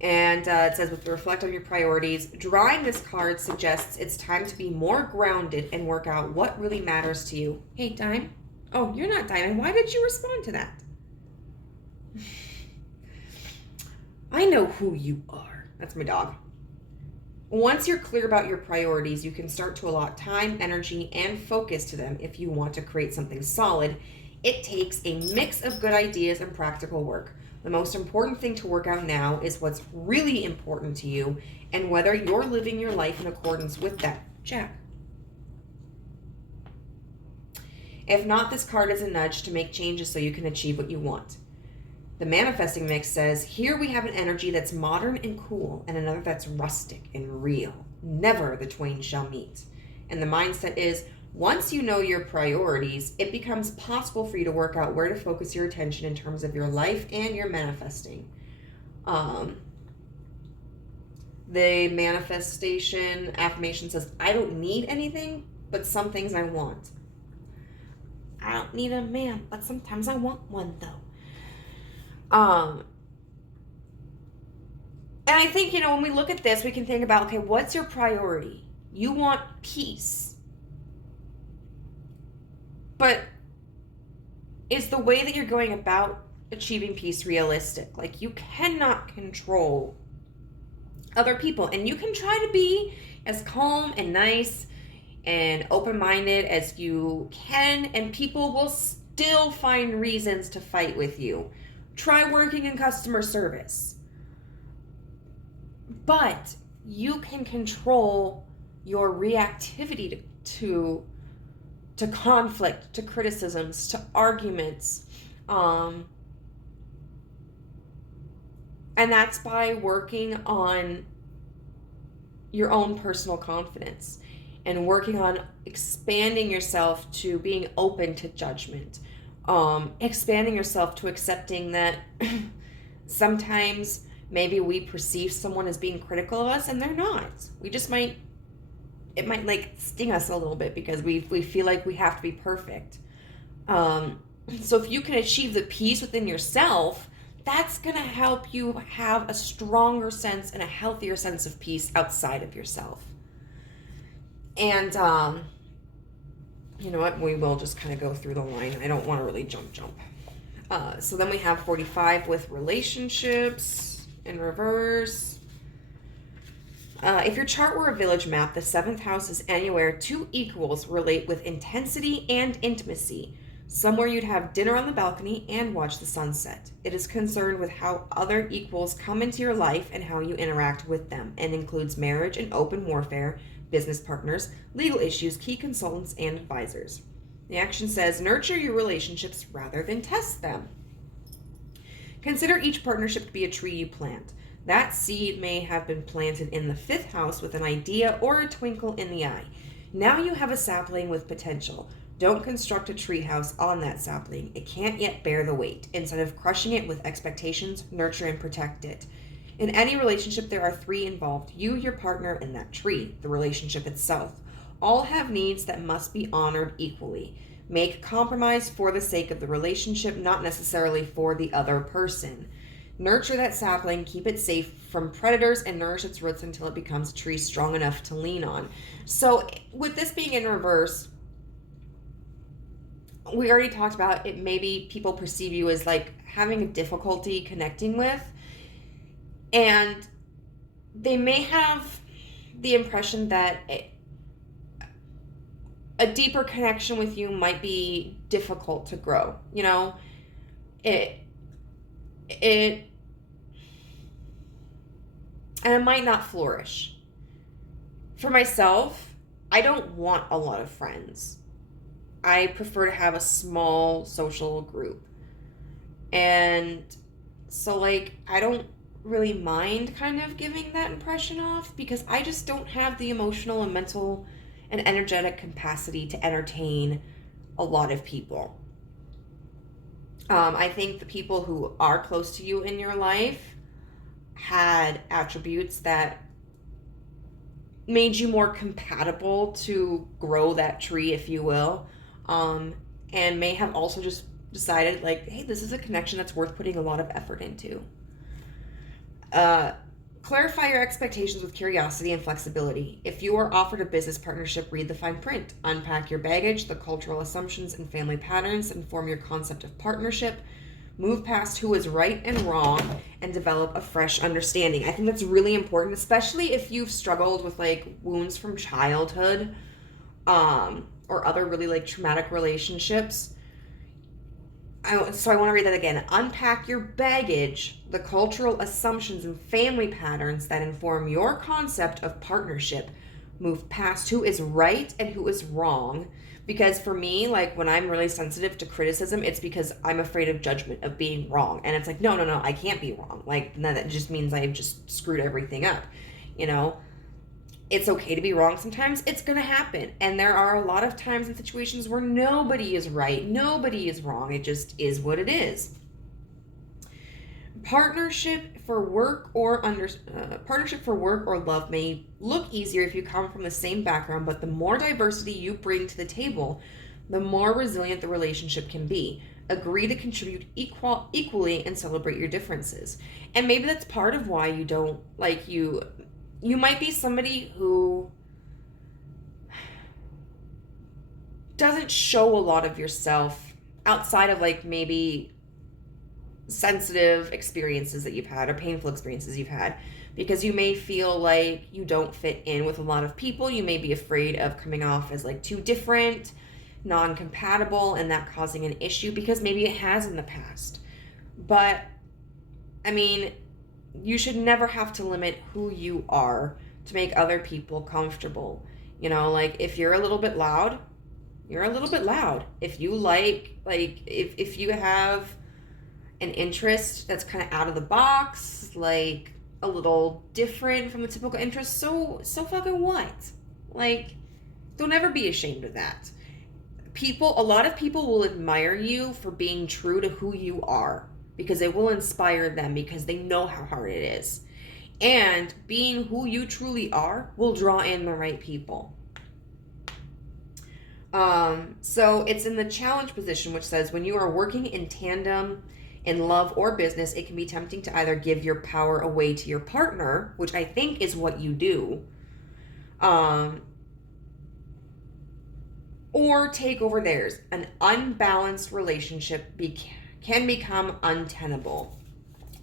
And it says, with reflect on your priorities. Drawing this card suggests it's time to be more grounded and work out what really matters to you. Hey, Dime. Oh, you're not Diamond. Why did you respond to that? I know who you are. That's my dog. Once you're clear about your priorities, you can start to allot time, energy, and focus to them if you want to create something solid. It takes a mix of good ideas and practical work. The most important thing to work out now is what's really important to you and whether you're living your life in accordance with that. Jack. If not, this card is a nudge to make changes so you can achieve what you want. The manifesting mix says, here we have an energy that's modern and cool and another that's rustic and real. Never the twain shall meet. And the mindset is, once you know your priorities, it becomes possible for you to work out where to focus your attention in terms of your life and your manifesting. The manifestation affirmation says, I don't need anything, but some things I want. I don't need a man, but sometimes I want one though. And I think, when we look at this, we can think about, okay, what's your priority? You want peace. But is the way that you're going about achieving peace realistic? Like, you cannot control other people. And you can try to be as calm and nice and open-minded as you can, and people will still find reasons to fight with you. Try working in customer service. But you can control your reactivity to conflict, to criticisms, to arguments. And that's by working on your own personal confidence and working on expanding yourself to being open to judgment. Expanding yourself to accepting that sometimes maybe we perceive someone as being critical of us and they're not. It might like sting us a little bit because we feel like we have to be perfect. So if you can achieve the peace within yourself, that's going to help you have a stronger sense and a healthier sense of peace outside of yourself. And, you know what? We will just kind of go through the line. I don't want to really jump. So then we have 45 with relationships in reverse. If your chart were a village map, the 7th house is anywhere two equals relate with intensity and intimacy. Somewhere you'd have dinner on the balcony and watch the sunset. It is concerned with how other equals come into your life and how you interact with them, and includes marriage and open warfare, business partners, legal issues, key consultants, and advisors. The action says, nurture your relationships rather than test them. Consider each partnership to be a tree you plant. That seed may have been planted in the 5th house with an idea or a twinkle in the eye. Now you have a sapling with potential. Don't construct a tree house on that sapling. It can't yet bear the weight. Instead of crushing it with expectations, nurture and protect it. In any relationship, there are 3 involved: you, your partner, and that tree, the relationship itself. All have needs that must be honored equally. Make compromise for the sake of the relationship, not necessarily for the other person. Nurture that sapling, keep it safe from predators, and nourish its roots until it becomes a tree strong enough to lean on. So with this being in reverse, we already talked about it. Maybe people perceive you as like having a difficulty connecting with, and they may have the impression that a deeper connection with you might be difficult to grow. And it might not flourish. For myself, I don't want a lot of friends. I prefer to have a small social group. And so I don't really mind kind of giving that impression off, because I just don't have the emotional and mental and energetic capacity to entertain a lot of people. I think the people who are close to you in your life had attributes that made you more compatible to grow that tree, if you will, and may have also just decided hey, this is a connection that's worth putting a lot of effort into. Clarify your expectations with curiosity and flexibility. If you are offered a business partnership, read the fine print. Unpack your baggage, the cultural assumptions and family patterns, and form your concept of partnership. Move past who is right and wrong and develop a fresh understanding. I think that's really important, especially if you've struggled with like wounds from childhood, or other really like traumatic relationships. So I want to read that again. Unpack your baggage, the cultural assumptions and family patterns that inform your concept of partnership. Move past who is right and who is wrong. Because for me, like when I'm really sensitive to criticism, it's because I'm afraid of judgment, of being wrong. And it's like, no, I can't be wrong. Like, no, that just means I've just screwed everything up. You know, it's okay to be wrong sometimes. It's going to happen. And there are a lot of times and situations where nobody is right, nobody is wrong. It just is what it is. Partnership for work or love may look easier if you come from the same background, but the more diversity you bring to the table, the more resilient the relationship can be. Agree to contribute equally and celebrate your differences. And maybe that's part of why you don't like you might be somebody who doesn't show a lot of yourself outside of like maybe sensitive experiences that you've had or painful experiences you've had, because you may feel like you don't fit in with a lot of people. You may be afraid of coming off as like too different, non-compatible, and that causing an issue because maybe it has in the past. But I mean, you should never have to limit who you are to make other people comfortable. You know, like if you're a little bit loud, you're a little bit loud. If you if you have an interest that's kind of out of the box, like a little different from the typical interest, so fucking what? Like, don't ever be ashamed of that. A lot of people will admire you for being true to who you are because it will inspire them because they know how hard it is. And being who you truly are will draw in the right people. So it's in the challenge position, which says when you are working in tandem in love or business, it can be tempting to either give your power away to your partner, which I think is what you do, or take over theirs. An unbalanced relationship can become untenable.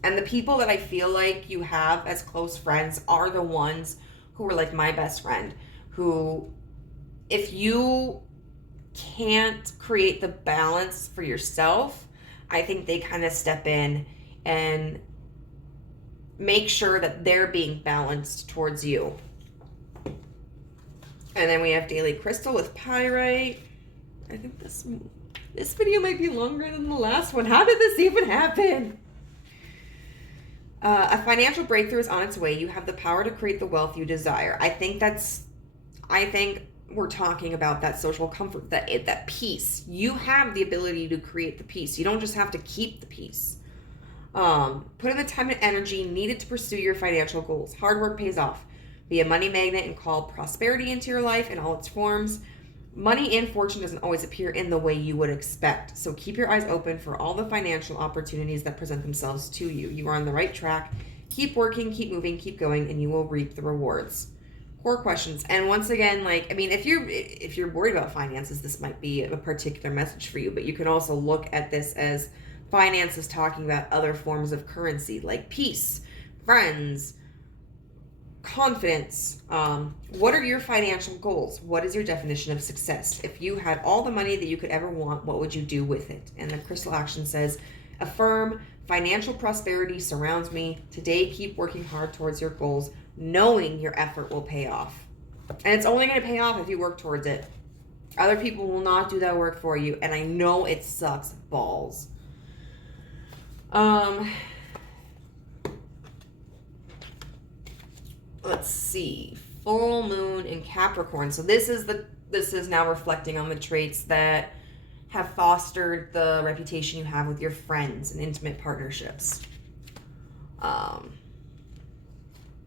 And the people that I feel like you have as close friends are the ones who are like my best friend, who, if you can't create the balance for yourself, I think they kind of step in and make sure that they're being balanced towards you. And then we have Daily Crystal with Pyrite. I think this video might be longer than the last one. How did this even happen? A financial breakthrough is on its way. You have the power to create the wealth you desire. I think we're talking about that social comfort, that peace. You have the ability to create the peace. You don't just have to keep the peace. Put in the time and energy needed to pursue your financial goals. Hard work pays off. Be a money magnet and call prosperity into your life in all its forms. Money and fortune doesn't always appear in the way you would expect. So keep your eyes open for all the financial opportunities that present themselves to you. You are on the right track. Keep working, keep moving, keep going, and you will reap the rewards. Core questions. And once again, if you're worried about finances, this might be a particular message for you, but you can also look at this as finances talking about other forms of currency like peace, friends, confidence. What are your financial goals? What is your definition of success? If you had all the money that you could ever want, what would you do with it? And the crystal action says, affirm, financial prosperity surrounds me. Today, keep working hard towards your goals, knowing your effort will pay off. And it's only going to pay off if you work towards it. Other people will not do that work for you. And I know it sucks balls. Let's see. Full moon in Capricorn. So this is now reflecting on the traits that have fostered the reputation you have with your friends and intimate partnerships.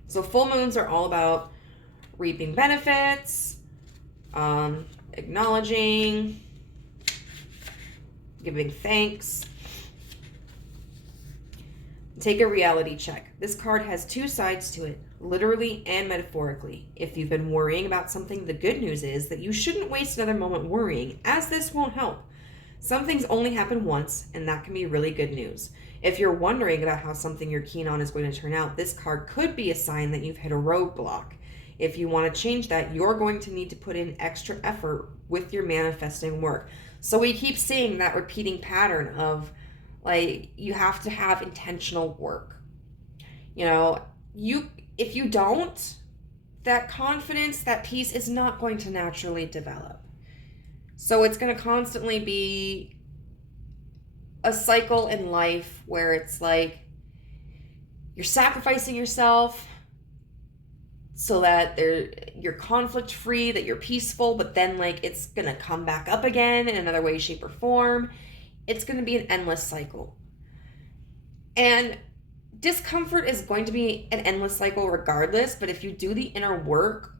So full moons are all about reaping benefits, acknowledging, giving thanks. Take a reality check. This card has two sides to it, literally and metaphorically. If you've been worrying about something, the good news is that you shouldn't waste another moment worrying, as this won't help. Some things only happen once, and that can be really good news. If you're wondering about how something you're keen on is going to turn out, this card could be a sign that you've hit a roadblock. If you want to change that, you're going to need to put in extra effort with your manifesting work. So we keep seeing that repeating pattern of, like, you have to have intentional work. You know, if you don't, that confidence, that peace is not going to naturally develop. So it's going to constantly be a cycle in life where it's like you're sacrificing yourself so that you're conflict free, that you're peaceful, but then like it's going to come back up again in another way, shape, or form. It's going to be an endless cycle. And discomfort is going to be an endless cycle regardless, but if you do the inner work,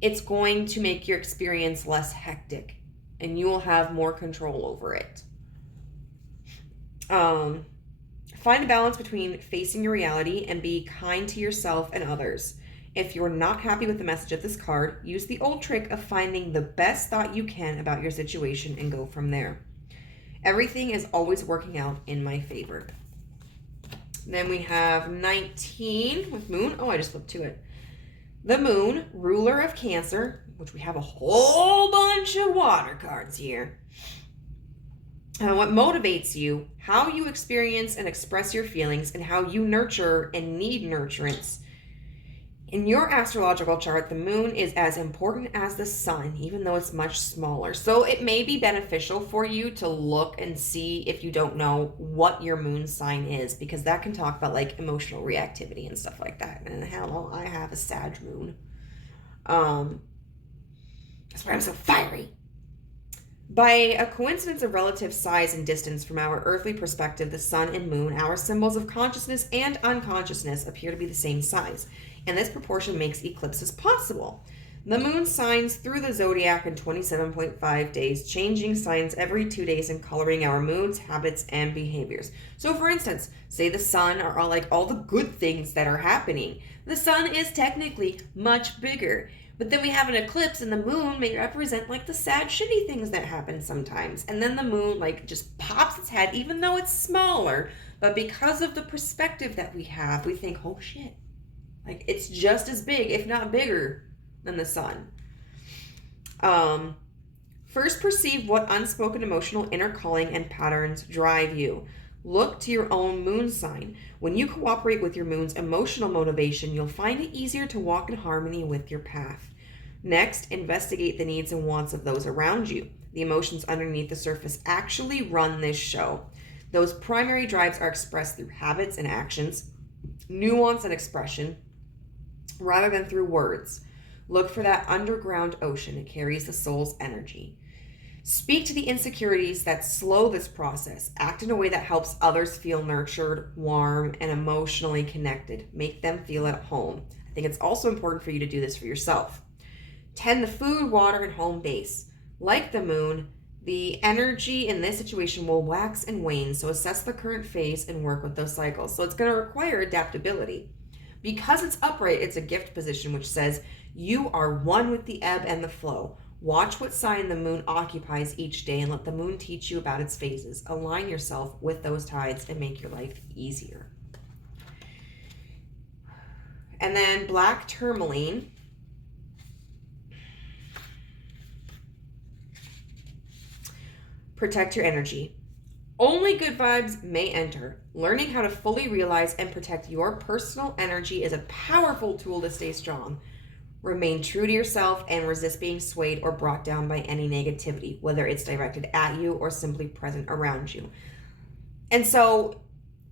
it's going to make your experience less hectic and you will have more control over it. Find a balance between facing your reality and be kind to yourself and others. If you're not happy with the message of this card, use the old trick of finding the best thought you can about your situation and go from there. Everything is always working out in my favor. Then we have 19 with Moon. Oh, I just flipped to it. The Moon, ruler of Cancer, which we have a whole bunch of water cards here. What motivates you, how you experience and express your feelings, and how you nurture and need nurturance. In your astrological chart, the moon is as important as the sun, even though it's much smaller. So it may be beneficial for you to look and see, if you don't know, what your moon sign is, because that can talk about like emotional reactivity and stuff like that. And hello, I have a Sag moon. That's why I'm so fiery. By a coincidence of relative size and distance from our earthly perspective, the sun and moon, our symbols of consciousness and unconsciousness, appear to be the same size, and this proportion makes eclipses possible. The moon signs through the zodiac in 27.5 days, changing signs every 2 days and coloring our moods, habits, and behaviors. So for instance, say the sun are all the good things that are happening. The sun is technically much bigger. But then we have an eclipse and the moon may represent like the sad, shitty things that happen sometimes. And then the moon like just pops its head, even though it's smaller. But because of the perspective that we have, we think, oh shit, like it's just as big, if not bigger, than the sun. First, perceive what unspoken emotional inner calling and patterns drive you. Look to your own moon sign. When you cooperate with your moon's emotional motivation, you'll find it easier to walk in harmony with your path. Next, investigate the needs and wants of those around you. The emotions underneath the surface actually run this show. Those primary drives are expressed through habits and actions, nuance and expression, rather than through words. Look for that underground ocean. It carries the soul's energy. Speak to the insecurities that slow this process. Act in a way that helps others feel nurtured, warm, and emotionally connected. Make them feel at home. I think it's also important for you to do this for yourself. Tend the food, water, and home base. Like the moon, the energy in this situation will wax and wane, so assess the current phase and work with those cycles. So it's going to require adaptability. Because it's upright, it's a gift position, which says you are one with the ebb and the flow. Watch what sign the moon occupies each day and let the moon teach you about its phases. Align yourself with those tides and make your life easier. And then black tourmaline. Protect your energy. Only good vibes may enter. Learning how to fully realize and protect your personal energy is a powerful tool to stay strong. Remain true to yourself and resist being swayed or brought down by any negativity, whether it's directed at you or simply present around you. And so,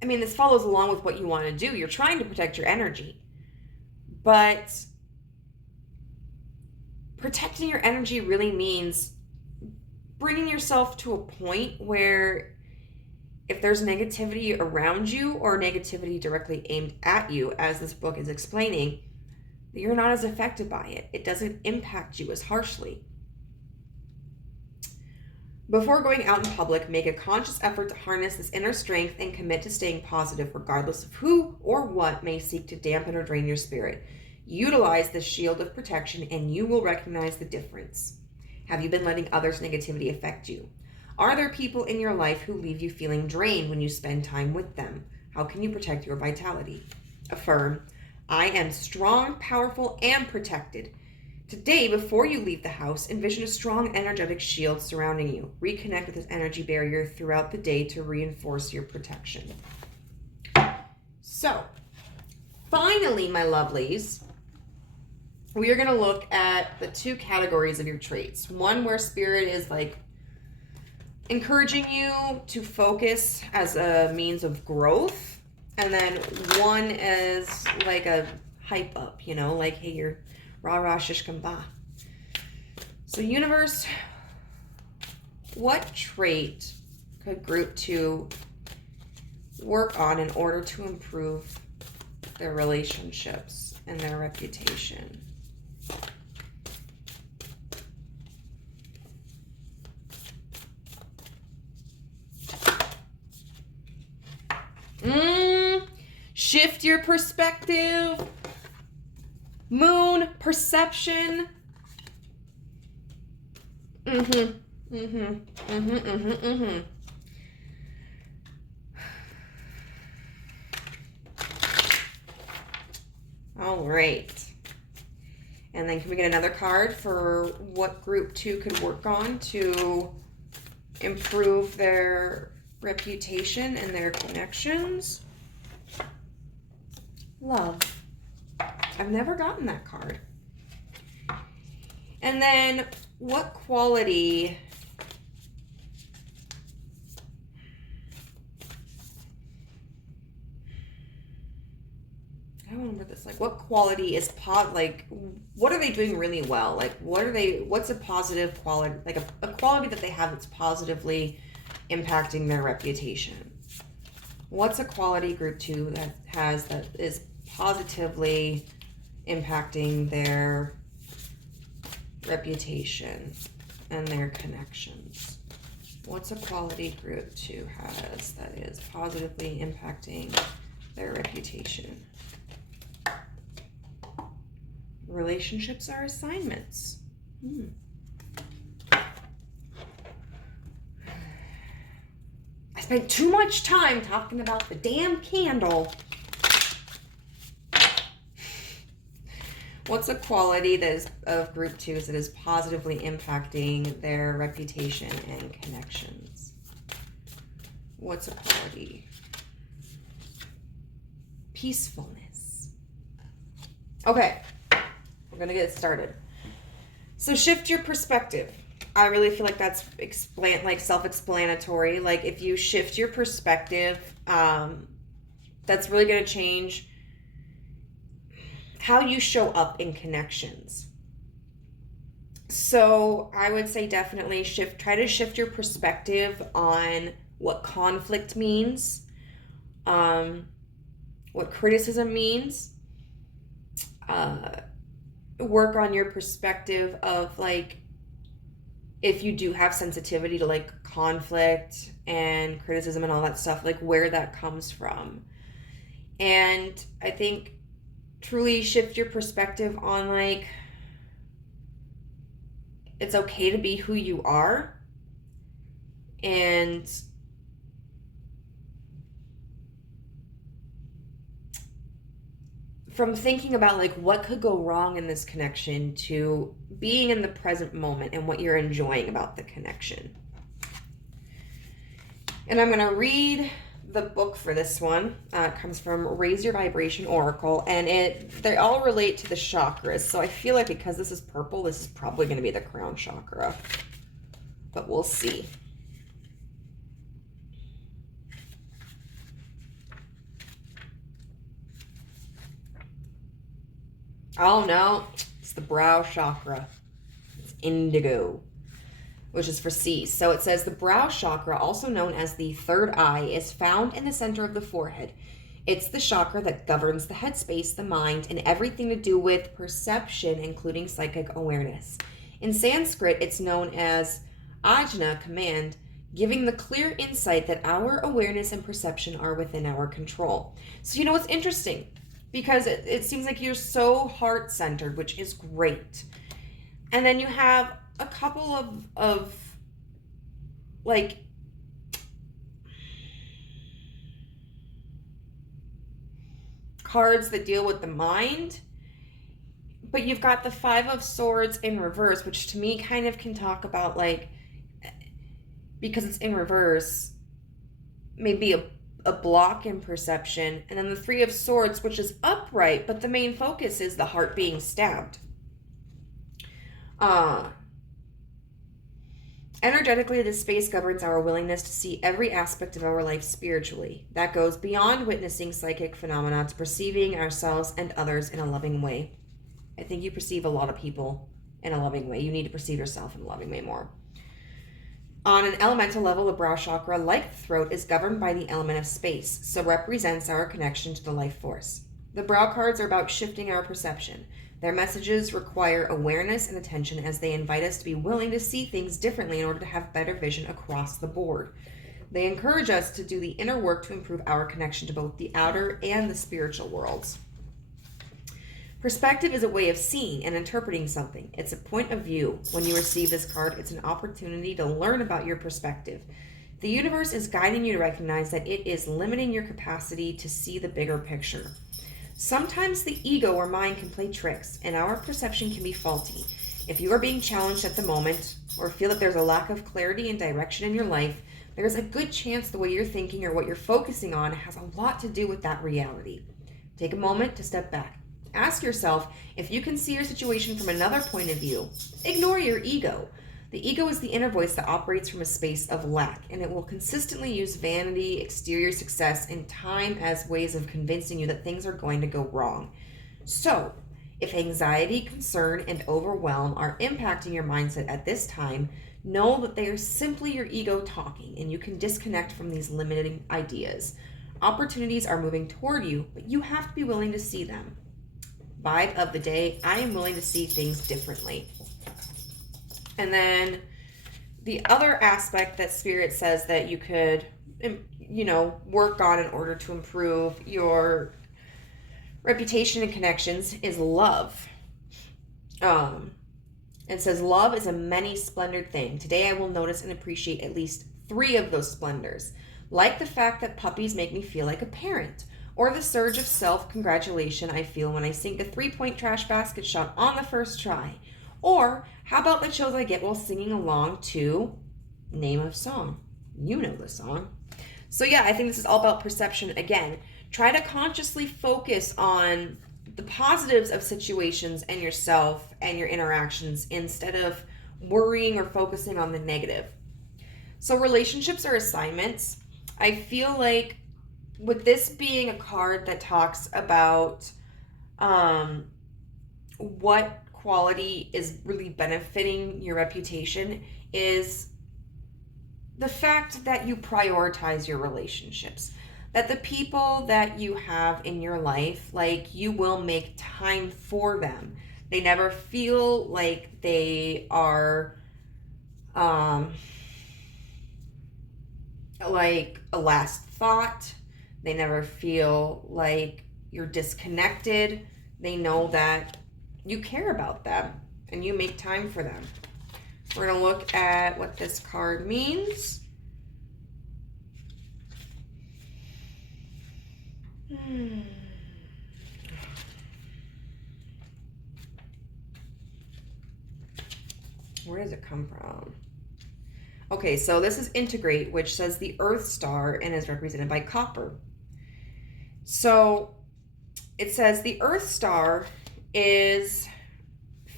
I mean, this follows along with what you want to do. You're trying to protect your energy, but protecting your energy really means bringing yourself to a point where if there's negativity around you or negativity directly aimed at you, as this book is explaining, you're not as affected by it. It doesn't impact you as harshly. Before going out in public, make a conscious effort to harness this inner strength and commit to staying positive regardless of who or what may seek to dampen or drain your spirit. Utilize this shield of protection and you will recognize the difference. Have you been letting others' negativity affect you? Are there people in your life who leave you feeling drained when you spend time with them? How can you protect your vitality? Affirm, I am strong, powerful, and protected. Today, before you leave the house, envision a strong energetic shield surrounding you. Reconnect with this energy barrier throughout the day to reinforce your protection. So, finally, my lovelies, we are going to look at the two categories of your traits. One where spirit is like encouraging you to focus as a means of growth. And then one is like a hype up, you know, like, hey, you're rah rah shish kamba. So universe, what trait could group 2 work on in order to improve their relationships and their reputation? Shift your perspective. Moon, perception. All right. And then can we get another card for what group 2 could work on to improve their reputation and their connections? Love. I've never gotten that card. And then what quality I don't remember this. Like, what quality is like, what are they doing really well? Like, what's a positive quality, like a quality that they have that's positively impacting their reputation? What's a quality group 2 that is positively impacting their reputation and their connections? What's a quality group 2 has that is positively impacting their reputation? Relationships are assignments. I spent too much time talking about the damn candle. What's a quality that is of group 2s that is positively impacting their reputation and connections? What's a quality? Peacefulness. Okay, we're gonna get started. So shift your perspective. I really feel like that's self-explanatory. Like, if you shift your perspective, that's really gonna change how you show up in connections. So I would say definitely try to shift your perspective on what conflict means, what criticism means. Work on your perspective of, like, if you do have sensitivity to like conflict and criticism and all that stuff, like where that comes from. And I think truly shift your perspective on, like, it's okay to be who you are, and from thinking about like what could go wrong in this connection to being in the present moment and what you're enjoying about the connection. And I'm going to read the book for this one. It comes from Raise Your Vibration Oracle, and they all relate to the chakras. So I feel like because this is purple, this is probably going to be the crown chakra, but we'll see. Oh no, it's the brow chakra. It's indigo, which is for C. So it says the brow chakra, also known as the third eye, is found in the center of the forehead. It's the chakra that governs the headspace, the mind, and everything to do with perception, including psychic awareness. In Sanskrit, it's known as ajna, command, giving the clear insight that our awareness and perception are within our control. So you know what's interesting? Because it seems like you're so heart-centered, which is great. And then you have a couple of like, cards that deal with the mind. But you've got the Five of Swords in reverse, which to me kind of can talk about, like, because it's in reverse, maybe a block in perception. And then the Three of Swords, which is upright, but the main focus is the heart being stabbed. Energetically, this space governs our willingness to see every aspect of our life spiritually. That goes beyond witnessing psychic phenomena to perceiving ourselves and others in a loving way. I think you perceive a lot of people in a loving way. You need to perceive yourself in a loving way more. On an elemental level, the brow chakra, like the throat, is governed by the element of space, so represents our connection to the life force. The brow cards are about shifting our perception. Their messages require awareness and attention as they invite us to be willing to see things differently in order to have better vision across the board. They encourage us to do the inner work to improve our connection to both the outer and the spiritual worlds. Perspective is a way of seeing and interpreting something. It's a point of view. When you receive this card, it's an opportunity to learn about your perspective. The universe is guiding you to recognize that it is limiting your capacity to see the bigger picture. Sometimes the ego or mind can play tricks, and our perception can be faulty. If you are being challenged at the moment, or feel that there's a lack of clarity and direction in your life, there's a good chance the way you're thinking or what you're focusing on has a lot to do with that reality. Take a moment to step back. Ask yourself if you can see your situation from another point of view. Ignore your ego. The ego is the inner voice that operates from a space of lack, and it will consistently use vanity, exterior success, and time as ways of convincing you that things are going to go wrong. So, if anxiety, concern, and overwhelm are impacting your mindset at this time, know that they are simply your ego talking, and you can disconnect from these limiting ideas. Opportunities are moving toward you, but you have to be willing to see them. Vibe of the day, I am willing to see things differently. And then the other aspect that Spirit says that you could, work on in order to improve your reputation and connections is love. It says, love is a many-splendored thing. Today I will notice and appreciate at least 3 of those splendors. Like the fact that puppies make me feel like a parent, or the surge of self-congratulation I feel when I sink a 3-point trash basket shot on the first try. Or how about the chills I get while singing along to name of song? You know the song. So yeah, I think this is all about perception. Again, try to consciously focus on the positives of situations and yourself and your interactions instead of worrying or focusing on the negative. So relationships are assignments. I feel like with this being a card that talks about what quality is really benefiting your reputation is the fact that you prioritize your relationships, that the people that you have in your life, like, you will make time for them. They never feel like they are like a last thought. They never feel like you're disconnected. They know that you care about them and you make time for them. We're going to look at what this card means. Where does it come from? Okay, so this is integrate, which says the Earth star and is represented by copper. So it says the Earth star is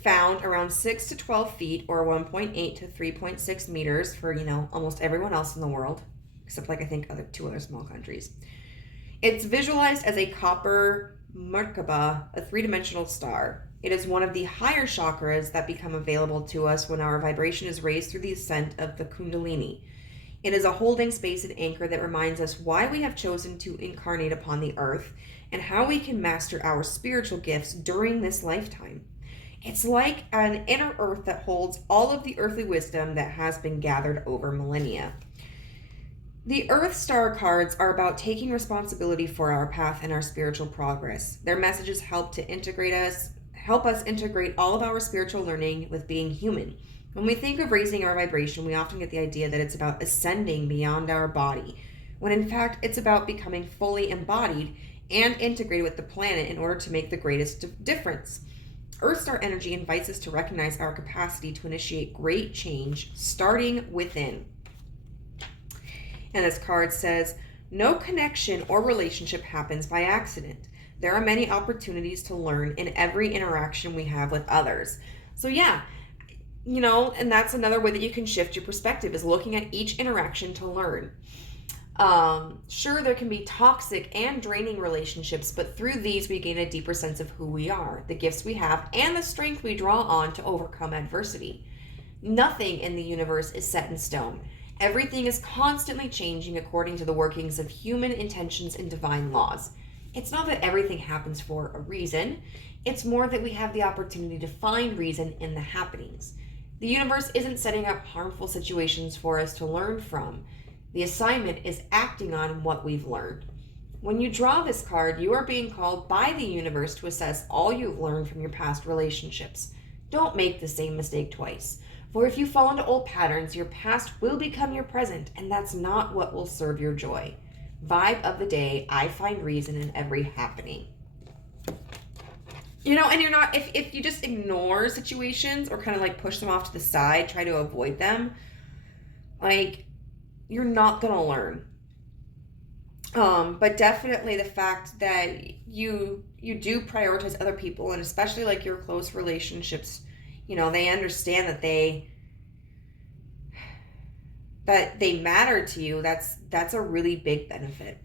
found around 6 to 12 feet or 1.8 to 3.6 meters for, almost everyone else in the world, except I think 2 other small countries. It's visualized as a copper Merkaba, a 3-dimensional star. It is one of the higher chakras that become available to us when our vibration is raised through the ascent of the Kundalini. It is a holding space and anchor that reminds us why we have chosen to incarnate upon the earth and how we can master our spiritual gifts during this lifetime. It's like an inner earth that holds all of the earthly wisdom that has been gathered over millennia. The Earth Star cards are about taking responsibility for our path and our spiritual progress. Their messages help us integrate all of our spiritual learning with being human. When we think of raising our vibration, we often get the idea that it's about ascending beyond our body, when in fact it's about becoming fully embodied and integrated with the planet in order to make the greatest difference. Earth Star energy invites us to recognize our capacity to initiate great change, starting within. And this card says, no connection or relationship happens by accident. There are many opportunities to learn in every interaction we have with others. So yeah, you know, and that's another way that you can shift your perspective, is looking at each interaction to learn. Sure, there can be toxic and draining relationships, but through these we gain a deeper sense of who we are, the gifts we have, and the strength we draw on to overcome adversity. Nothing in the universe is set in stone. Everything is constantly changing according to the workings of human intentions and divine laws. It's not that everything happens for a reason. It's more that we have the opportunity to find reason in the happenings. The universe isn't setting up harmful situations for us to learn from. The assignment is acting on what we've learned. When you draw this card, you are being called by the universe to assess all you've learned from your past relationships. Don't make the same mistake twice. For if you fall into old patterns, your past will become your present, and that's not what will serve your joy. Vibe of the day, I find reason in every happening. You know, and you're not, if you just ignore situations or kind of like push them off to the side, try to avoid them, like, you're not going to learn. But definitely the fact that you do prioritize other people, and especially like your close relationships, you know, they understand that they matter to you. That's a really big benefit.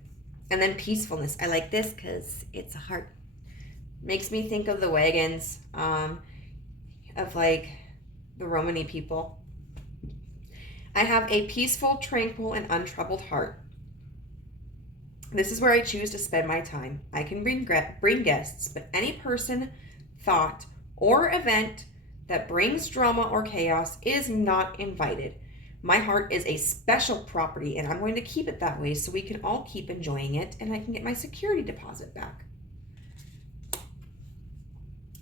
And then peacefulness. I like this because it's a heart. Makes me think of the wagons, of like the Romani people. I have a peaceful, tranquil, and untroubled heart. This is where I choose to spend my time. I can bring guests, but any person, thought, or event that brings drama or chaos is not invited. My heart is a special property, and I'm going to keep it that way so we can all keep enjoying it, and I can get my security deposit back.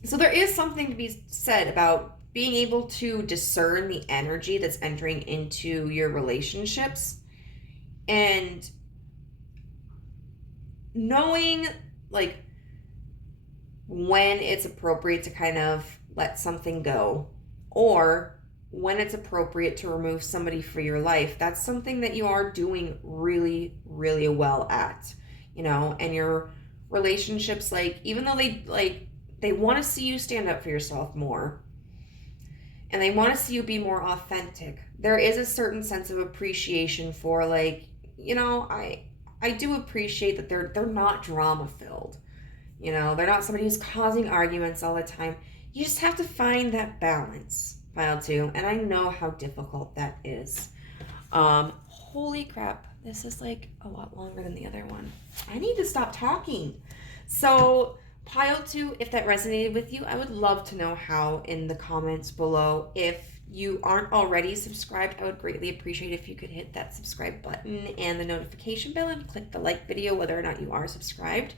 So there is something to be said about being able to discern the energy that's entering into your relationships and knowing like when it's appropriate to kind of let something go, or when it's appropriate to remove somebody from your life. That's something that you are doing really, really well at, you know. And your relationships, like, even though they want to see you stand up for yourself more, and they want to see you be more authentic, there is a certain sense of appreciation for, like, you know, I do appreciate that they're not drama filled. You know, they're not somebody who's causing arguments all the time. You just have to find that balance, Pile 2, and I know how difficult that is. Holy crap, this is like a lot longer than the other one. I need to stop talking. So Pile 2, if that resonated with you, I would love to know how in the comments below. If you aren't already subscribed, I would greatly appreciate if you could hit that subscribe button and the notification bell and click the like video whether or not you are subscribed.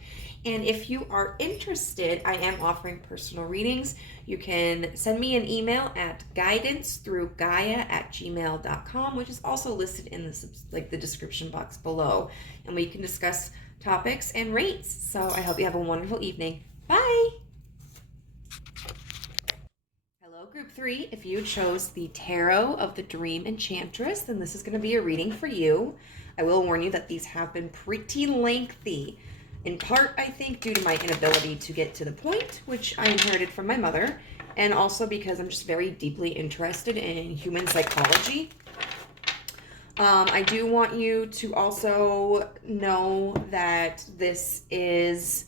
And if you are interested, I am offering personal readings. You can send me an email at guidancethroughgaia@gmail.com, which is also listed in the description box below. And we can discuss topics and rates. So I hope you have a wonderful evening. Bye! Hello, Group 3. If you chose the Tarot of the Dream Enchantress, then this is going to be a reading for you. I will warn you that these have been pretty lengthy. In part, I think, due to my inability to get to the point, which I inherited from my mother, and also because I'm just very deeply interested in human psychology. I do want you to also know that this is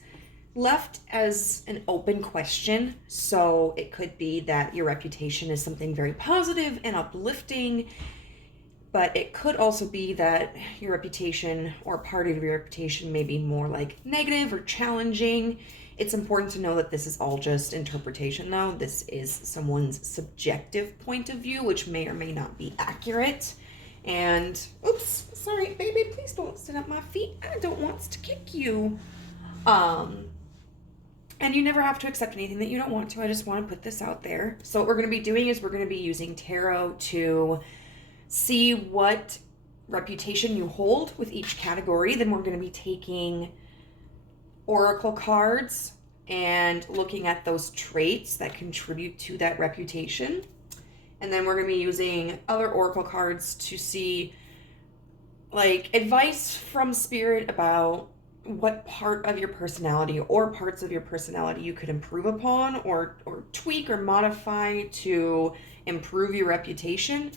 left as an open question. So it could be that your reputation is something very positive and uplifting, but it could also be that your reputation or part of your reputation may be more like negative or challenging. It's important to know that this is all just interpretation, though. This is someone's subjective point of view, which may or may not be accurate. And, oops, sorry, baby, please don't sit up my feet. I don't want to kick you. And you never have to accept anything that you don't want to. I just want to put this out there. So what we're going to be doing is we're going to be using tarot to see what reputation you hold with each category. Then we're going to be taking oracle cards and looking at those traits that contribute to that reputation. And then we're going to be using other oracle cards to see like advice from spirit about what part of your personality or parts of your personality you could improve upon or tweak or modify to improve your reputation.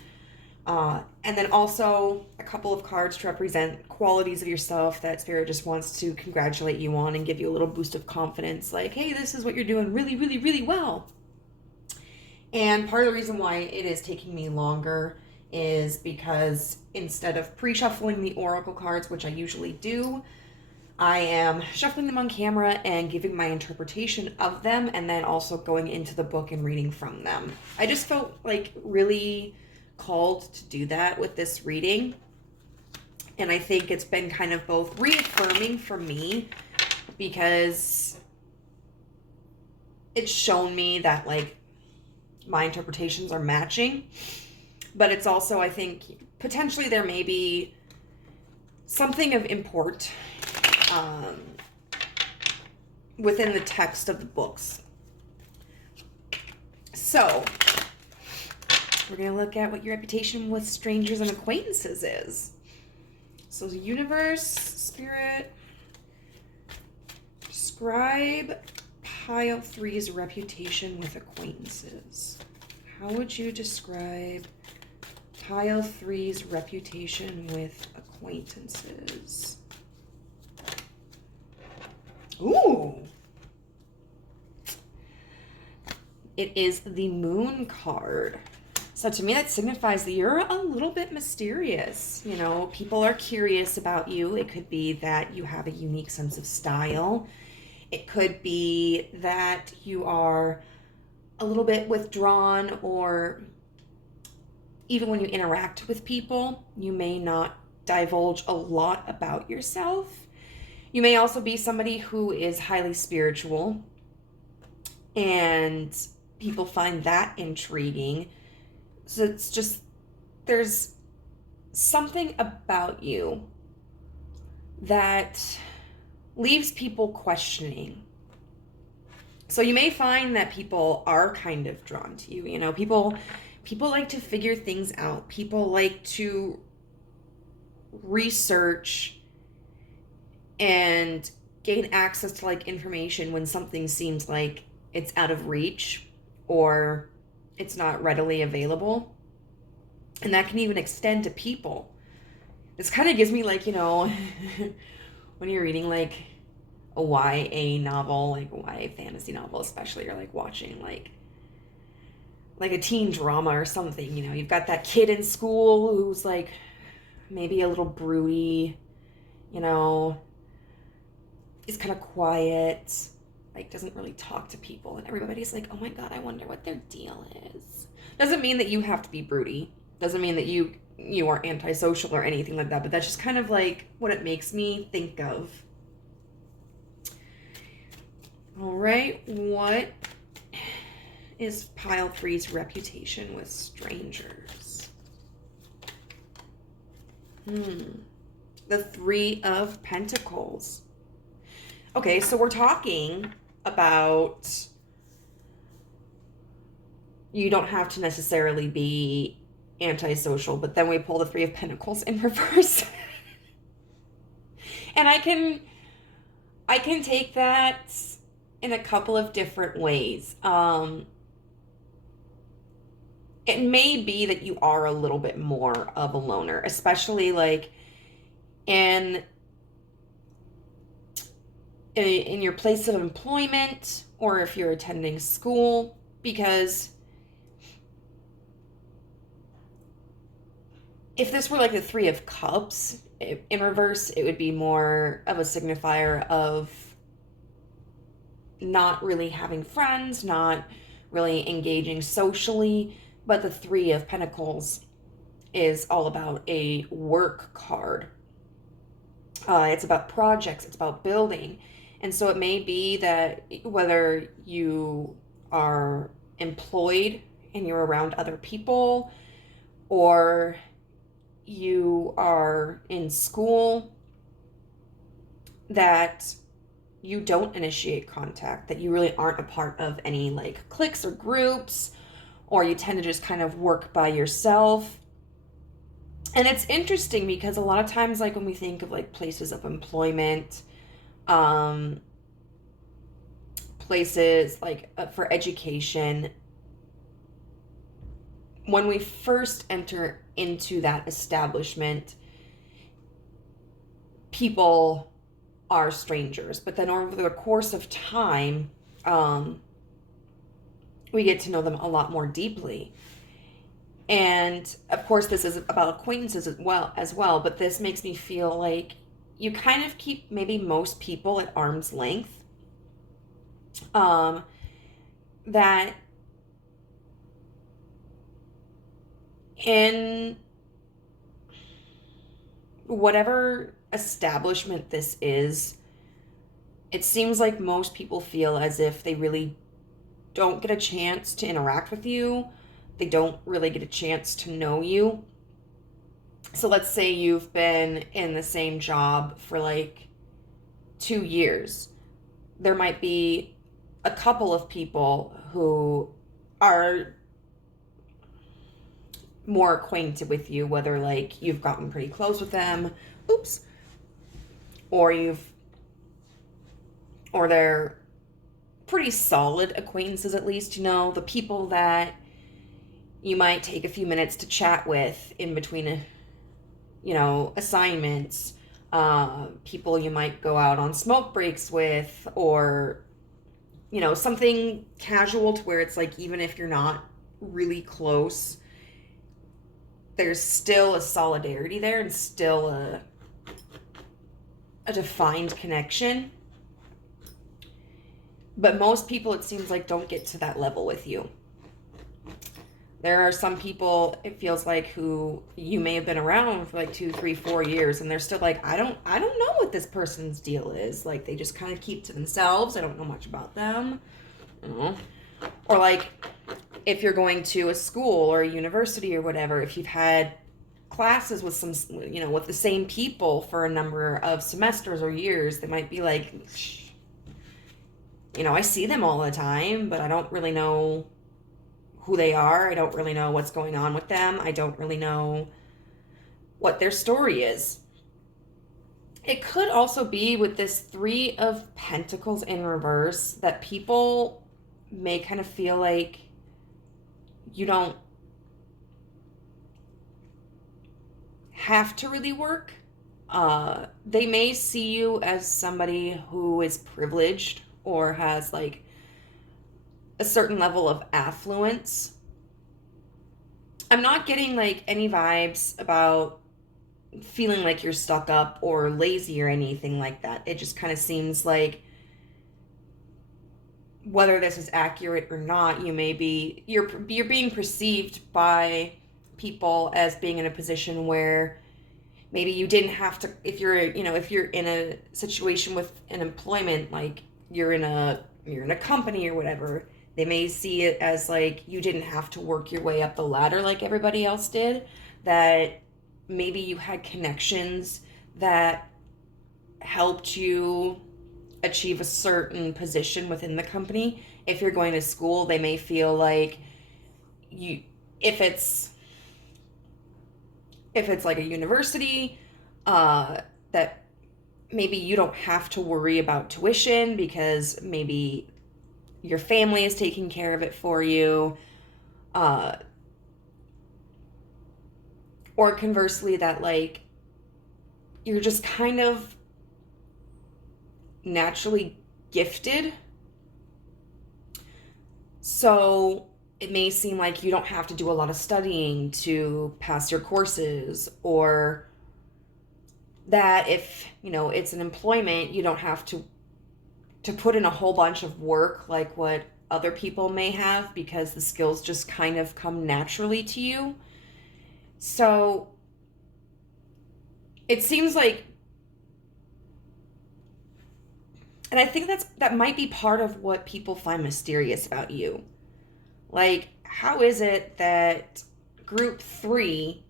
And then also a couple of cards to represent qualities of yourself that spirit just wants to congratulate you on and give you a little boost of confidence. Like, hey, this is what you're doing really, really, really well. And part of the reason why it is taking me longer is because instead of pre-shuffling the oracle cards, which I usually do, I am shuffling them on camera and giving my interpretation of them and then also going into the book and reading from them. I just felt like really called to do that with this reading. And I think it's been kind of both reaffirming for me because it's shown me that like my interpretations are matching, but it's also, I think, potentially there may be something of import within the text of the books. So we're going to look at what your reputation with strangers and acquaintances is. So the universe, spirit, describe pile 3's reputation with acquaintances. How would you describe pile 3's reputation with acquaintances? Ooh. It is the moon card. So to me, that signifies that you're a little bit mysterious. You know, people are curious about you. It could be that you have a unique sense of style. It could be that you are a little bit withdrawn, or even when you interact with people, you may not divulge a lot about yourself. You may also be somebody who is highly spiritual, and people find that intriguing. So it's just, there's something about you that leaves people questioning. So you may find that people are kind of drawn to you. You know, people like to figure things out. People like to research and gain access to like information when something seems like it's out of reach or it's not readily available. And that can even extend to people. This kind of gives me like, you know, when you're reading like a YA novel, like a YA fantasy novel especially, or like watching like a teen drama or something, you know, you've got that kid in school who's like maybe a little broody, you know, is kind of quiet, like doesn't really talk to people, and everybody's like, oh my god, I wonder what their deal is. Doesn't mean that you have to be broody. Doesn't mean that you are antisocial or anything like that, but that's just kind of like what it makes me think of. All right, what is pile 3's reputation with strangers? The 3 of Pentacles. Okay, so we're talking about you don't have to necessarily be antisocial, but then we pull the 3 of Pentacles in reverse. And I can take that in a couple of different ways. It may be that you are a little bit more of a loner, especially like in your place of employment, or if you're attending school, because if this were like the 3 of Cups in reverse, it would be more of a signifier of not really having friends, not really engaging socially. But the 3 of Pentacles is all about a work card. It's about projects, it's about building. And so it may be that whether you are employed and you're around other people, or you are in school, that you don't initiate contact, that you really aren't a part of any like cliques or groups, or you tend to just kind of work by yourself. And it's interesting because a lot of times, like when we think of like places of employment, places like for education, when we first enter into that establishment, people are strangers, but then over the course of time, we get to know them a lot more deeply. And of course, this is about acquaintances as well, but this makes me feel like you kind of keep maybe most people at arm's length. That in whatever establishment this is, it seems like most people feel as if they really don't get a chance to interact with you. They don't really get a chance to know you. So let's say you've been in the same job for like 2 years. There might be a couple of people who are more acquainted with you, whether like you've gotten pretty close with them, or they're pretty solid acquaintances, at least, the people that you might take a few minutes to chat with in between, assignments, people you might go out on smoke breaks with, or, something casual to where it's like, even if you're not really close, there's still a solidarity there and still a defined connection. But most people, it seems like, don't get to that level with you. There are some people, it feels like, who you may have been around for like 2, 3, 4 years, and they're still like, I don't know what this person's deal is. Like, they just kind of keep to themselves. I don't know much about them. Or like, if you're going to a school or a university or whatever, if you've had classes with with the same people for a number of semesters or years, they might be like, I see them all the time, but I don't really know who they are. I don't really know what's going on with them. I don't really know what their story is. It could also be with this 3 of Pentacles in reverse that people may kind of feel like you don't have to really work. They may see you as somebody who is privileged or has like a certain level of affluence. I'm not getting like any vibes about feeling like you're stuck up or lazy or anything like that. It just kind of seems like, whether this is accurate or not, you're being perceived by people as being in a position where maybe you didn't have to, if you're in a situation with an employment, like you're in a company or whatever, they may see it as like you didn't have to work your way up the ladder like everybody else did, that maybe you had connections that helped you achieve a certain position within the company. If you're going to school, they may feel like if it's like a university, that maybe you don't have to worry about tuition because maybe your family is taking care of it for you, or conversely, that like you're just kind of naturally gifted. So it may seem like you don't have to do a lot of studying to pass your courses, or that if, it's an employment, you don't have to put in a whole bunch of work like what other people may have, because the skills just kind of come naturally to you. So it seems like And I think that might be part of what people find mysterious about you. Like, how is it that group 3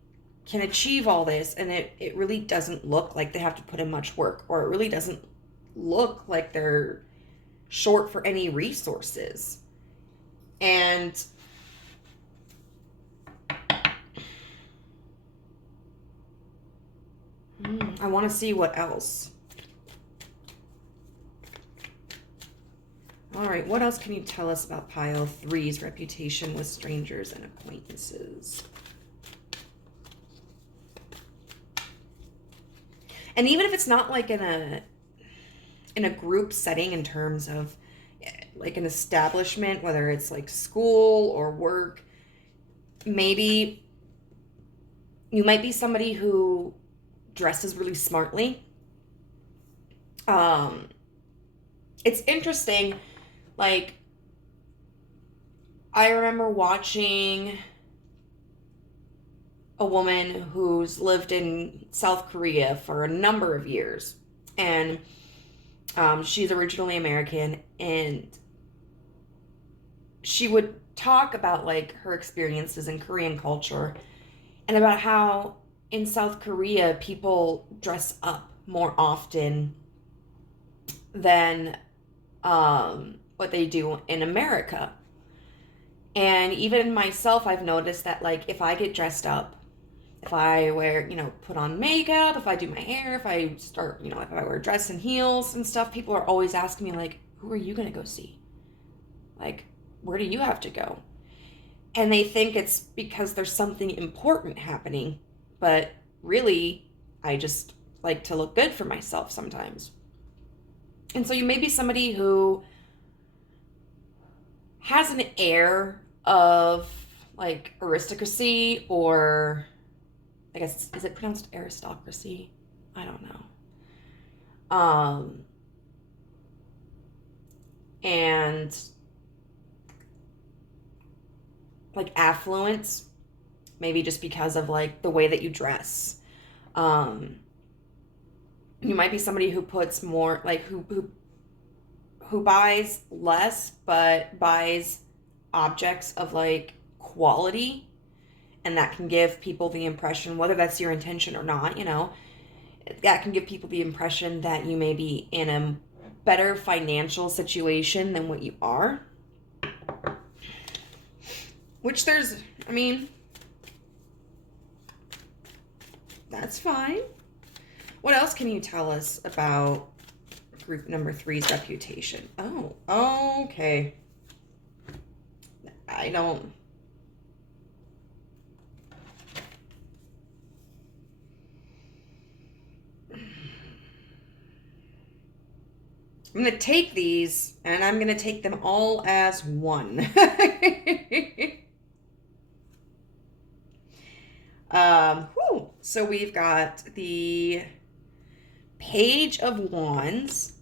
can achieve all this and it really doesn't look like they have to put in much work, or it really doesn't look like they're short for any resources? And I want to see what else. All right, what else can you tell us about pile 3's reputation with strangers and acquaintances? And even if it's not like in a group setting, in terms of like an establishment, whether it's like school or work, maybe you might be somebody who dresses really smartly. It's interesting. Like, I remember watching a woman who's lived in South Korea for a number of years. And she's originally American. And she would talk about, like, her experiences in Korean culture. And about how in South Korea, people dress up more often than what they do in America. And even myself, I've noticed that, like, if I get dressed up, if I wear, put on makeup, if I do my hair, if I start, if I wear a dress and heels and stuff, people are always asking me, like, who are you going to go see? Like, where do you have to go? And they think it's because there's something important happening. But really, I just like to look good for myself sometimes. And so you may be somebody who has an air of, like, aristocracy, or I guess, is it pronounced aristocracy? I don't know. And like affluence, maybe just because of like the way that you dress. You might be somebody who puts more, like, who buys less but buys objects of like quality, and that can give people the impression, whether that's your intention or not, that can give people the impression that you may be in a better financial situation than what you are. Which that's fine. What else can you tell us about group number 3's reputation? Oh, okay. I'm going to take these, and I'm going to take them all as one. So we've got the Page of Wands.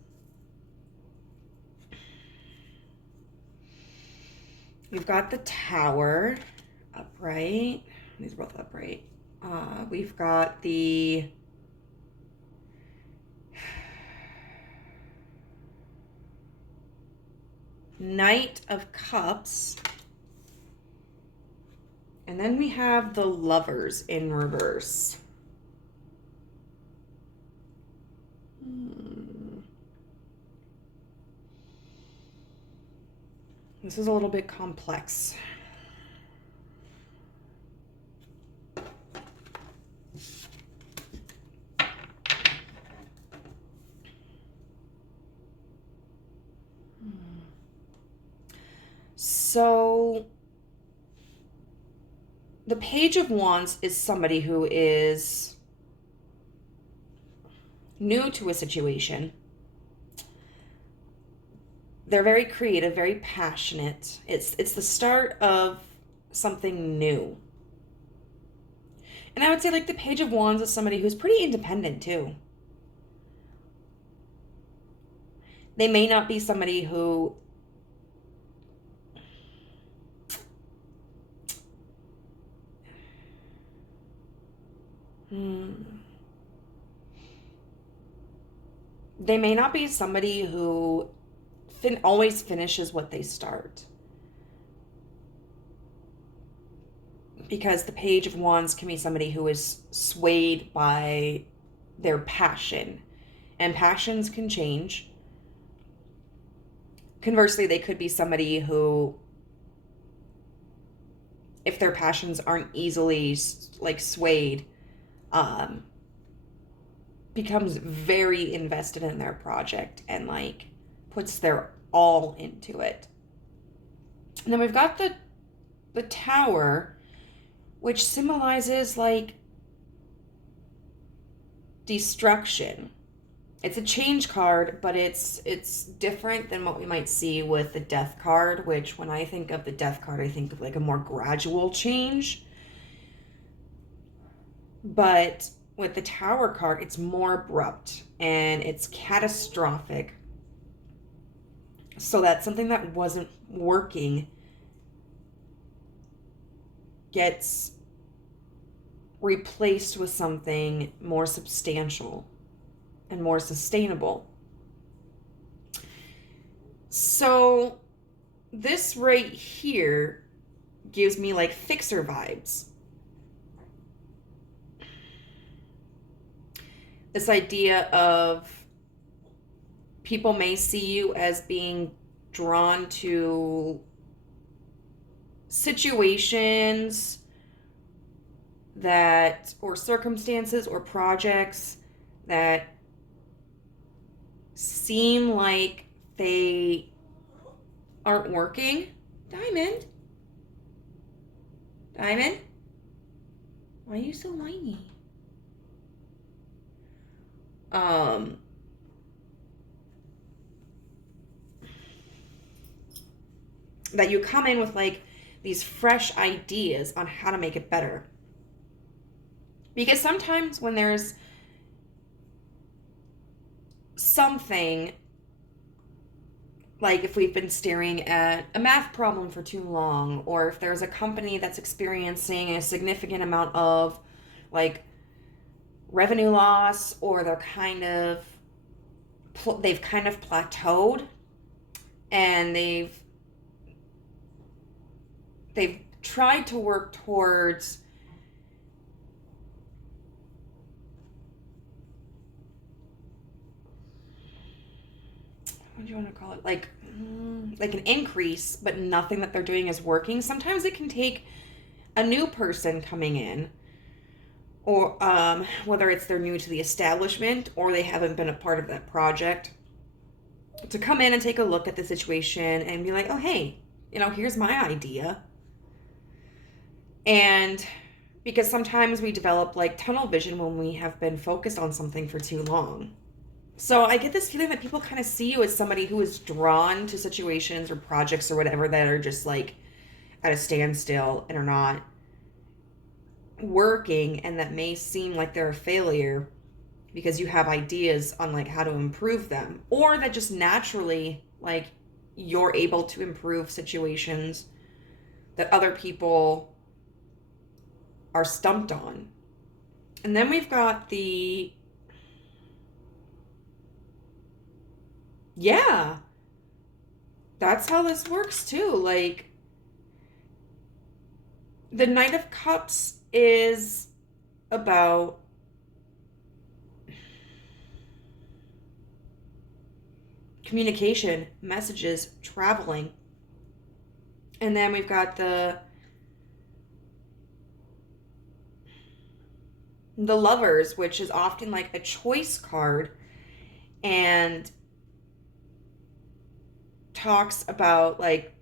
We've got the Tower upright. These are both upright. We've got the Knight of Cups. And then we have the Lovers in reverse. This is a little bit complex. So the Page of Wands is somebody who is new to a situation. They're very creative, very passionate. It's the start of something new. And I would say, like, the Page of Wands is somebody who's pretty independent too. They may not be somebody who they may not be somebody who always finishes what they start. Because the Page of Wands can be somebody who is swayed by their passion. And passions can change. Conversely, they could be somebody who, if their passions aren't easily like swayed, becomes very invested in their project and like puts their all into it. And then we've got the Tower, which symbolizes like destruction. It's a change card, but it's different than what we might see with the Death card, which when I think of the Death card, I think of like a more gradual change. But with the Tower card, it's more abrupt and it's catastrophic. So that something that wasn't working gets replaced with something more substantial and more sustainable. So this right here gives me like fixer vibes. This idea of people may see you as being drawn to situations that, or circumstances or projects that seem like they aren't working. Diamond? Diamond? Why are you so whiny? That you come in with like these fresh ideas on how to make it better. Because sometimes when there's something, like if we've been staring at a math problem for too long, or if there's a company that's experiencing a significant amount of like revenue loss, or they've kind of plateaued, and they've tried to work towards what do you want to call it? Like an increase, but nothing that they're doing is working. Sometimes it can take a new person coming in, or whether it's they're new to the establishment or they haven't been a part of that project, to come in and take a look at the situation and be like, oh, hey, here's my idea. And because sometimes we develop like tunnel vision when we have been focused on something for too long. So I get this feeling that people kind of see you as somebody who is drawn to situations or projects or whatever that are just like at a standstill and are not working, and that may seem like they're a failure because you have ideas on like how to improve them, or that just naturally like you're able to improve situations that other people are stumped on. And then we've got that's how this works too. Like the Knight of Cups is about communication, messages, traveling. And then we've got the Lovers, which is often like a choice card and talks about like,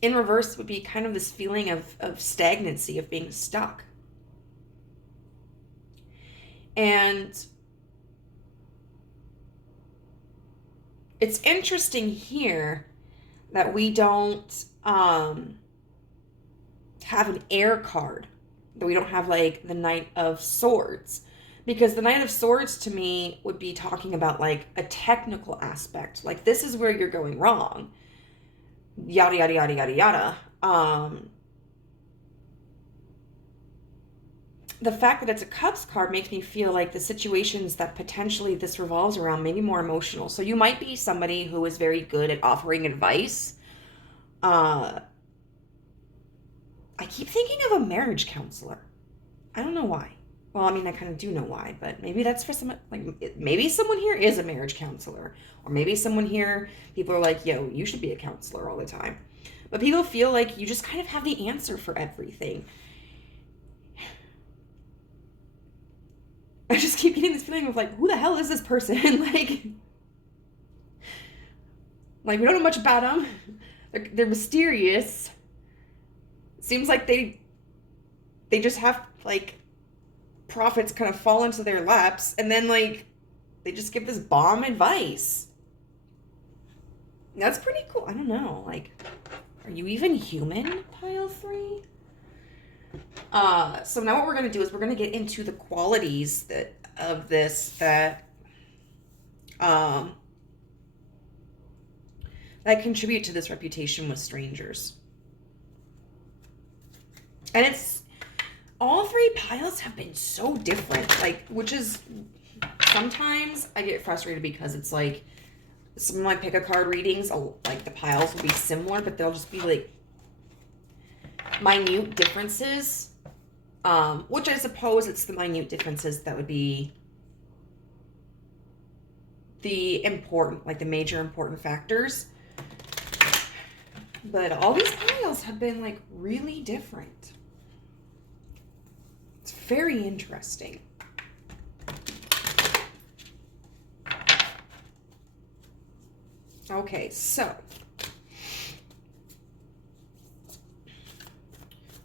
in reverse would be kind of this feeling of stagnancy, of being stuck. And it's interesting here that we don't have an air card, that we don't have like the Knight of Swords, because the Knight of Swords to me would be talking about like a technical aspect, like this is where you're going wrong, yada yada yada yada yada. the fact that it's a Cups card makes me feel like the situations that potentially this revolves around may be more emotional. So you might be somebody who is very good at offering advice. I keep thinking of a marriage counselor. I don't know why. Well, I mean, I kind of do know why, but maybe that's for some, like, maybe someone here is a marriage counselor. Or maybe someone here, people are like, yo, you should be a counselor all the time. But people feel like you just kind of have the answer for everything. I just keep getting this feeling of like, who the hell is this person? like we don't know much about them. They're mysterious. Seems like they just have like prophets kind of fall into their laps, and then like they just give this bomb advice. That's pretty cool. I don't know. Like, are you even human, pile 3? So now what we're going to do is we're going to get into the qualities of this that contribute to this reputation with strangers. And it's, all 3 piles have been so different, like, which is, sometimes I get frustrated because it's like, some of my pick-a-card readings, like, the piles will be similar, but they'll just be, like, minute differences, which I suppose it's the minute differences that would be the important, like, the major important factors. But all these piles have been, like, really different. It's very interesting. Okay, so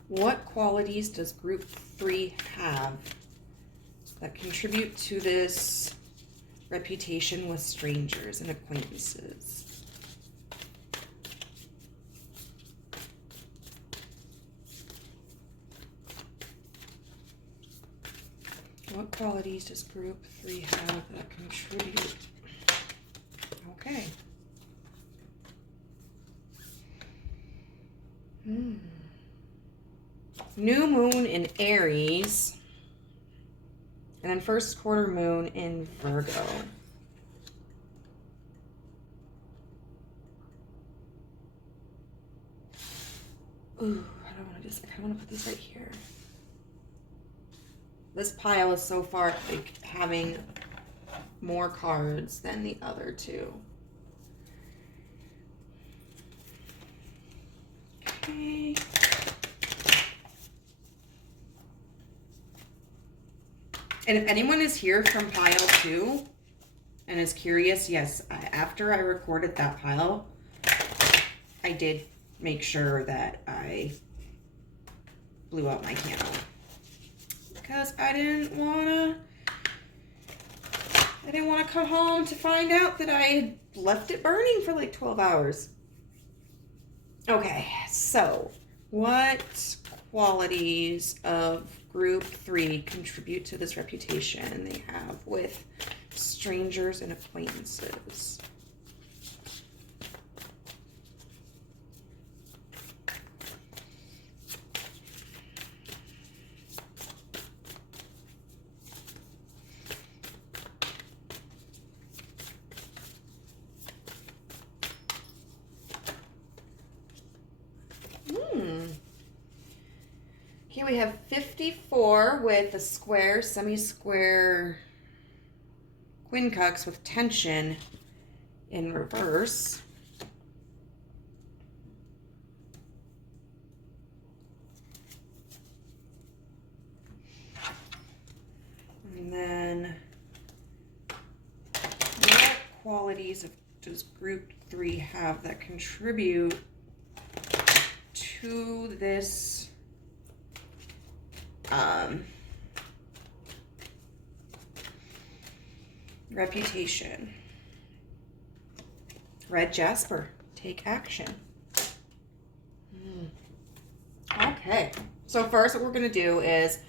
what qualities does group 3 have that contribute to this reputation with strangers and acquaintances? What qualities does group 3 have that contribute? Okay. New moon in Aries, and then first quarter moon in Virgo. Ooh, I don't want to just, I kind of want to put these right here. This pile is so far like having more cards than the other 2. Okay. And if anyone is here from pile 2 and is curious, yes, after I recorded that pile, I did make sure that I blew out my candle. Because I didn't want to come home to find out that I had left it burning for like 12 hours. Okay, so what qualities of group 3 contribute to this reputation they have with strangers and acquaintances? Okay, we have 54 with a square, semi-square quincux with tension in reverse. And then what qualities does group 3 have that contribute to this reputation? Red Jasper, take action. Okay, so first what we're going to do is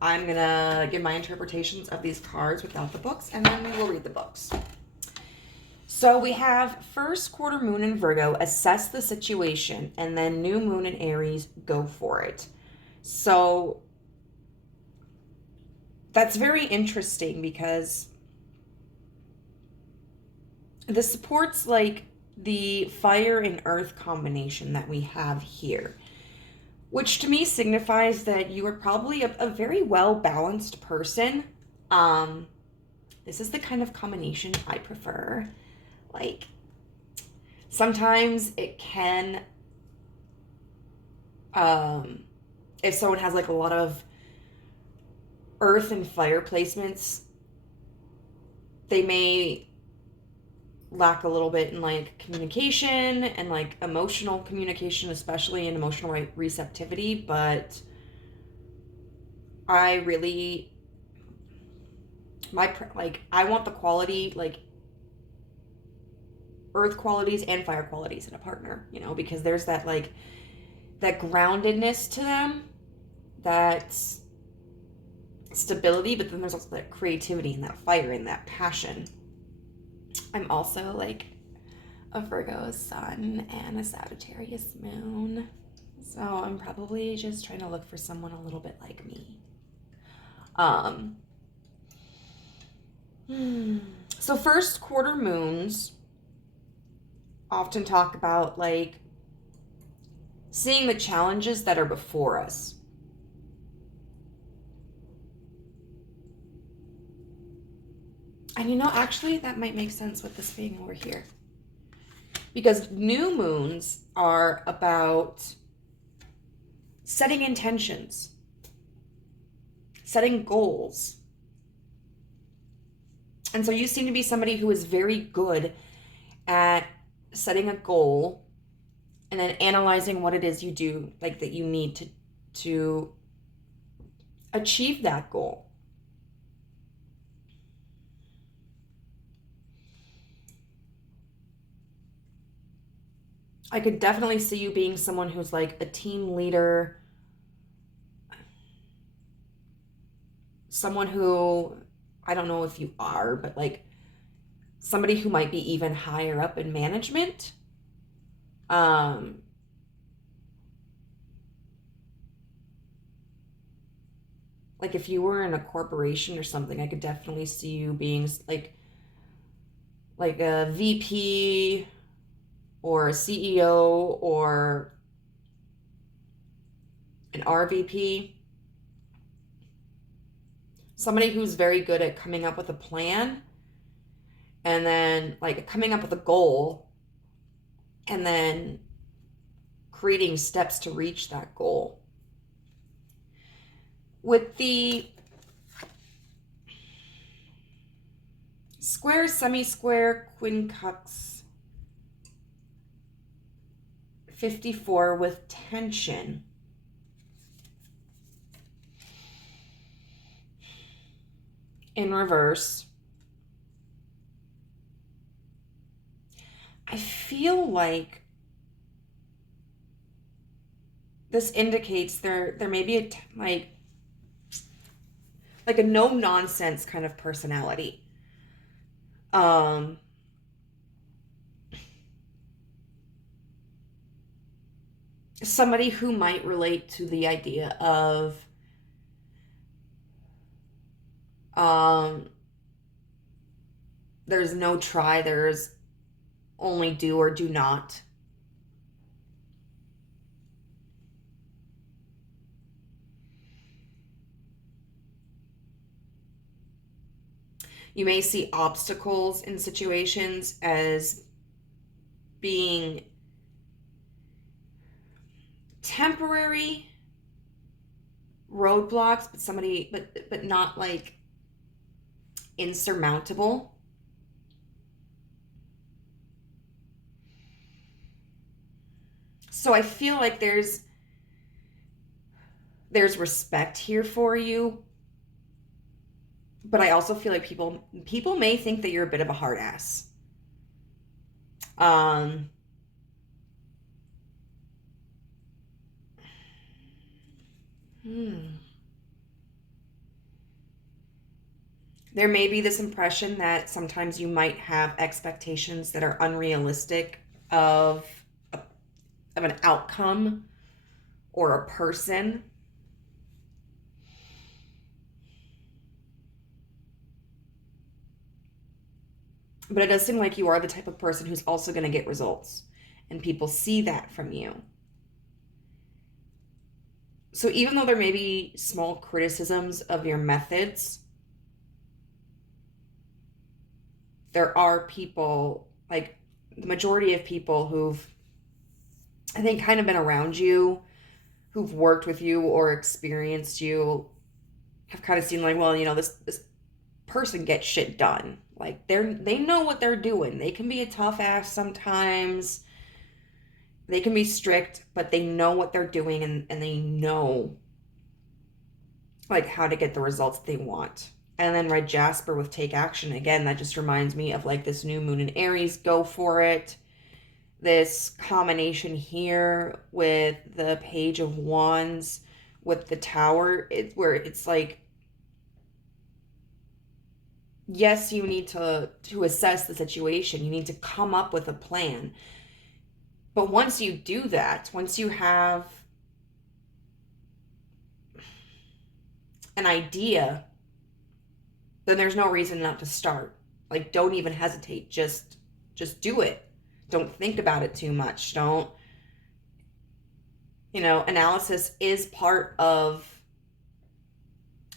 I'm going to give my interpretations of these cards without the books, and then we will read the books. So we have first quarter moon in Virgo, assess the situation, and then new moon in Aries, go for it. So that's very interesting because this supports like the fire and earth combination that we have here, which to me signifies that you are probably a very well balanced person. This is the kind of combination I prefer. Like, sometimes it can, if someone has like a lot of earth and fire placements, they may lack a little bit in like communication and like emotional communication, especially in emotional receptivity. But I really, I want the quality, like earth qualities and fire qualities in a partner, you know, because there's that like that groundedness to them, that stability, but then there's also that creativity and that fire and that passion. I'm also like a Virgo sun and a Sagittarius moon, so I'm probably just trying to look for someone a little bit like me. So first quarter moons often talk about like seeing the challenges that are before us. And you know, actually, that might make sense with this being over here. Because new moons are about setting intentions, setting goals. And so you seem to be somebody who is very good at setting a goal and then analyzing what it is you do, like that you need to achieve that goal. I could definitely see you being someone who's like a team leader, someone who, I don't know if you are, but like somebody who might be even higher up in management. Like if you were in a corporation or something, I could definitely see you being like a VP or a CEO or an RVP. Somebody who's very good at coming up with a plan and then like coming up with a goal and then creating steps to reach that goal. With the square, semi-square, quincunx, 54 with tension. In reverse, I feel like this indicates there may be a like a no nonsense kind of personality. Somebody who might relate to the idea of there's no try, there's only do or do not. You may see obstacles in situations as being temporary roadblocks, but not like insurmountable. So I feel like there's respect here for you, but I also feel like people may think that you're a bit of a hard ass. There may be this impression that sometimes you might have expectations that are unrealistic of an outcome or a person. But it does seem like you are the type of person who's also going to get results. And people see that from you. So even though there may be small criticisms of your methods, there are people, like the majority of people who've, I think, kind of been around you, who've worked with you or experienced you, have kind of seen like, well, this person gets shit done. Like they know what they're doing. They can be a tough ass sometimes. They can be strict, but they know what they're doing, and they know like how to get the results they want. And then Red Jasper with take action. Again, that just reminds me of like this new moon in Aries, go for it. This combination here with the Page of Wands with the Tower, where it's like, yes, you need to assess the situation. You need to come up with a plan. But once you do that, once you have an idea, then there's no reason not to start. Like, don't even hesitate. Just do it. Don't think about it too much. Don't, analysis is part of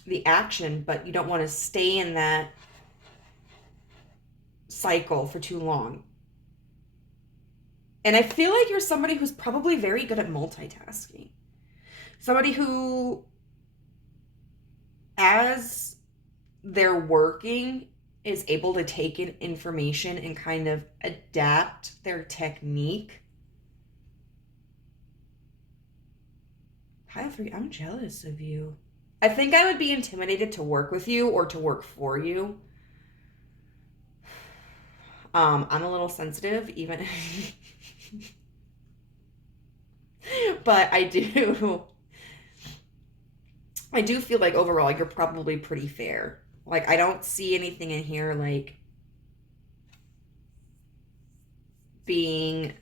the action, but you don't want to stay in that cycle for too long. And I feel like you're somebody who's probably very good at multitasking. Somebody who, as they're working, is able to take in information and kind of adapt their technique. Pile 3, I'm jealous of you. I think I would be intimidated to work with you or to work for you. I'm a little sensitive, even. But I do feel like overall you're probably pretty fair. Like, I don't see anything in here like being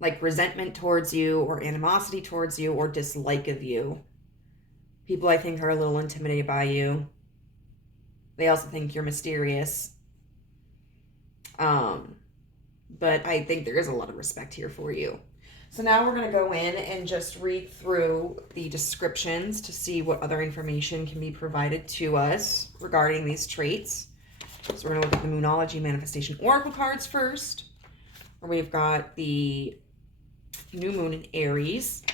like resentment towards you or animosity towards you or dislike of you. People, I think, are a little intimidated by you. They also think you're mysterious. But I think there is a lot of respect here for you. So now we're going to go in and just read through the descriptions to see what other information can be provided to us regarding these traits. So we're going to look at the Moonology Manifestation Oracle cards first, where we've got the new moon in Aries.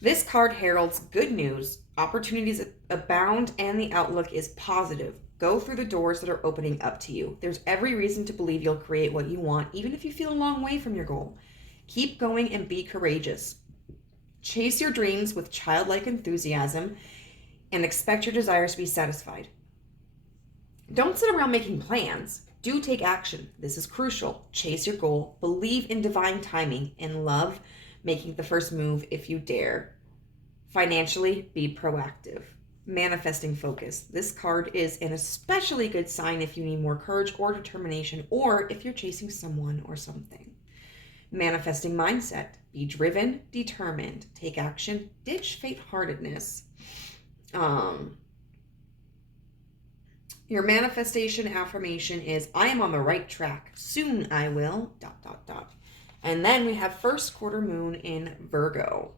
This card heralds good news. Opportunities abound and the outlook is positive. Go through the doors that are opening up to you. There's every reason to believe you'll create what you want, even if you feel a long way from your goal. Keep going and be courageous. Chase your dreams with childlike enthusiasm and expect your desires to be satisfied. Don't sit around making plans. Do take action. This is crucial. Chase your goal. Believe in divine timing and love making the first move if you dare. Financially, be proactive. Manifesting focus. This card is an especially good sign if you need more courage or determination, or if you're chasing someone or something. Manifesting mindset. Be driven, determined. Take action. Ditch faint-heartedness. Your manifestation affirmation is, I am on the right track. Soon I will, ... And then we have first quarter moon in Virgo.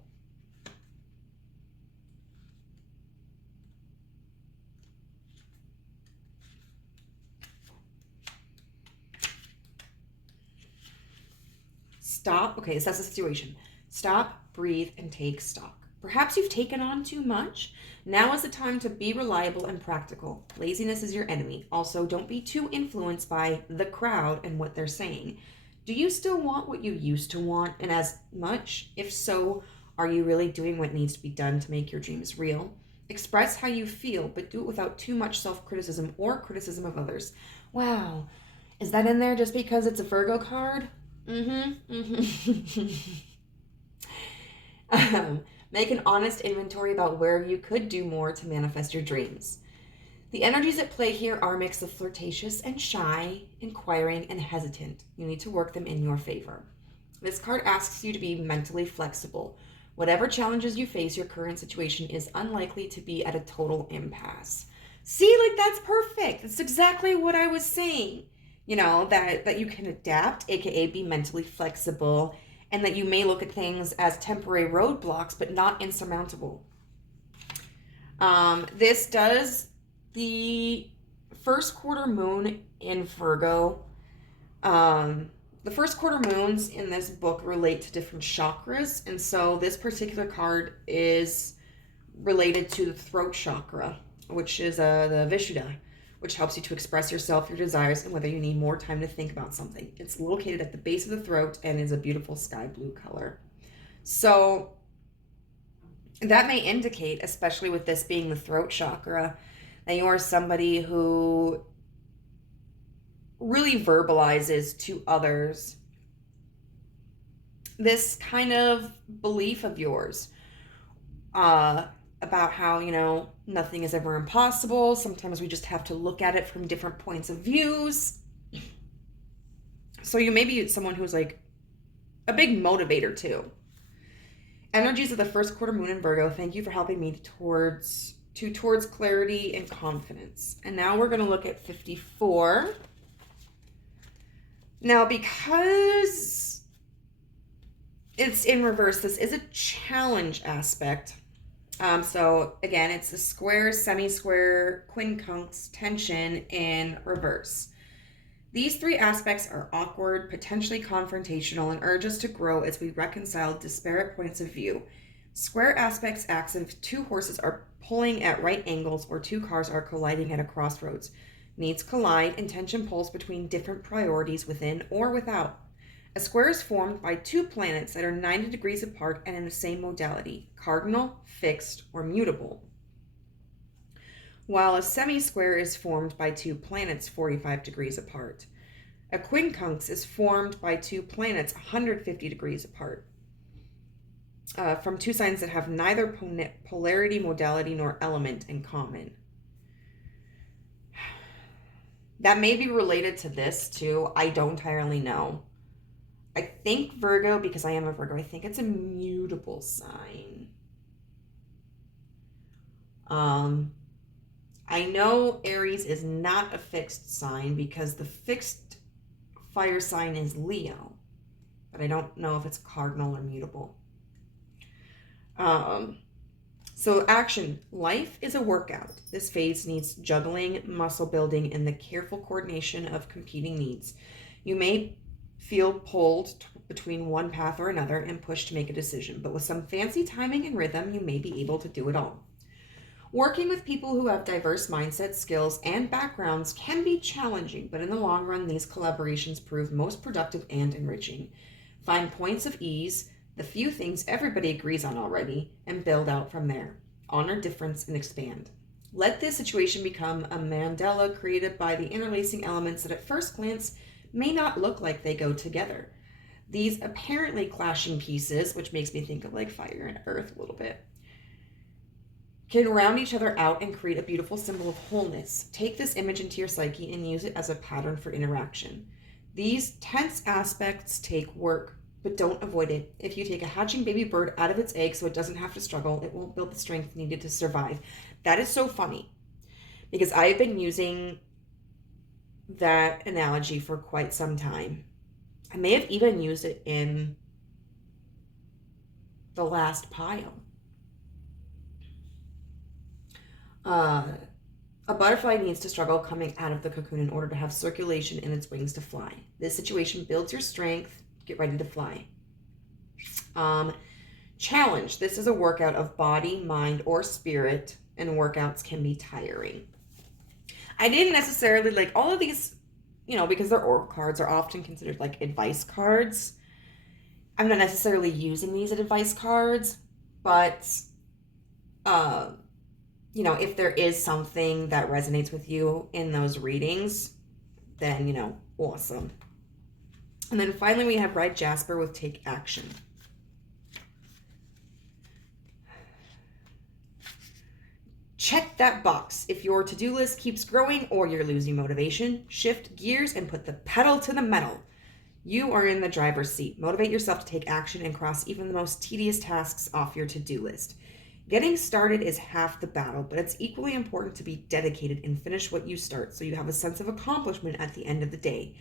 Stop. Okay, assess the situation. Stop, breathe, and take stock. Perhaps you've taken on too much. Now is the time to be reliable and practical. Laziness is your enemy. Also, don't be too influenced by the crowd and what they're saying. Do you still want what you used to want, and as much? If so, are you really doing what needs to be done to make your dreams real? Express how you feel, but do it without too much self-criticism or criticism of others. Wow. Is that in there just because it's a Virgo card? Make an honest inventory about where you could do more to manifest your dreams. The energies at play here are a mix of flirtatious and shy, inquiring and hesitant. You need to work them in your favor. This card asks you to be mentally flexible. Whatever challenges you face, your current situation is unlikely to be at a total impasse. See, like, that's perfect. That's exactly what I was saying. You know, that you can adapt, aka be mentally flexible, and that you may look at things as temporary roadblocks, but not insurmountable. This does the first quarter moon in Virgo. The first quarter moons in this book relate to different chakras, and so this particular card is related to the throat chakra, which is the Vishuddha, which helps you to express yourself, your desires, and whether you need more time to think about something. It's located at the base of the throat and is a beautiful sky blue color. So that may indicate, especially with this being the throat chakra, that you are somebody who really verbalizes to others this kind of belief of yours about how, you know, nothing is ever impossible. Sometimes we just have to look at it from different points of views. So you may be someone who's like a big motivator too. Energies of the first quarter moon in Virgo, thank you for helping me towards clarity and confidence. And now we're going to look at 54. Now, because it's in reverse, this is a challenge aspect. So again, it's a square, semi-square, quincunx, tension, in reverse. These three aspects are awkward, potentially confrontational, and urge us to grow as we reconcile disparate points of view. Square aspects acts if two horses are pulling at right angles or two cars are colliding at a crossroads. Needs collide and tension pulls between different priorities within or without. A square is formed by two planets that are 90 degrees apart and in the same modality, cardinal, fixed, or mutable. While a semi-square is formed by two planets 45 degrees apart. A quincunx is formed by two planets 150 degrees apart. From two signs that have neither polarity, modality, nor element in common. That may be related to this too. I don't entirely know. I think Virgo, because I am a Virgo, I think it's a mutable sign. I know Aries is not a fixed sign because the fixed fire sign is Leo, but I don't know if it's cardinal or mutable. So action. Life is a workout. This phase needs juggling, muscle building, and the careful coordination of competing needs. You may feel pulled between one path or another and pushed to make a decision, but with some fancy timing and rhythm, you may be able to do it all. Working with people who have diverse mindsets, skills, and backgrounds can be challenging, but in the long run, these collaborations prove most productive and enriching. Find points of ease, the few things everybody agrees on already, and build out from there. Honor difference and expand. Let this situation become a mandala created by the interlacing elements that at first glance may not look like they go together. These apparently clashing pieces, which makes me think of like fire and earth a little bit, can round each other out and create a beautiful symbol of wholeness. Take this image into your psyche and use it as a pattern for interaction. These tense aspects take work, but don't avoid it. If you take a hatching baby bird out of its egg so it doesn't have to struggle, it won't build the strength needed to survive. That is so funny because I've been using that analogy for quite some time. I may have even used it in the last pile. A butterfly needs to struggle coming out of the cocoon in order to have circulation in its wings to fly. This situation builds your strength. Get ready to fly. Challenge. This is a workout of body, mind, or spirit, and workouts can be tiring. I didn't necessarily like all of these, you know, because their oracle cards are often considered like advice cards. I'm not necessarily using these as advice cards, but you know, if there is something that resonates with you in those readings, then, you know, awesome. And then finally we have red jasper with take action. Check that box. If your to-do list keeps growing or you're losing motivation, shift gears and put the pedal to the metal. You are in the driver's seat. Motivate yourself to take action and cross even the most tedious tasks off your to-do list. Getting started is half the battle, but it's equally important to be dedicated and finish what you start so you have a sense of accomplishment at the end of the day.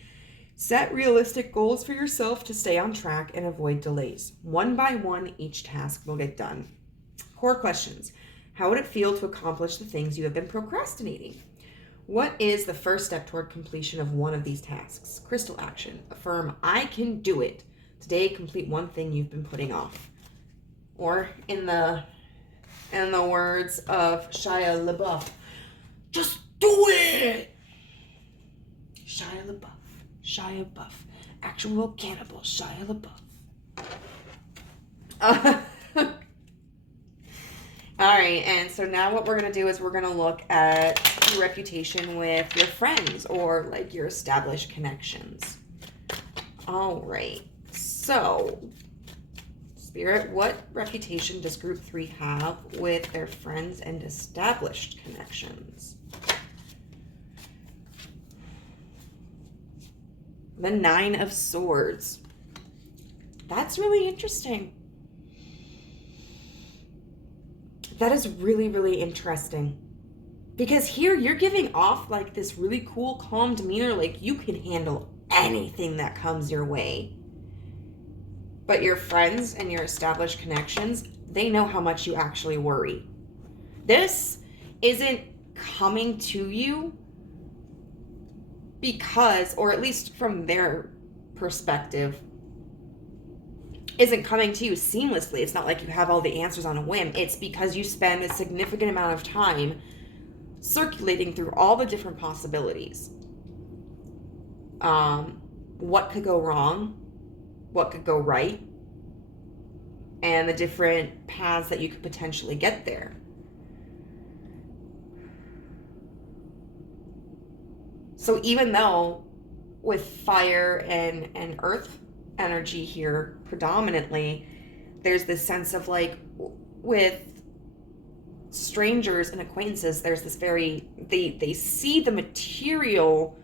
Set realistic goals for yourself to stay on track and avoid delays. One by one, each task will get done. Core questions. How would it feel to accomplish the things you have been procrastinating? What is the first step toward completion of one of these tasks? Crystal action. Affirm, I can do it. Today, complete one thing you've been putting off. Or in the words of Shia LaBeouf, just do it! Shia LaBeouf, actual cannibal Shia LaBeouf. All right, and so now what we're going to do is we're going to look at your reputation with your friends or like your established connections. All right, so Spirit, what reputation does group 3 have with their friends and established connections? The 9 of Swords. That's really interesting. That is really, really interesting. Because here you're giving off like this really cool, calm demeanor, like you can handle anything that comes your way. But your friends and your established connections, they know how much you actually worry. This isn't coming to you because, or at least from their perspective, isn't coming to you seamlessly. It's not like you have all the answers on a whim. It's because you spend a significant amount of time circulating through all the different possibilities. What could go wrong? What could go right? And the different paths that you could potentially get there. So even though with fire and earth energy here predominantly, there's this sense of like with strangers and acquaintances, there's this very, they see the material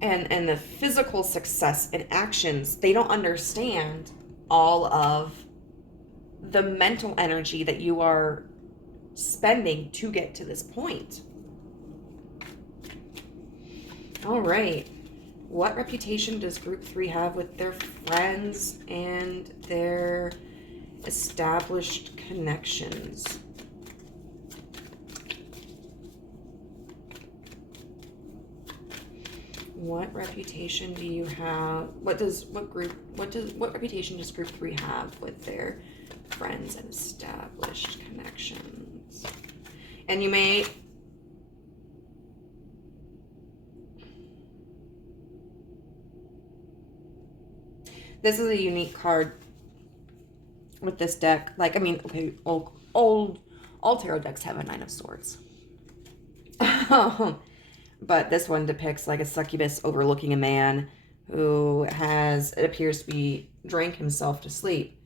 and the physical success and actions. They don't understand all of the mental energy that you are spending to get to this point. All right. What reputation does group 3 have with their friends and their established connections? What reputation do you have? What reputation does group 3 have with their friends and established connections? And you may this is a unique card with this deck. Like, I mean, okay, all tarot decks have a 9 of Swords. But this one depicts like a succubus overlooking a man who it appears to be drank himself to sleep.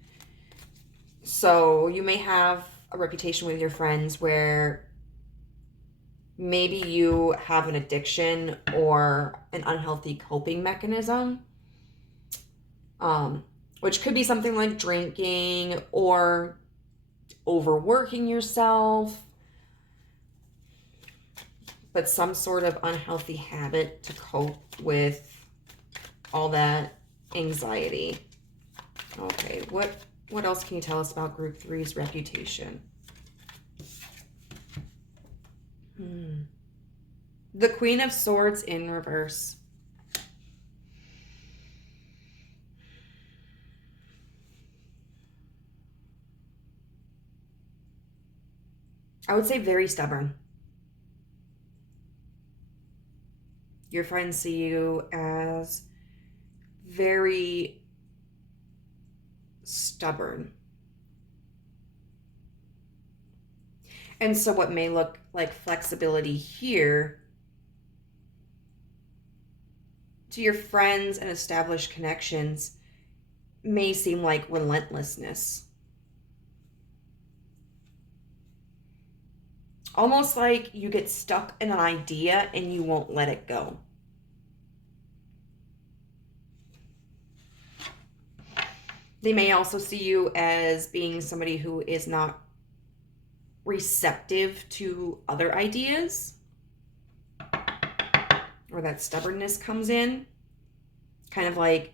So you may have a reputation with your friends where maybe you have an addiction or an unhealthy coping mechanism. Which could be something like drinking or overworking yourself, but some sort of unhealthy habit to cope with all that anxiety. Okay, what else can you tell us about group 3's reputation? The Queen of Swords in reverse. I would say very stubborn. Your friends see you as very stubborn. And so what may look like flexibility here to your friends and established connections may seem like relentlessness. Almost like you get stuck in an idea and you won't let it go. They may also see you as being somebody who is not receptive to other ideas, or that stubbornness comes in. Kind of like,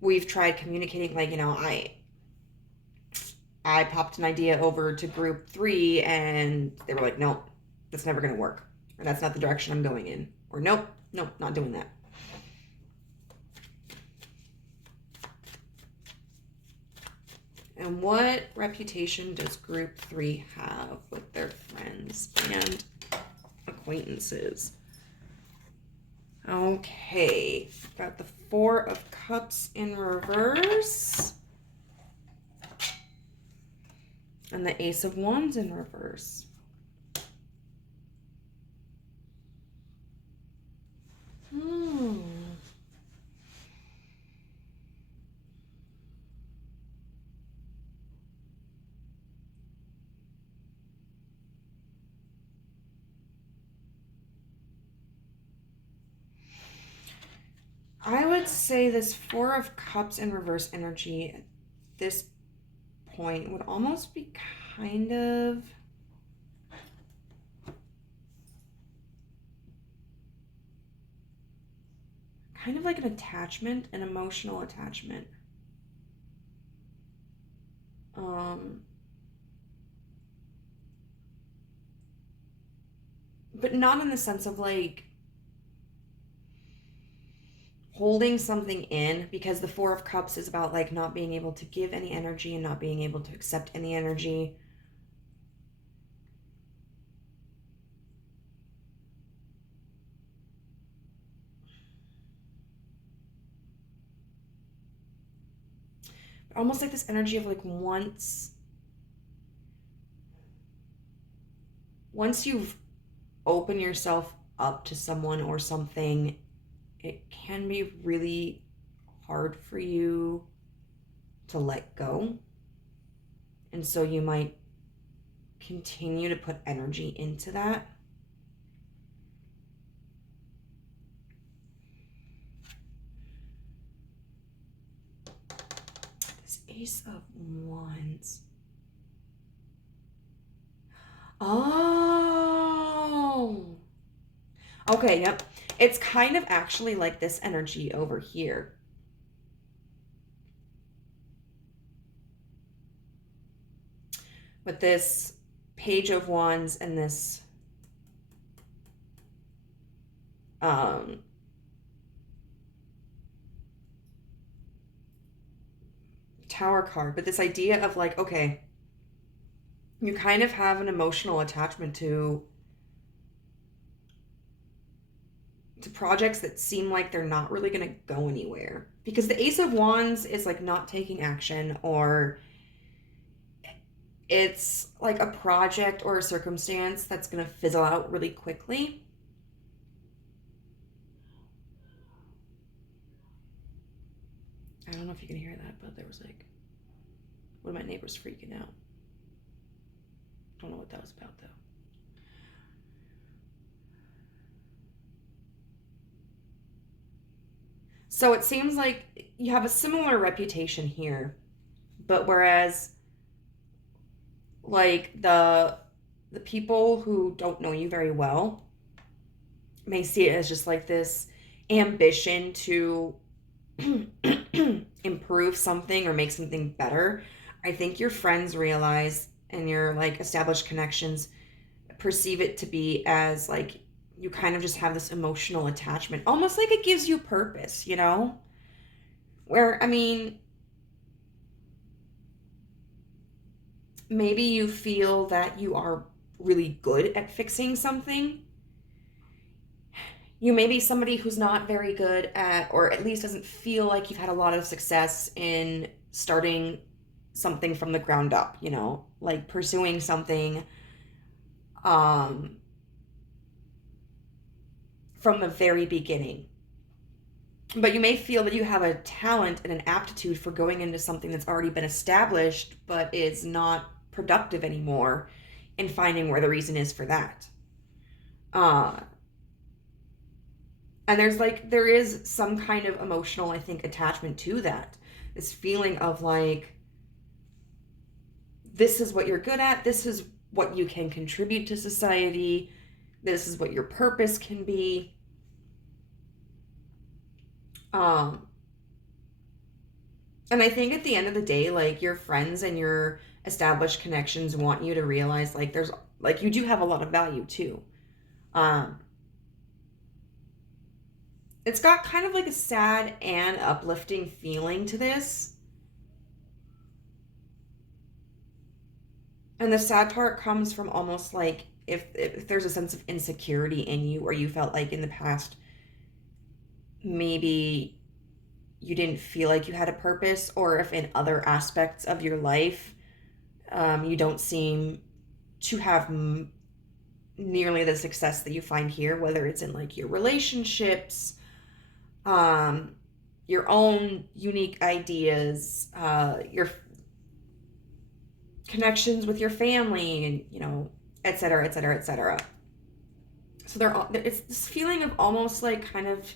we've tried communicating, like, I popped an idea over to group 3 and they were like, nope, that's never going to work. Or that's not the direction I'm going in. Or nope, not doing that. And what reputation does group 3 have with their friends and acquaintances? Okay, got the 4 of Cups in reverse. And the Ace of Wands in reverse. I would say this 4 of Cups in reverse energy at this point would almost be kind of like an attachment, an emotional attachment. But not in the sense of like holding something in, because the 4 of Cups is about like not being able to give any energy and not being able to accept any energy. Almost like this energy of like once you've opened yourself up to someone or something, it can be really hard for you to let go. And so you might continue to put energy into that. This Ace of Wands. Oh. Okay, yep. It's kind of actually like this energy over here. With this Page of Wands and this Tower card. But this idea of like, okay, you kind of have an emotional attachment to projects that seem like they're not really going to go anywhere. Because the Ace of Wands is like not taking action, or it's like a project or a circumstance that's going to fizzle out really quickly. I don't know if you can hear that, but there was like one of my neighbors freaking out. Don't know what that was about though. So it seems like you have a similar reputation here, but whereas like the people who don't know you very well may see it as just like this ambition to improve something or make something better. I think your friends realize, and your like established connections perceive it to be as like you kind of just have this emotional attachment, almost like it gives you purpose, where, I mean, maybe you feel that you are really good at fixing something. You may be somebody who's not very good at, or at least doesn't feel like you've had a lot of success in starting something from the ground up, like pursuing something from the very beginning. But you may feel that you have a talent and an aptitude for going into something that's already been established, but is not productive anymore, and finding where the reason is for that. And there is some kind of emotional, I think, attachment to that. This feeling of like, this is what you're good at. This is what you can contribute to society. This is what your purpose can be. And I think at the end of the day, like, your friends and your established connections want you to realize, like, there's, like, you do have a lot of value too. It's got kind of like a sad and uplifting feeling to this. And the sad part comes from almost like if there's a sense of insecurity in you, or you felt like in the past maybe you didn't feel like you had a purpose, or if in other aspects of your life you don't seem to have nearly the success that you find here, whether it's in like your relationships, your own unique ideas, your connections with your family, and, you know, et cetera, et cetera, et cetera. So it's this feeling of almost like kind of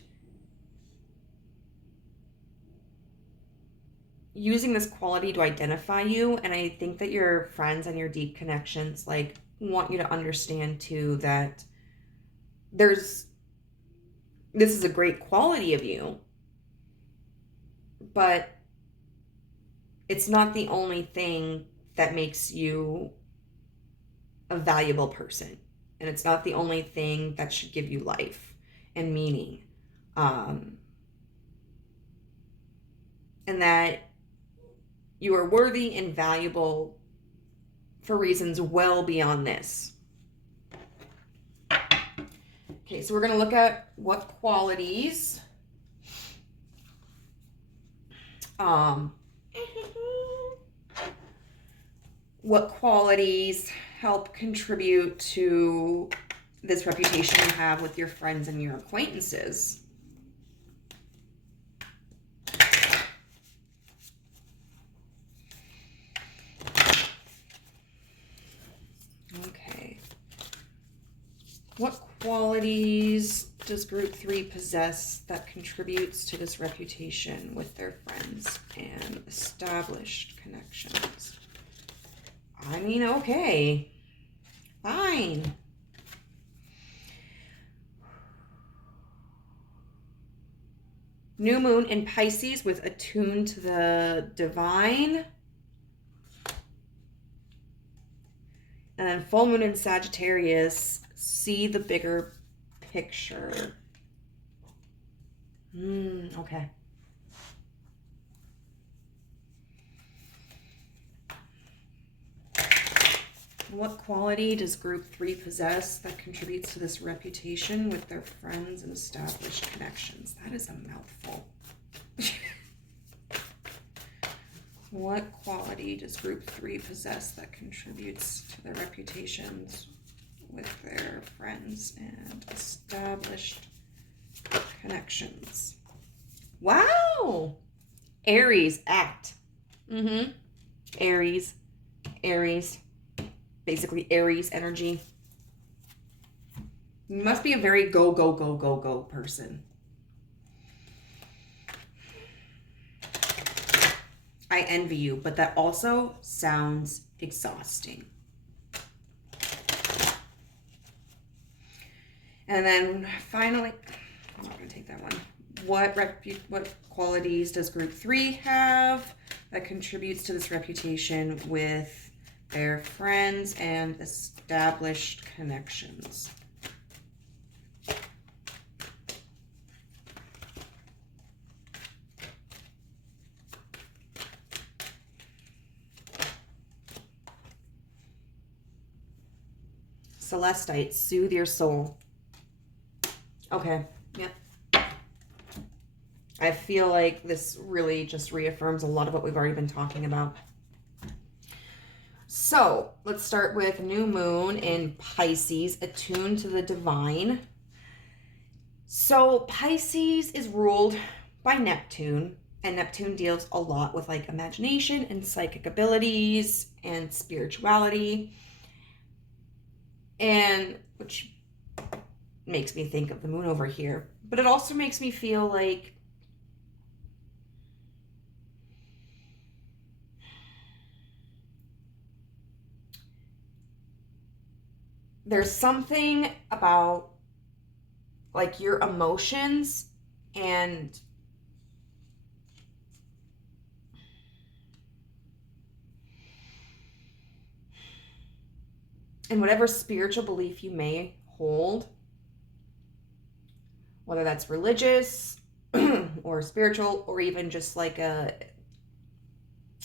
using this quality to identify you. And I think that your friends and your deep connections like want you to understand too that this is a great quality of you, but it's not the only thing that makes you a valuable person. And it's not the only thing that should give you life and meaning. And that you are worthy and valuable for reasons well beyond this. Okay, so we're going to look at what qualities help contribute to this reputation you have with your friends and your acquaintances. Okay. What qualities does group 3 possess that contributes to this reputation with their friends and established connections? I mean, okay. Fine. New moon in Pisces with attuned to the divine. And then full moon in Sagittarius, see the bigger picture. Okay. What quality does group 3 possess that contributes to this reputation with their friends and established connections? That is a mouthful. What quality does group 3 possess that contributes to their reputations with their friends and established connections? Wow! Aries, act. Aries. Basically Aries energy. You must be a very go person. I envy you, but that also sounds exhausting. And then finally, I'm not going to take that one. What qualities does group 3 have that contributes to this reputation with their friends and established connections? Celestite, soothe your soul. Okay, yeah. I feel like this really just reaffirms a lot of what we've already been talking about. So let's start with new moon in Pisces, attuned to the divine. So Pisces is ruled by Neptune, and Neptune deals a lot with like imagination and psychic abilities and spirituality, and which makes me think of the moon over here. But it also makes me feel like there's something about like your emotions and whatever spiritual belief you may hold, whether that's religious or spiritual, or even just like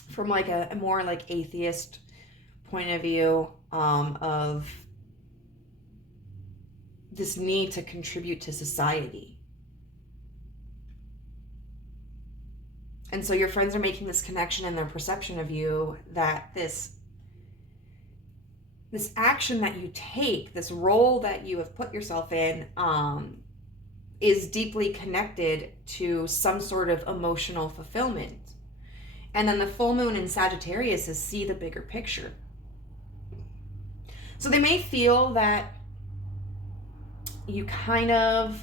from like a more like atheist point of view, of this need to contribute to society. And so your friends are making this connection in their perception of you, that this action that you take, this role that you have put yourself in, is deeply connected to some sort of emotional fulfillment. And then the full moon in Sagittarius is see the bigger picture. So they may feel that you kind of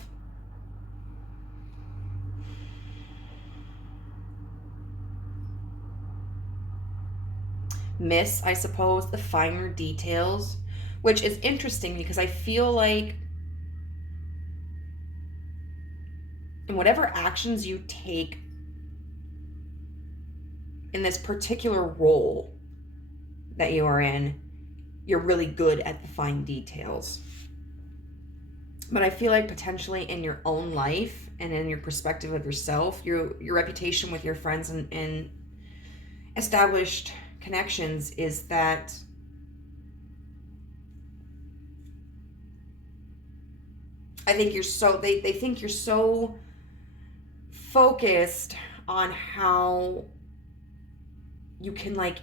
miss, I suppose, the finer details, which is interesting because I feel like in whatever actions you take in this particular role that you are in, you're really good at the fine details. But I feel like potentially in your own life and in your perspective of yourself, your reputation with your friends and established connections is that I think you're so, they think you're so focused on how you can like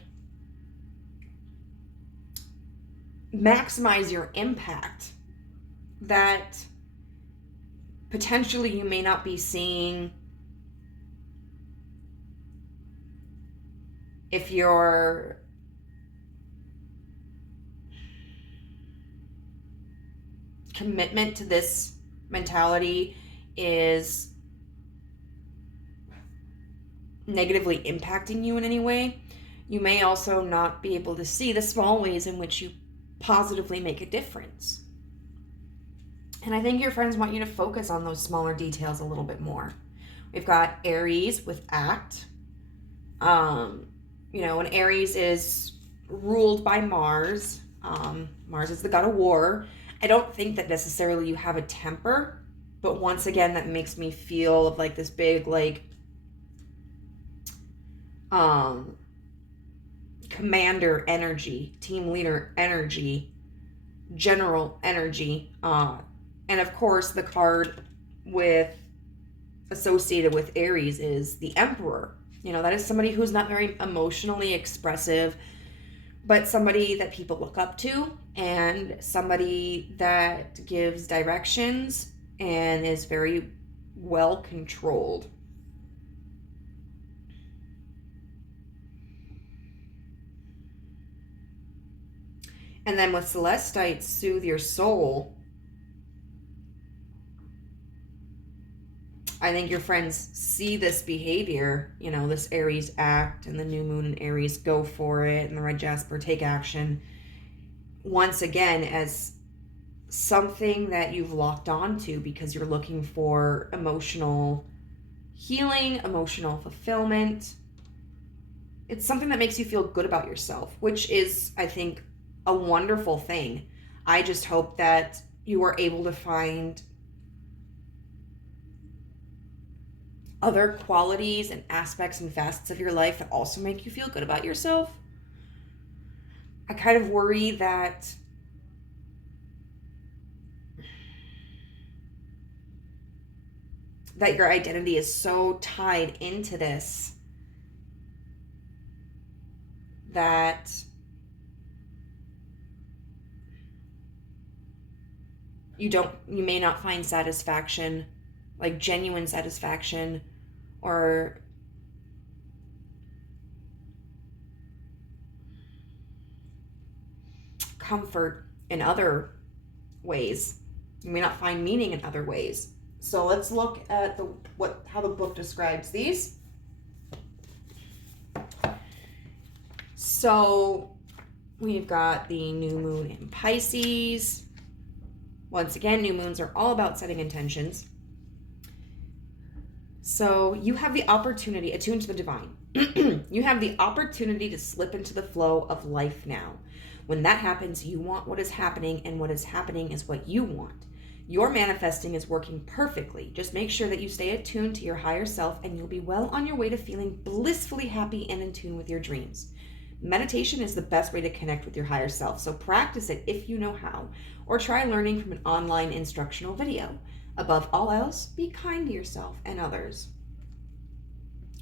maximize your impact, that potentially you may not be seeing if your commitment to this mentality is negatively impacting you in any way. You may also not be able to see the small ways in which you positively make a difference. And I think your friends want you to focus on those smaller details a little bit more. We've got Aries with act. And Aries is ruled by Mars. Mars is the god of war. I don't think that necessarily you have a temper, but once again, that makes me feel of like this big, like, commander energy, team leader energy, general energy. And of course, the card associated with Aries is the Emperor. That is somebody who's not very emotionally expressive, but somebody that people look up to, and somebody that gives directions and is very well controlled. And then with Celestite, soothe your soul. I think your friends see this behavior, this Aries act, and the new moon in Aries, go for it, and the red jasper, take action, once again as something that you've locked onto because you're looking for emotional healing, emotional fulfillment. It's something that makes you feel good about yourself, which is, I think, a wonderful thing. I just hope that you are able to find other qualities and aspects and facets of your life that also make you feel good about yourself. I kind of worry that your identity is so tied into this that you may not find satisfaction, like genuine satisfaction or comfort in other ways. You may not find meaning in other ways. So let's look at how the book describes these. So we've got the new moon in Pisces. Once again, new moons are all about setting intentions. So you have the opportunity, attuned to the divine. You have the opportunity to slip into the flow of life now. When that happens, you want what is happening, and what is happening is what you want. Your manifesting is working perfectly. Just make sure that you stay attuned to your higher self, and you'll be well on your way to feeling blissfully happy and in tune with your dreams. Meditation is the best way to connect with your higher self, so practice it if you know how, or try learning from an online instructional video. Above all else, be kind to yourself and others.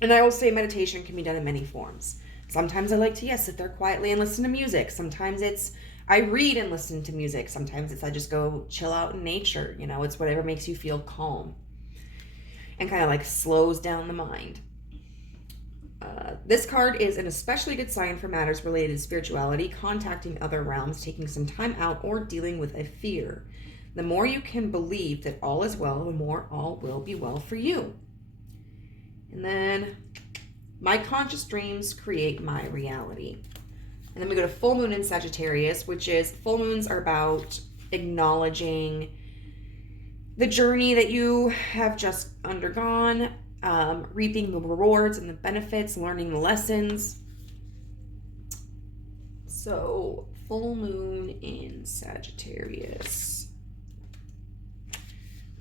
And I will say meditation can be done in many forms. Sometimes I like to, sit there quietly and listen to music. Sometimes it's I read and listen to music. Sometimes it's I just go chill out in nature. It's whatever makes you feel calm and kind of like slows down the mind. This card is an especially good sign for matters related to spirituality, contacting other realms, taking some time out, or dealing with a fear. The more you can believe that all is well, the more all will be well for you. And then, my conscious dreams create my reality. And then we go to full moon in Sagittarius, which is, full moons are about acknowledging the journey that you have just undergone, reaping the rewards and the benefits, learning the lessons. So, full moon in Sagittarius.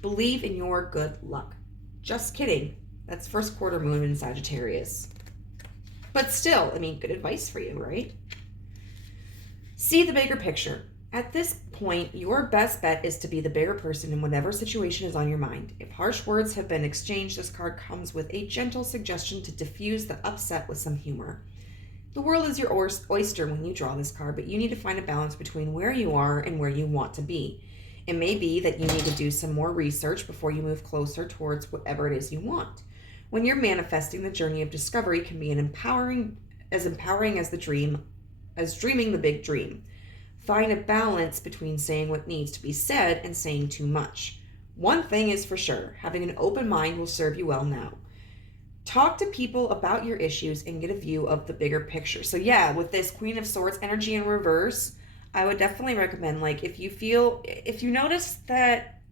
Believe in your good luck. Just kidding. That's first quarter moon in Sagittarius. But still, good advice for you, right? See the bigger picture. At this point, your best bet is to be the bigger person in whatever situation is on your mind. If harsh words have been exchanged, this card comes with a gentle suggestion to diffuse the upset with some humor. The world is your oyster when you draw this card, but you need to find a balance between where you are and where you want to be. It may be that you need to do some more research before you move closer towards whatever it is you want. When you're manifesting, the journey of discovery can be empowering as dreaming the big dream. Find a balance between saying what needs to be said and saying too much. One thing is for sure, having an open mind will serve you well now. Talk to people about your issues and get a view of the bigger picture. So with this Queen of Swords energy in reverse, I would definitely recommend, if you notice that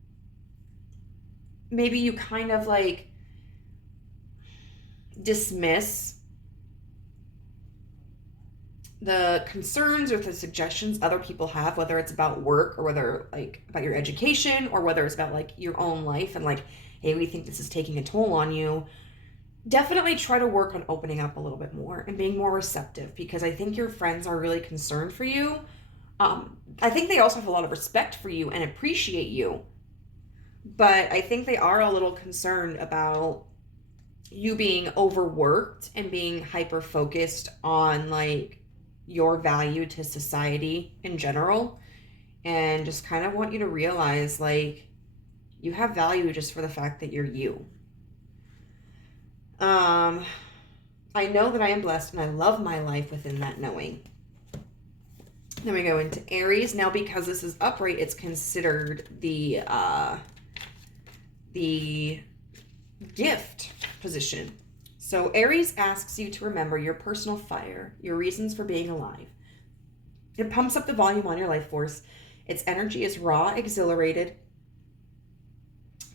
maybe you kind of dismiss the concerns or the suggestions other people have, whether it's about work or whether about your education or whether it's about your own life, and hey, we think this is taking a toll on you. Definitely try to work on opening up a little bit more and being more receptive, because I think your friends are really concerned for you. I think they also have a lot of respect for you and appreciate you, but I think they are a little concerned about you being overworked and being hyper focused on your value to society in general, and just kind of want you to realize you have value just for the fact that you're you. I know that I am blessed and I love my life within that knowing. Then we go into Aries. Now, because this is upright, it's considered the gift position. So Aries asks you to remember your personal fire, your reasons for being alive. It pumps up the volume on your life force. Its energy is raw, exhilarated,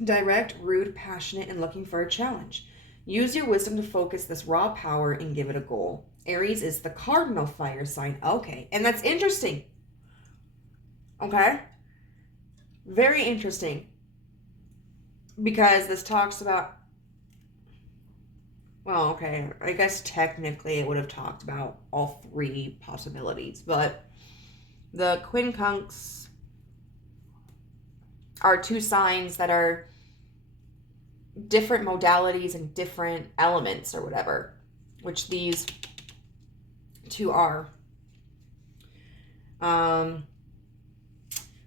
direct, rude, passionate, and looking for a challenge. Use your wisdom to focus this raw power and give it a goal. Aries is the cardinal fire sign. Okay, and that's interesting. Okay? Very interesting. Because this talks about, I guess technically it would have talked about all three possibilities, but the quincunx are two signs that are different modalities and different elements or whatever, which these two are.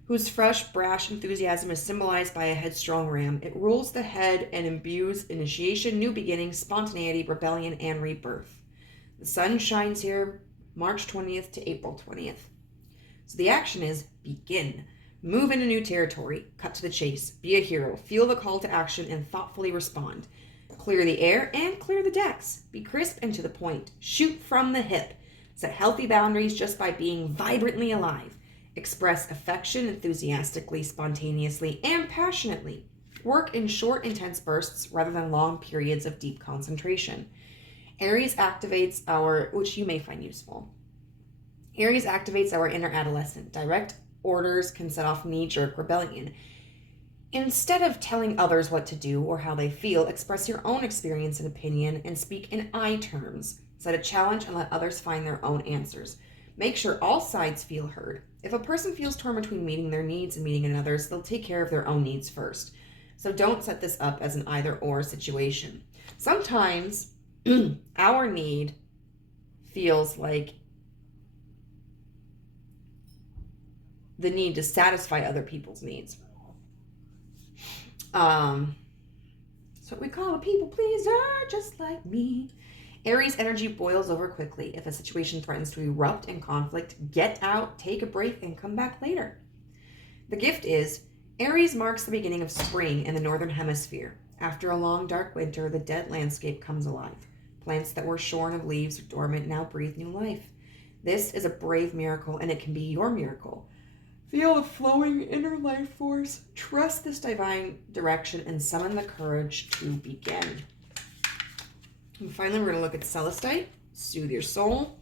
Whose fresh, brash enthusiasm is symbolized by a headstrong ram. It rules the head and imbues initiation, new beginnings, spontaneity, rebellion, and rebirth. The sun shines here March 20th to April 20th. So the action is begin. Move into new territory. Cut to the chase. Be a hero. Feel the call to action and thoughtfully respond. Clear the air and clear the decks. Be crisp and to the point. Shoot from the hip. Set healthy boundaries just by being vibrantly alive. Express affection enthusiastically, spontaneously, and passionately. Work in short, intense bursts rather than long periods of deep concentration. Aries activates which you may find useful. Aries activates our inner adolescent. Direct orders can set off knee-jerk rebellion. Instead of telling others what to do or how they feel, express your own experience and opinion and speak in I terms. Set a challenge and let others find their own answers. Make sure all sides feel heard. If a person feels torn between meeting their needs and meeting another's, they'll take care of their own needs first. So don't set this up as an either-or situation. Sometimes our need feels like the need to satisfy other people's needs. So we call a people pleaser, just like me. Aries energy boils over quickly. If a situation threatens to erupt in conflict, get out, take a break, and come back later. The gift is, Aries marks the beginning of spring in the northern hemisphere. After a long, dark winter, the dead landscape comes alive. Plants that were shorn of leaves or dormant now breathe new life. This is a brave miracle, and it can be your miracle. Feel the flowing inner life force. Trust this divine direction and summon the courage to begin. And finally, we're going to look at Celestite. Soothe your soul.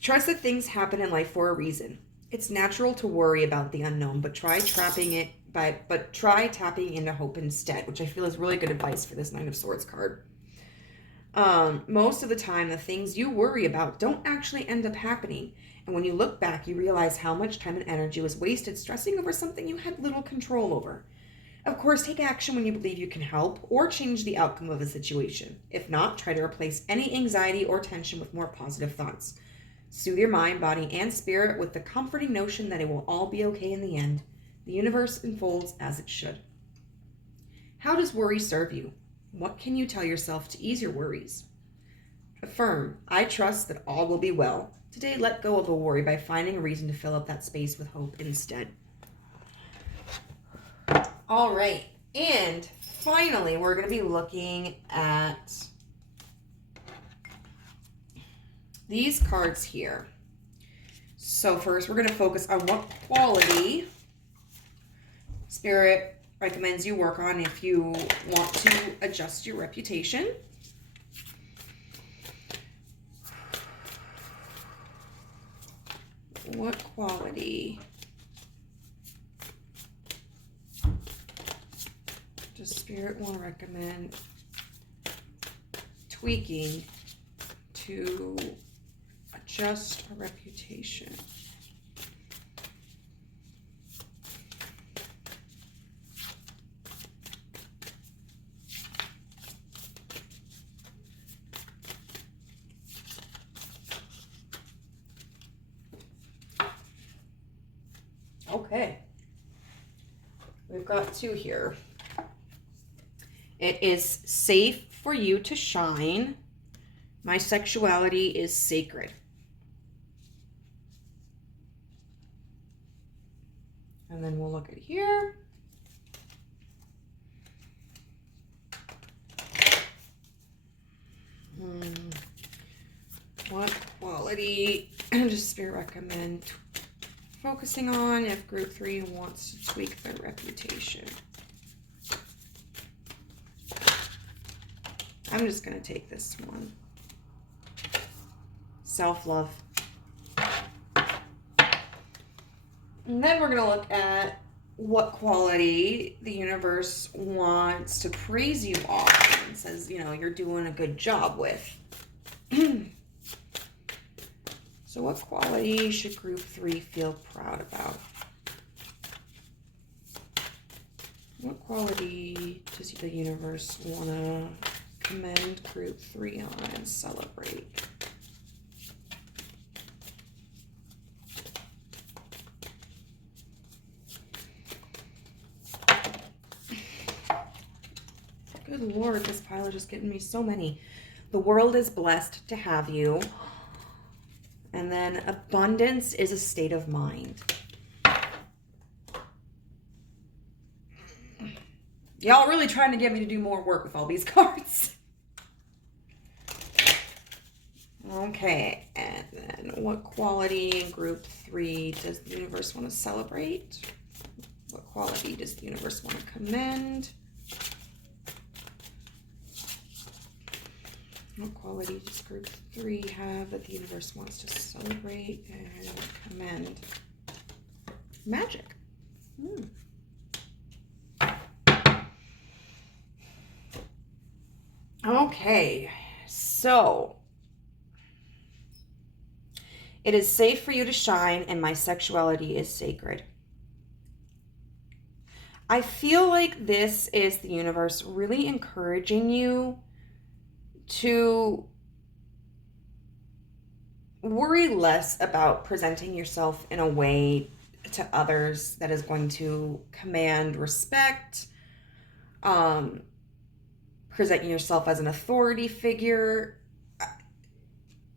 Trust that things happen in life for a reason. It's natural to worry about the unknown, but try tapping into hope instead, which I feel is really good advice for this Nine of Swords card. Most of the time, the things you worry about don't actually end up happening. And when you look back, you realize how much time and energy was wasted stressing over something you had little control over. Of course, take action when you believe you can help or change the outcome of a situation. If not, try to replace any anxiety or tension with more positive thoughts. Soothe your mind, body, and spirit with the comforting notion that it will all be okay in the end. The universe unfolds as it should. How does worry serve you? What can you tell yourself to ease your worries? Affirm, I trust that all will be well. Today, let go of a worry by finding a reason to fill up that space with hope instead. All right, and finally, we're going to be looking at these cards here. So first, we're going to focus on what quality Spirit recommends you work on if you want to adjust your reputation. What quality does Spirit want to recommend tweaking to adjust a reputation? Okay, we've got two here. It is safe for you to shine. My sexuality is sacred. And then we'll look at here. What quality does Spirit recommend focusing on if Group 3 wants to tweak their reputation? I'm just going to take this one. Self-love. And then we're going to look at what quality the universe wants to praise you on and says, you know, you're doing a good job with. So what quality should Group 3 feel proud about? What quality does the universe want to commend Group 3 on and celebrate? Good Lord, this pile is just getting me so many. The world is blessed to have you. And then abundance is a state of mind. Y'all really trying to get me to do more work with all these cards. Okay, and then what quality in group 3 does the universe want to celebrate? What quality does the universe want to commend? What quality does group 3 have that the universe wants to celebrate and commend? Magic. Okay, so it is safe for you to shine and my sexuality is sacred. I feel like this is the universe really encouraging you to worry less about presenting yourself in a way to others that is going to command respect, presenting yourself as an authority figure.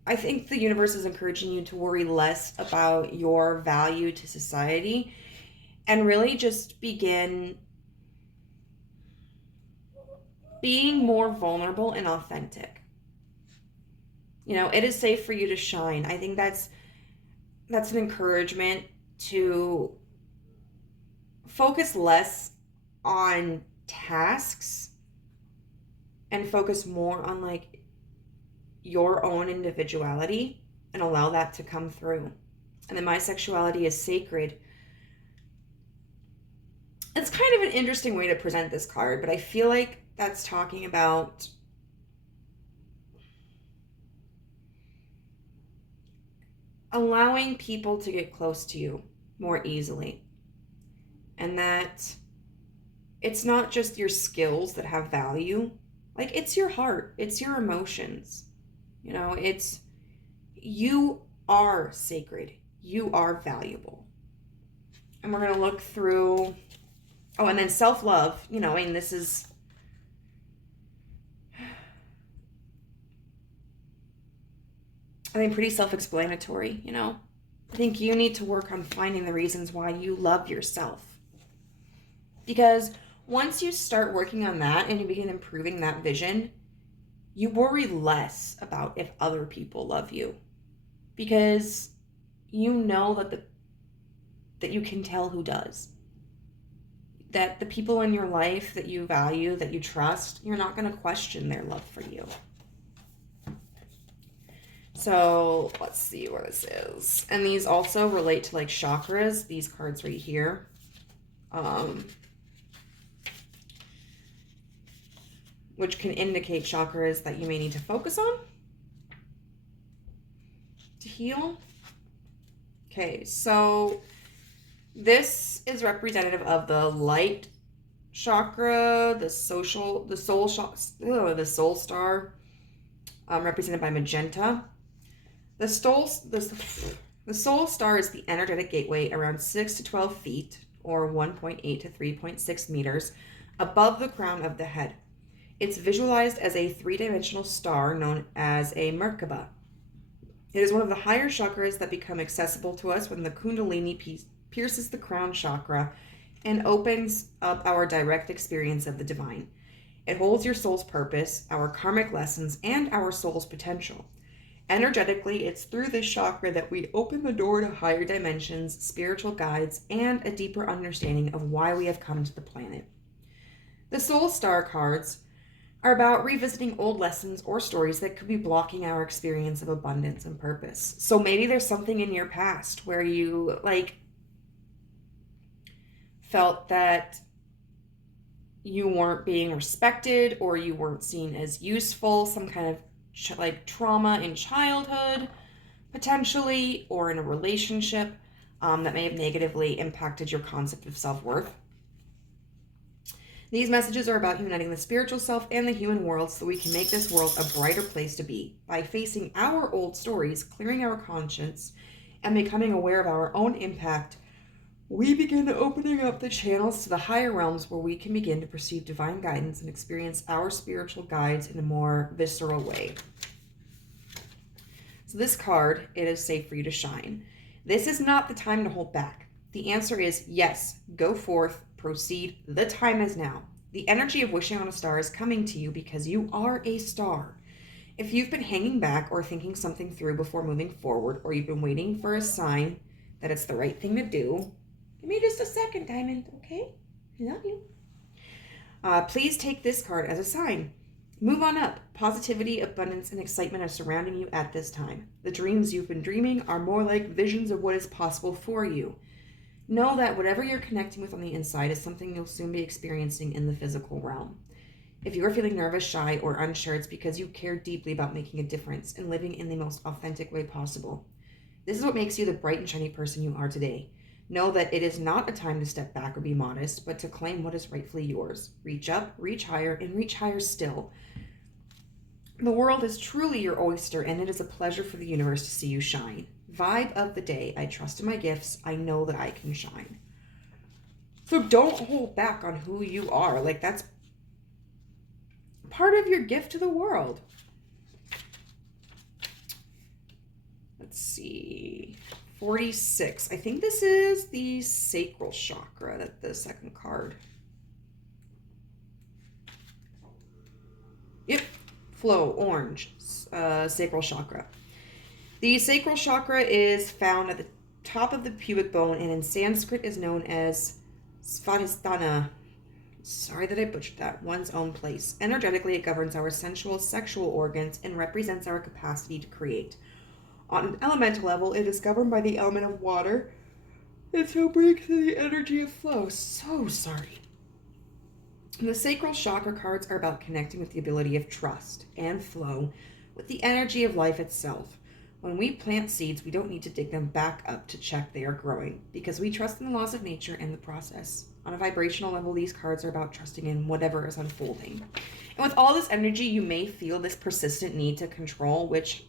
I think the universe is encouraging you to worry less about your value to society and really just begin being more vulnerable and authentic. You know, it is safe for you to shine. I think that's an encouragement to focus less on tasks and focus more on like your own individuality and allow that to come through. And then my sexuality is sacred. It's kind of an interesting way to present this card, but I feel like that's talking about allowing people to get close to you more easily. And that it's not just your skills that have value. Like, it's your heart, it's your emotions. You know, it's, you are sacred. You are valuable. And we're going to look through, oh, and then self-love, you know, and this is, I think, pretty self-explanatory, you know. I think you need to work on finding the reasons why you love yourself. Because once you start working on that and you begin improving that vision, you worry less about if other people love you. Because you know that you can tell who does. That the people in your life that you value, that you trust, you're not going to question their love for you. So let's see where this is. And these also relate to like chakras, these cards right here. Which can indicate chakras that you may need to focus on to heal. Okay, so this is representative of the light chakra, the soul star, represented by magenta. The soul star is the energetic gateway around 6 to 12 feet, or 1.8 to 3.6 meters, above the crown of the head. It's visualized as a three-dimensional star known as a Merkaba. It is one of the higher chakras that become accessible to us when the Kundalini pierces the crown chakra and opens up our direct experience of the divine. It holds your soul's purpose, our karmic lessons, and our soul's potential. Energetically, it's through this chakra that we open the door to higher dimensions, spiritual guides, and a deeper understanding of why we have come to the planet. The Soul Star cards are about revisiting old lessons or stories that could be blocking our experience of abundance and purpose. So maybe there's something in your past where you felt that you weren't being respected or you weren't seen as useful, some kind of trauma in childhood, potentially, or in a relationship that may have negatively impacted your concept of self-worth. These messages are about uniting the spiritual self and the human world so we can make this world a brighter place to be. By facing our old stories, clearing our conscience, and becoming aware of our own impact, we begin opening up the channels to the higher realms where we can begin to perceive divine guidance and experience our spiritual guides in a more visceral way. So this card, it is safe for you to shine. This is not the time to hold back. The answer is yes, go forth, proceed. The time is now. The energy of wishing on a star is coming to you because you are a star. If you've been hanging back or thinking something through before moving forward, or you've been waiting for a sign that it's the right thing to do, give me just a second, Diamond, okay? I love you. Please take this card as a sign. Move on up. Positivity, abundance, and excitement are surrounding you at this time. The dreams you've been dreaming are more like visions of what is possible for you. Know that whatever you're connecting with on the inside is something you'll soon be experiencing in the physical realm. If you are feeling nervous, shy, or unsure, it's because you care deeply about making a difference and living in the most authentic way possible. This is what makes you the bright and shiny person you are today. Know that it is not a time to step back or be modest, but to claim what is rightfully yours. Reach up, reach higher, and reach higher still. The world is truly your oyster, and it is a pleasure for the universe to see you shine. Vibe of the day. I trust in my gifts. I know that I can shine. So don't hold back on who you are. Like, that's part of your gift to the world. Let's see. 46. I think this is the sacral chakra, that the second card. Yep. Flow, orange, sacral chakra. The sacral chakra is found at the top of the pubic bone, and in Sanskrit is known as Svadhisthana. Sorry that I butchered that. One's own place. Energetically, it governs our sensual, sexual organs and represents our capacity to create. On an elemental level, it is governed by the element of water, and so brings the energy of flow. So sorry. The sacral chakra cards are about connecting with the ability of trust and flow with the energy of life itself. When we plant seeds, we don't need to dig them back up to check they are growing, because we trust in the laws of nature and the process. On a vibrational level, these cards are about trusting in whatever is unfolding. And with all this energy, you may feel this persistent need to control, which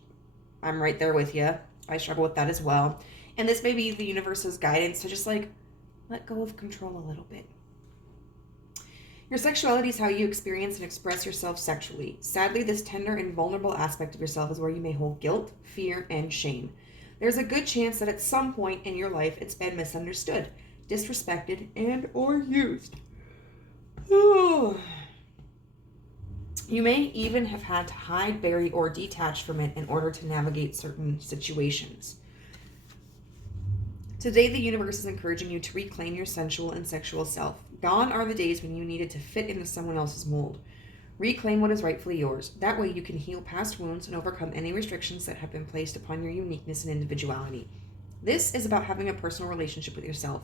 I'm right there with you. I struggle with that as well. And this may be the universe's guidance to just like let go of control a little bit. Your sexuality is how you experience and express yourself sexually. Sadly, this tender and vulnerable aspect of yourself is where you may hold guilt, fear, and shame. There's a good chance that at some point in your life it's been misunderstood, disrespected, and or used. You may even have had to hide, bury, or detach from it in order to navigate certain situations. Today, the universe is encouraging you to reclaim your sensual and sexual self. Gone are the days when you needed to fit into someone else's mold. Reclaim what is rightfully yours. That way you can heal past wounds and overcome any restrictions that have been placed upon your uniqueness and individuality. This is about having a personal relationship with yourself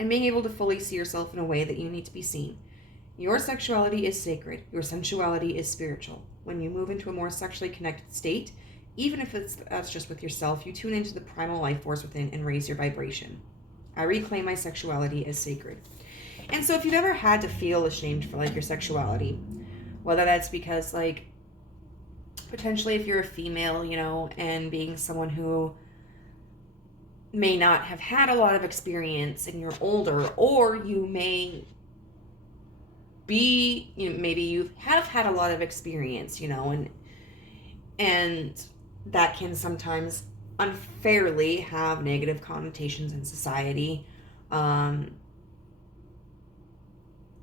and being able to fully see yourself in a way that you need to be seen. Your sexuality is sacred. Your sensuality is spiritual. When you move into a more sexually connected state, even if that's just with yourself, you tune into the primal life force within and raise your vibration. I reclaim my sexuality as sacred. And so if you've ever had to feel ashamed for like your sexuality, whether that's because like potentially if you're a female, you know, and being someone who may not have had a lot of experience and you're older, or you may be, you know, maybe you have had a lot of experience, you know, and that can sometimes unfairly have negative connotations in society.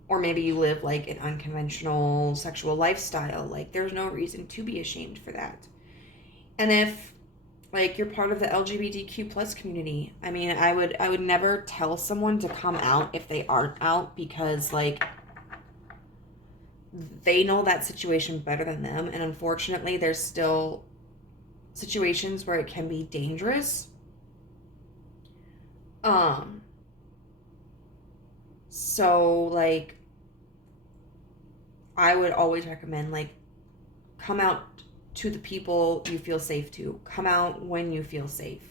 Or maybe you live like an unconventional sexual lifestyle. Like there's no reason to be ashamed for that. And if like you're part of the LGBTQ plus community, I mean, I would never tell someone to come out if they aren't out, because like they know that situation better than them. And unfortunately, there's still situations where it can be dangerous. So like I would always recommend like come out to the people you feel safe to. Come out when you feel safe.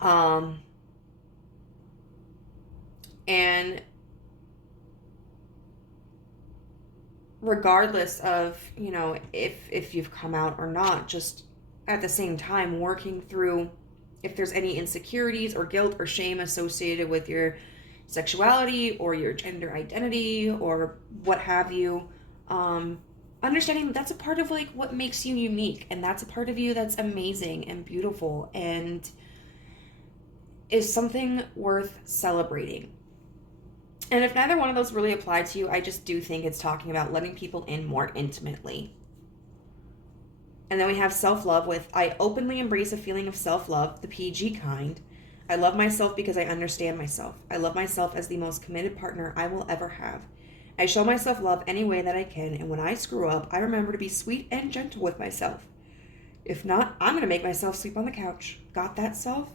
And regardless of, you know, if you've come out or not, just at the same time working through if there's any insecurities or guilt or shame associated with your sexuality or your gender identity or what have you, understanding that's a part of like what makes you unique, and that's a part of you that's amazing and beautiful and is something worth celebrating. And if neither one of those really apply to you, I just do think it's talking about letting people in more intimately. And then we have self-love with, I openly embrace a feeling of self-love, the PG kind. I love myself because I understand myself. I love myself as the most committed partner I will ever have. I show myself love any way that I can, and when I screw up, I remember to be sweet and gentle with myself. If not, I'm going to make myself sleep on the couch. Got that, self?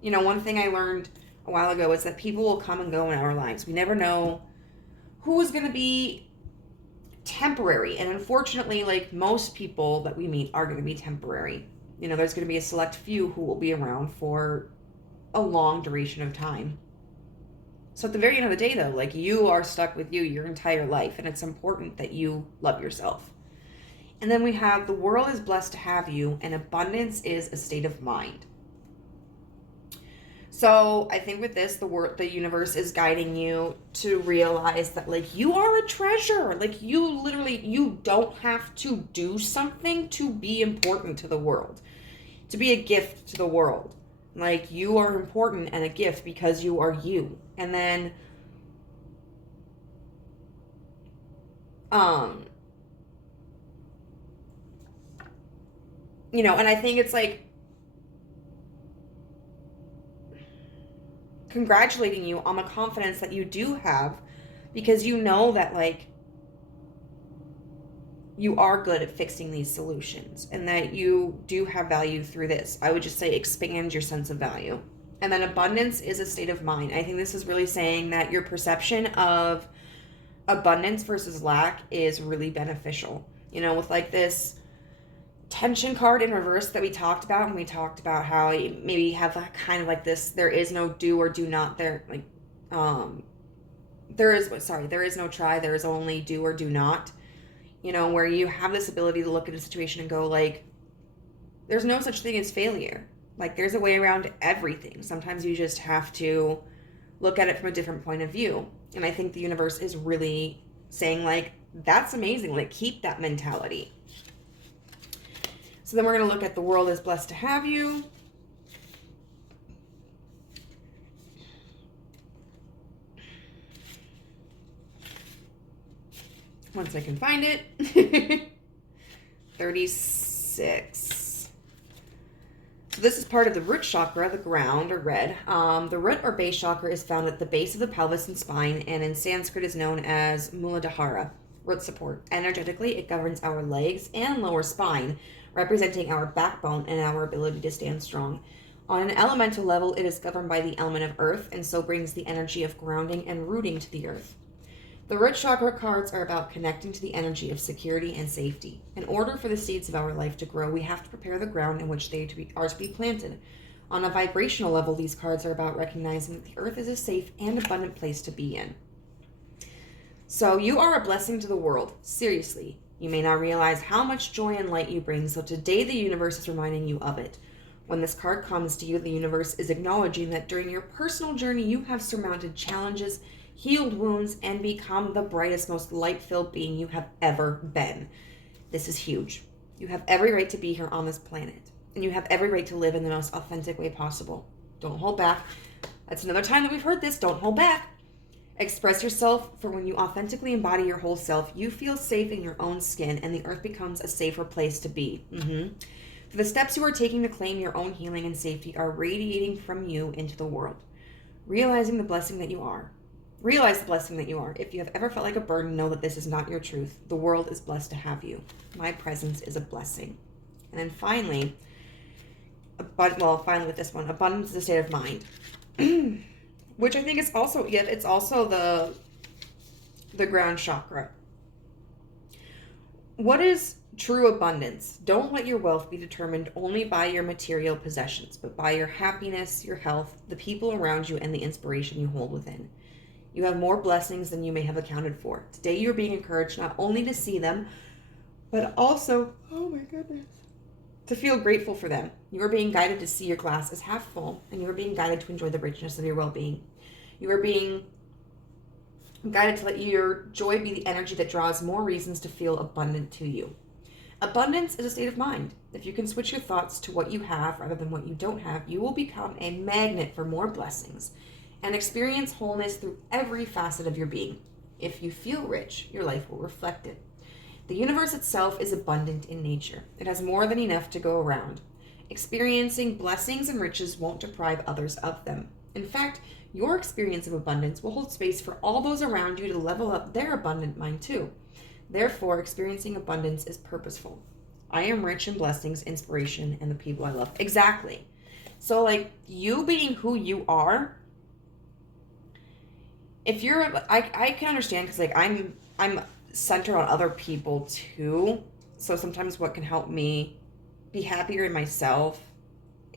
You know, one thing I learned a while ago is that people will come and go in our lives. We never know who is going to be temporary. And unfortunately, like, most people that we meet are going to be temporary. You know, there's going to be a select few who will be around for a long duration of time. So at the very end of the day, though, like, you are stuck with you your entire life, and it's important that you love yourself. And then we have, the world is blessed to have you, and abundance is a state of mind. So I think with this, the universe is guiding you to realize that, like, you are a treasure. Like, you don't have to do something to be important to the world, to be a gift to the world. Like, you are important and a gift because you are you. And then, you know, and I think it's like congratulating you on the confidence that you do have, because you know that, like, you are good at fixing these solutions and that you do have value through this. I would just say expand your sense of value. And then abundance is a state of mind. I think this is really saying that your perception of abundance versus lack is really beneficial. You know, with like this tension card in reverse that we talked about, and we talked about how you maybe have a kind of like this, there is no do or do not there. Like, there is no try, there is only do or do not. You know, where you have this ability to look at a situation and go, like, there's no such thing as failure. Like, there's a way around everything. Sometimes you just have to look at it from a different point of view. And I think the universe is really saying, like, that's amazing. Like, keep that mentality. So then we're going to look at the world is blessed to have you. Once I can find it. 36. So this is part of the root chakra, the ground, or red. The root or base chakra is found at the base of the pelvis and spine, and in Sanskrit is known as Muladhara, root support. Energetically, it governs our legs and lower spine, representing our backbone and our ability to stand strong. On an elemental level, it is governed by the element of earth, and so brings the energy of grounding and rooting to the earth. The root chakra cards are about connecting to the energy of security and safety. In order for the seeds of our life to grow, we have to prepare the ground in which they are to be planted. On a vibrational level, these cards are about recognizing that the earth is a safe and abundant place to be in. So you are a blessing to the world. Seriously. You may not realize how much joy and light you bring, so today the universe is reminding you of it. When this card comes to you, the universe is acknowledging that during your personal journey, you have surmounted challenges, healed wounds, and become the brightest, most light-filled being you have ever been. This is huge. You have every right to be here on this planet, and you have every right to live in the most authentic way possible. Don't hold back. That's another time that we've heard this. Don't hold back. Express yourself, for when you authentically embody your whole self, you feel safe in your own skin, and the earth becomes a safer place to be. For the steps you are taking to claim your own healing and safety are radiating from you into the world. Realize the blessing that you are. If you have ever felt like a burden, know that this is not your truth. The world is blessed to have you. My presence is a blessing. And then finally with this one, abundance is a state of mind. Which I think is also, it's also the ground chakra. What is true abundance? Don't let your wealth be determined only by your material possessions, but by your happiness, your health, the people around you, and the inspiration you hold within. You have more blessings than you may have accounted for. Today you are being encouraged not only to see them, but also, oh my goodness, to feel grateful for them. You are being guided to see your glass as half full, and you are being guided to enjoy the richness of your well-being. You are being guided to let your joy be the energy that draws more reasons to feel abundant to you. Abundance is a state of mind. If you can switch your thoughts to what you have rather than what you don't have, you will become a magnet for more blessings and experience wholeness through every facet of your being. If you feel rich, your life will reflect it. The universe itself is abundant in nature. It has more than enough to go around. Experiencing blessings and riches won't deprive others of them. In fact, your experience of abundance will hold space for all those around you to level up their abundant mind too. Therefore, experiencing abundance is purposeful. I am rich in blessings, inspiration, and the people I love. Exactly. So, like, you being who you are, if you're, I can understand, because, like, I'm centered on other people too. So sometimes what can help me be happier in myself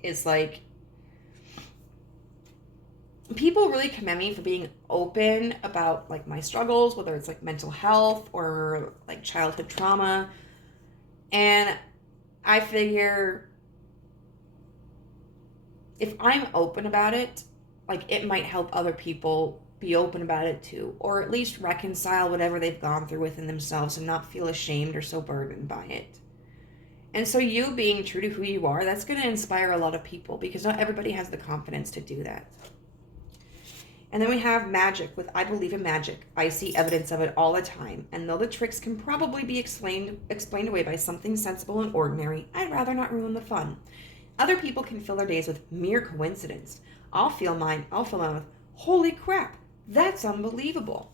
is, like, people really commend me for being open about, like, my struggles, whether it's, like, mental health or, like, childhood trauma. And I figure if I'm open about it, like, it might help other people be open about it too, or at least reconcile whatever they've gone through within themselves and not feel ashamed or so burdened by it. And so you being true to who you are, that's going to inspire a lot of people, because not everybody has the confidence to do that. And then we have magic with I believe in magic. I see evidence of it all the time. And though the tricks can probably be explained away by something sensible and ordinary, I'd rather not ruin the fun. Other people can fill their days with mere coincidence. I'll fill mine with, holy crap, that's unbelievable.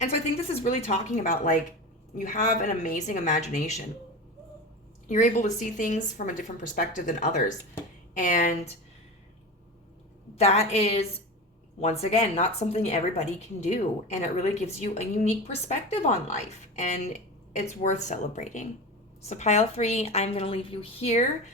And so I think this is really talking about, like, you have an amazing imagination. You're able to see things from a different perspective than others. And that is, once again, not something everybody can do. And it really gives you a unique perspective on life. And it's worth celebrating. So pile 3, I'm going to leave you here.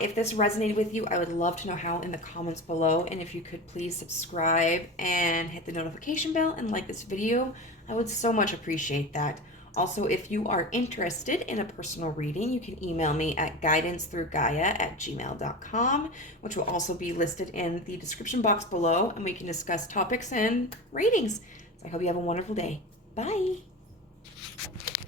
If this resonated with you, I would love to know how in the comments below. And if you could please subscribe and hit the notification bell and like this video, I would so much appreciate that. Also, if you are interested in a personal reading, you can email me at guidancethroughgaia@gmail.com, which will also be listed in the description box below, and we can discuss topics and readings. So I hope you have a wonderful day. Bye.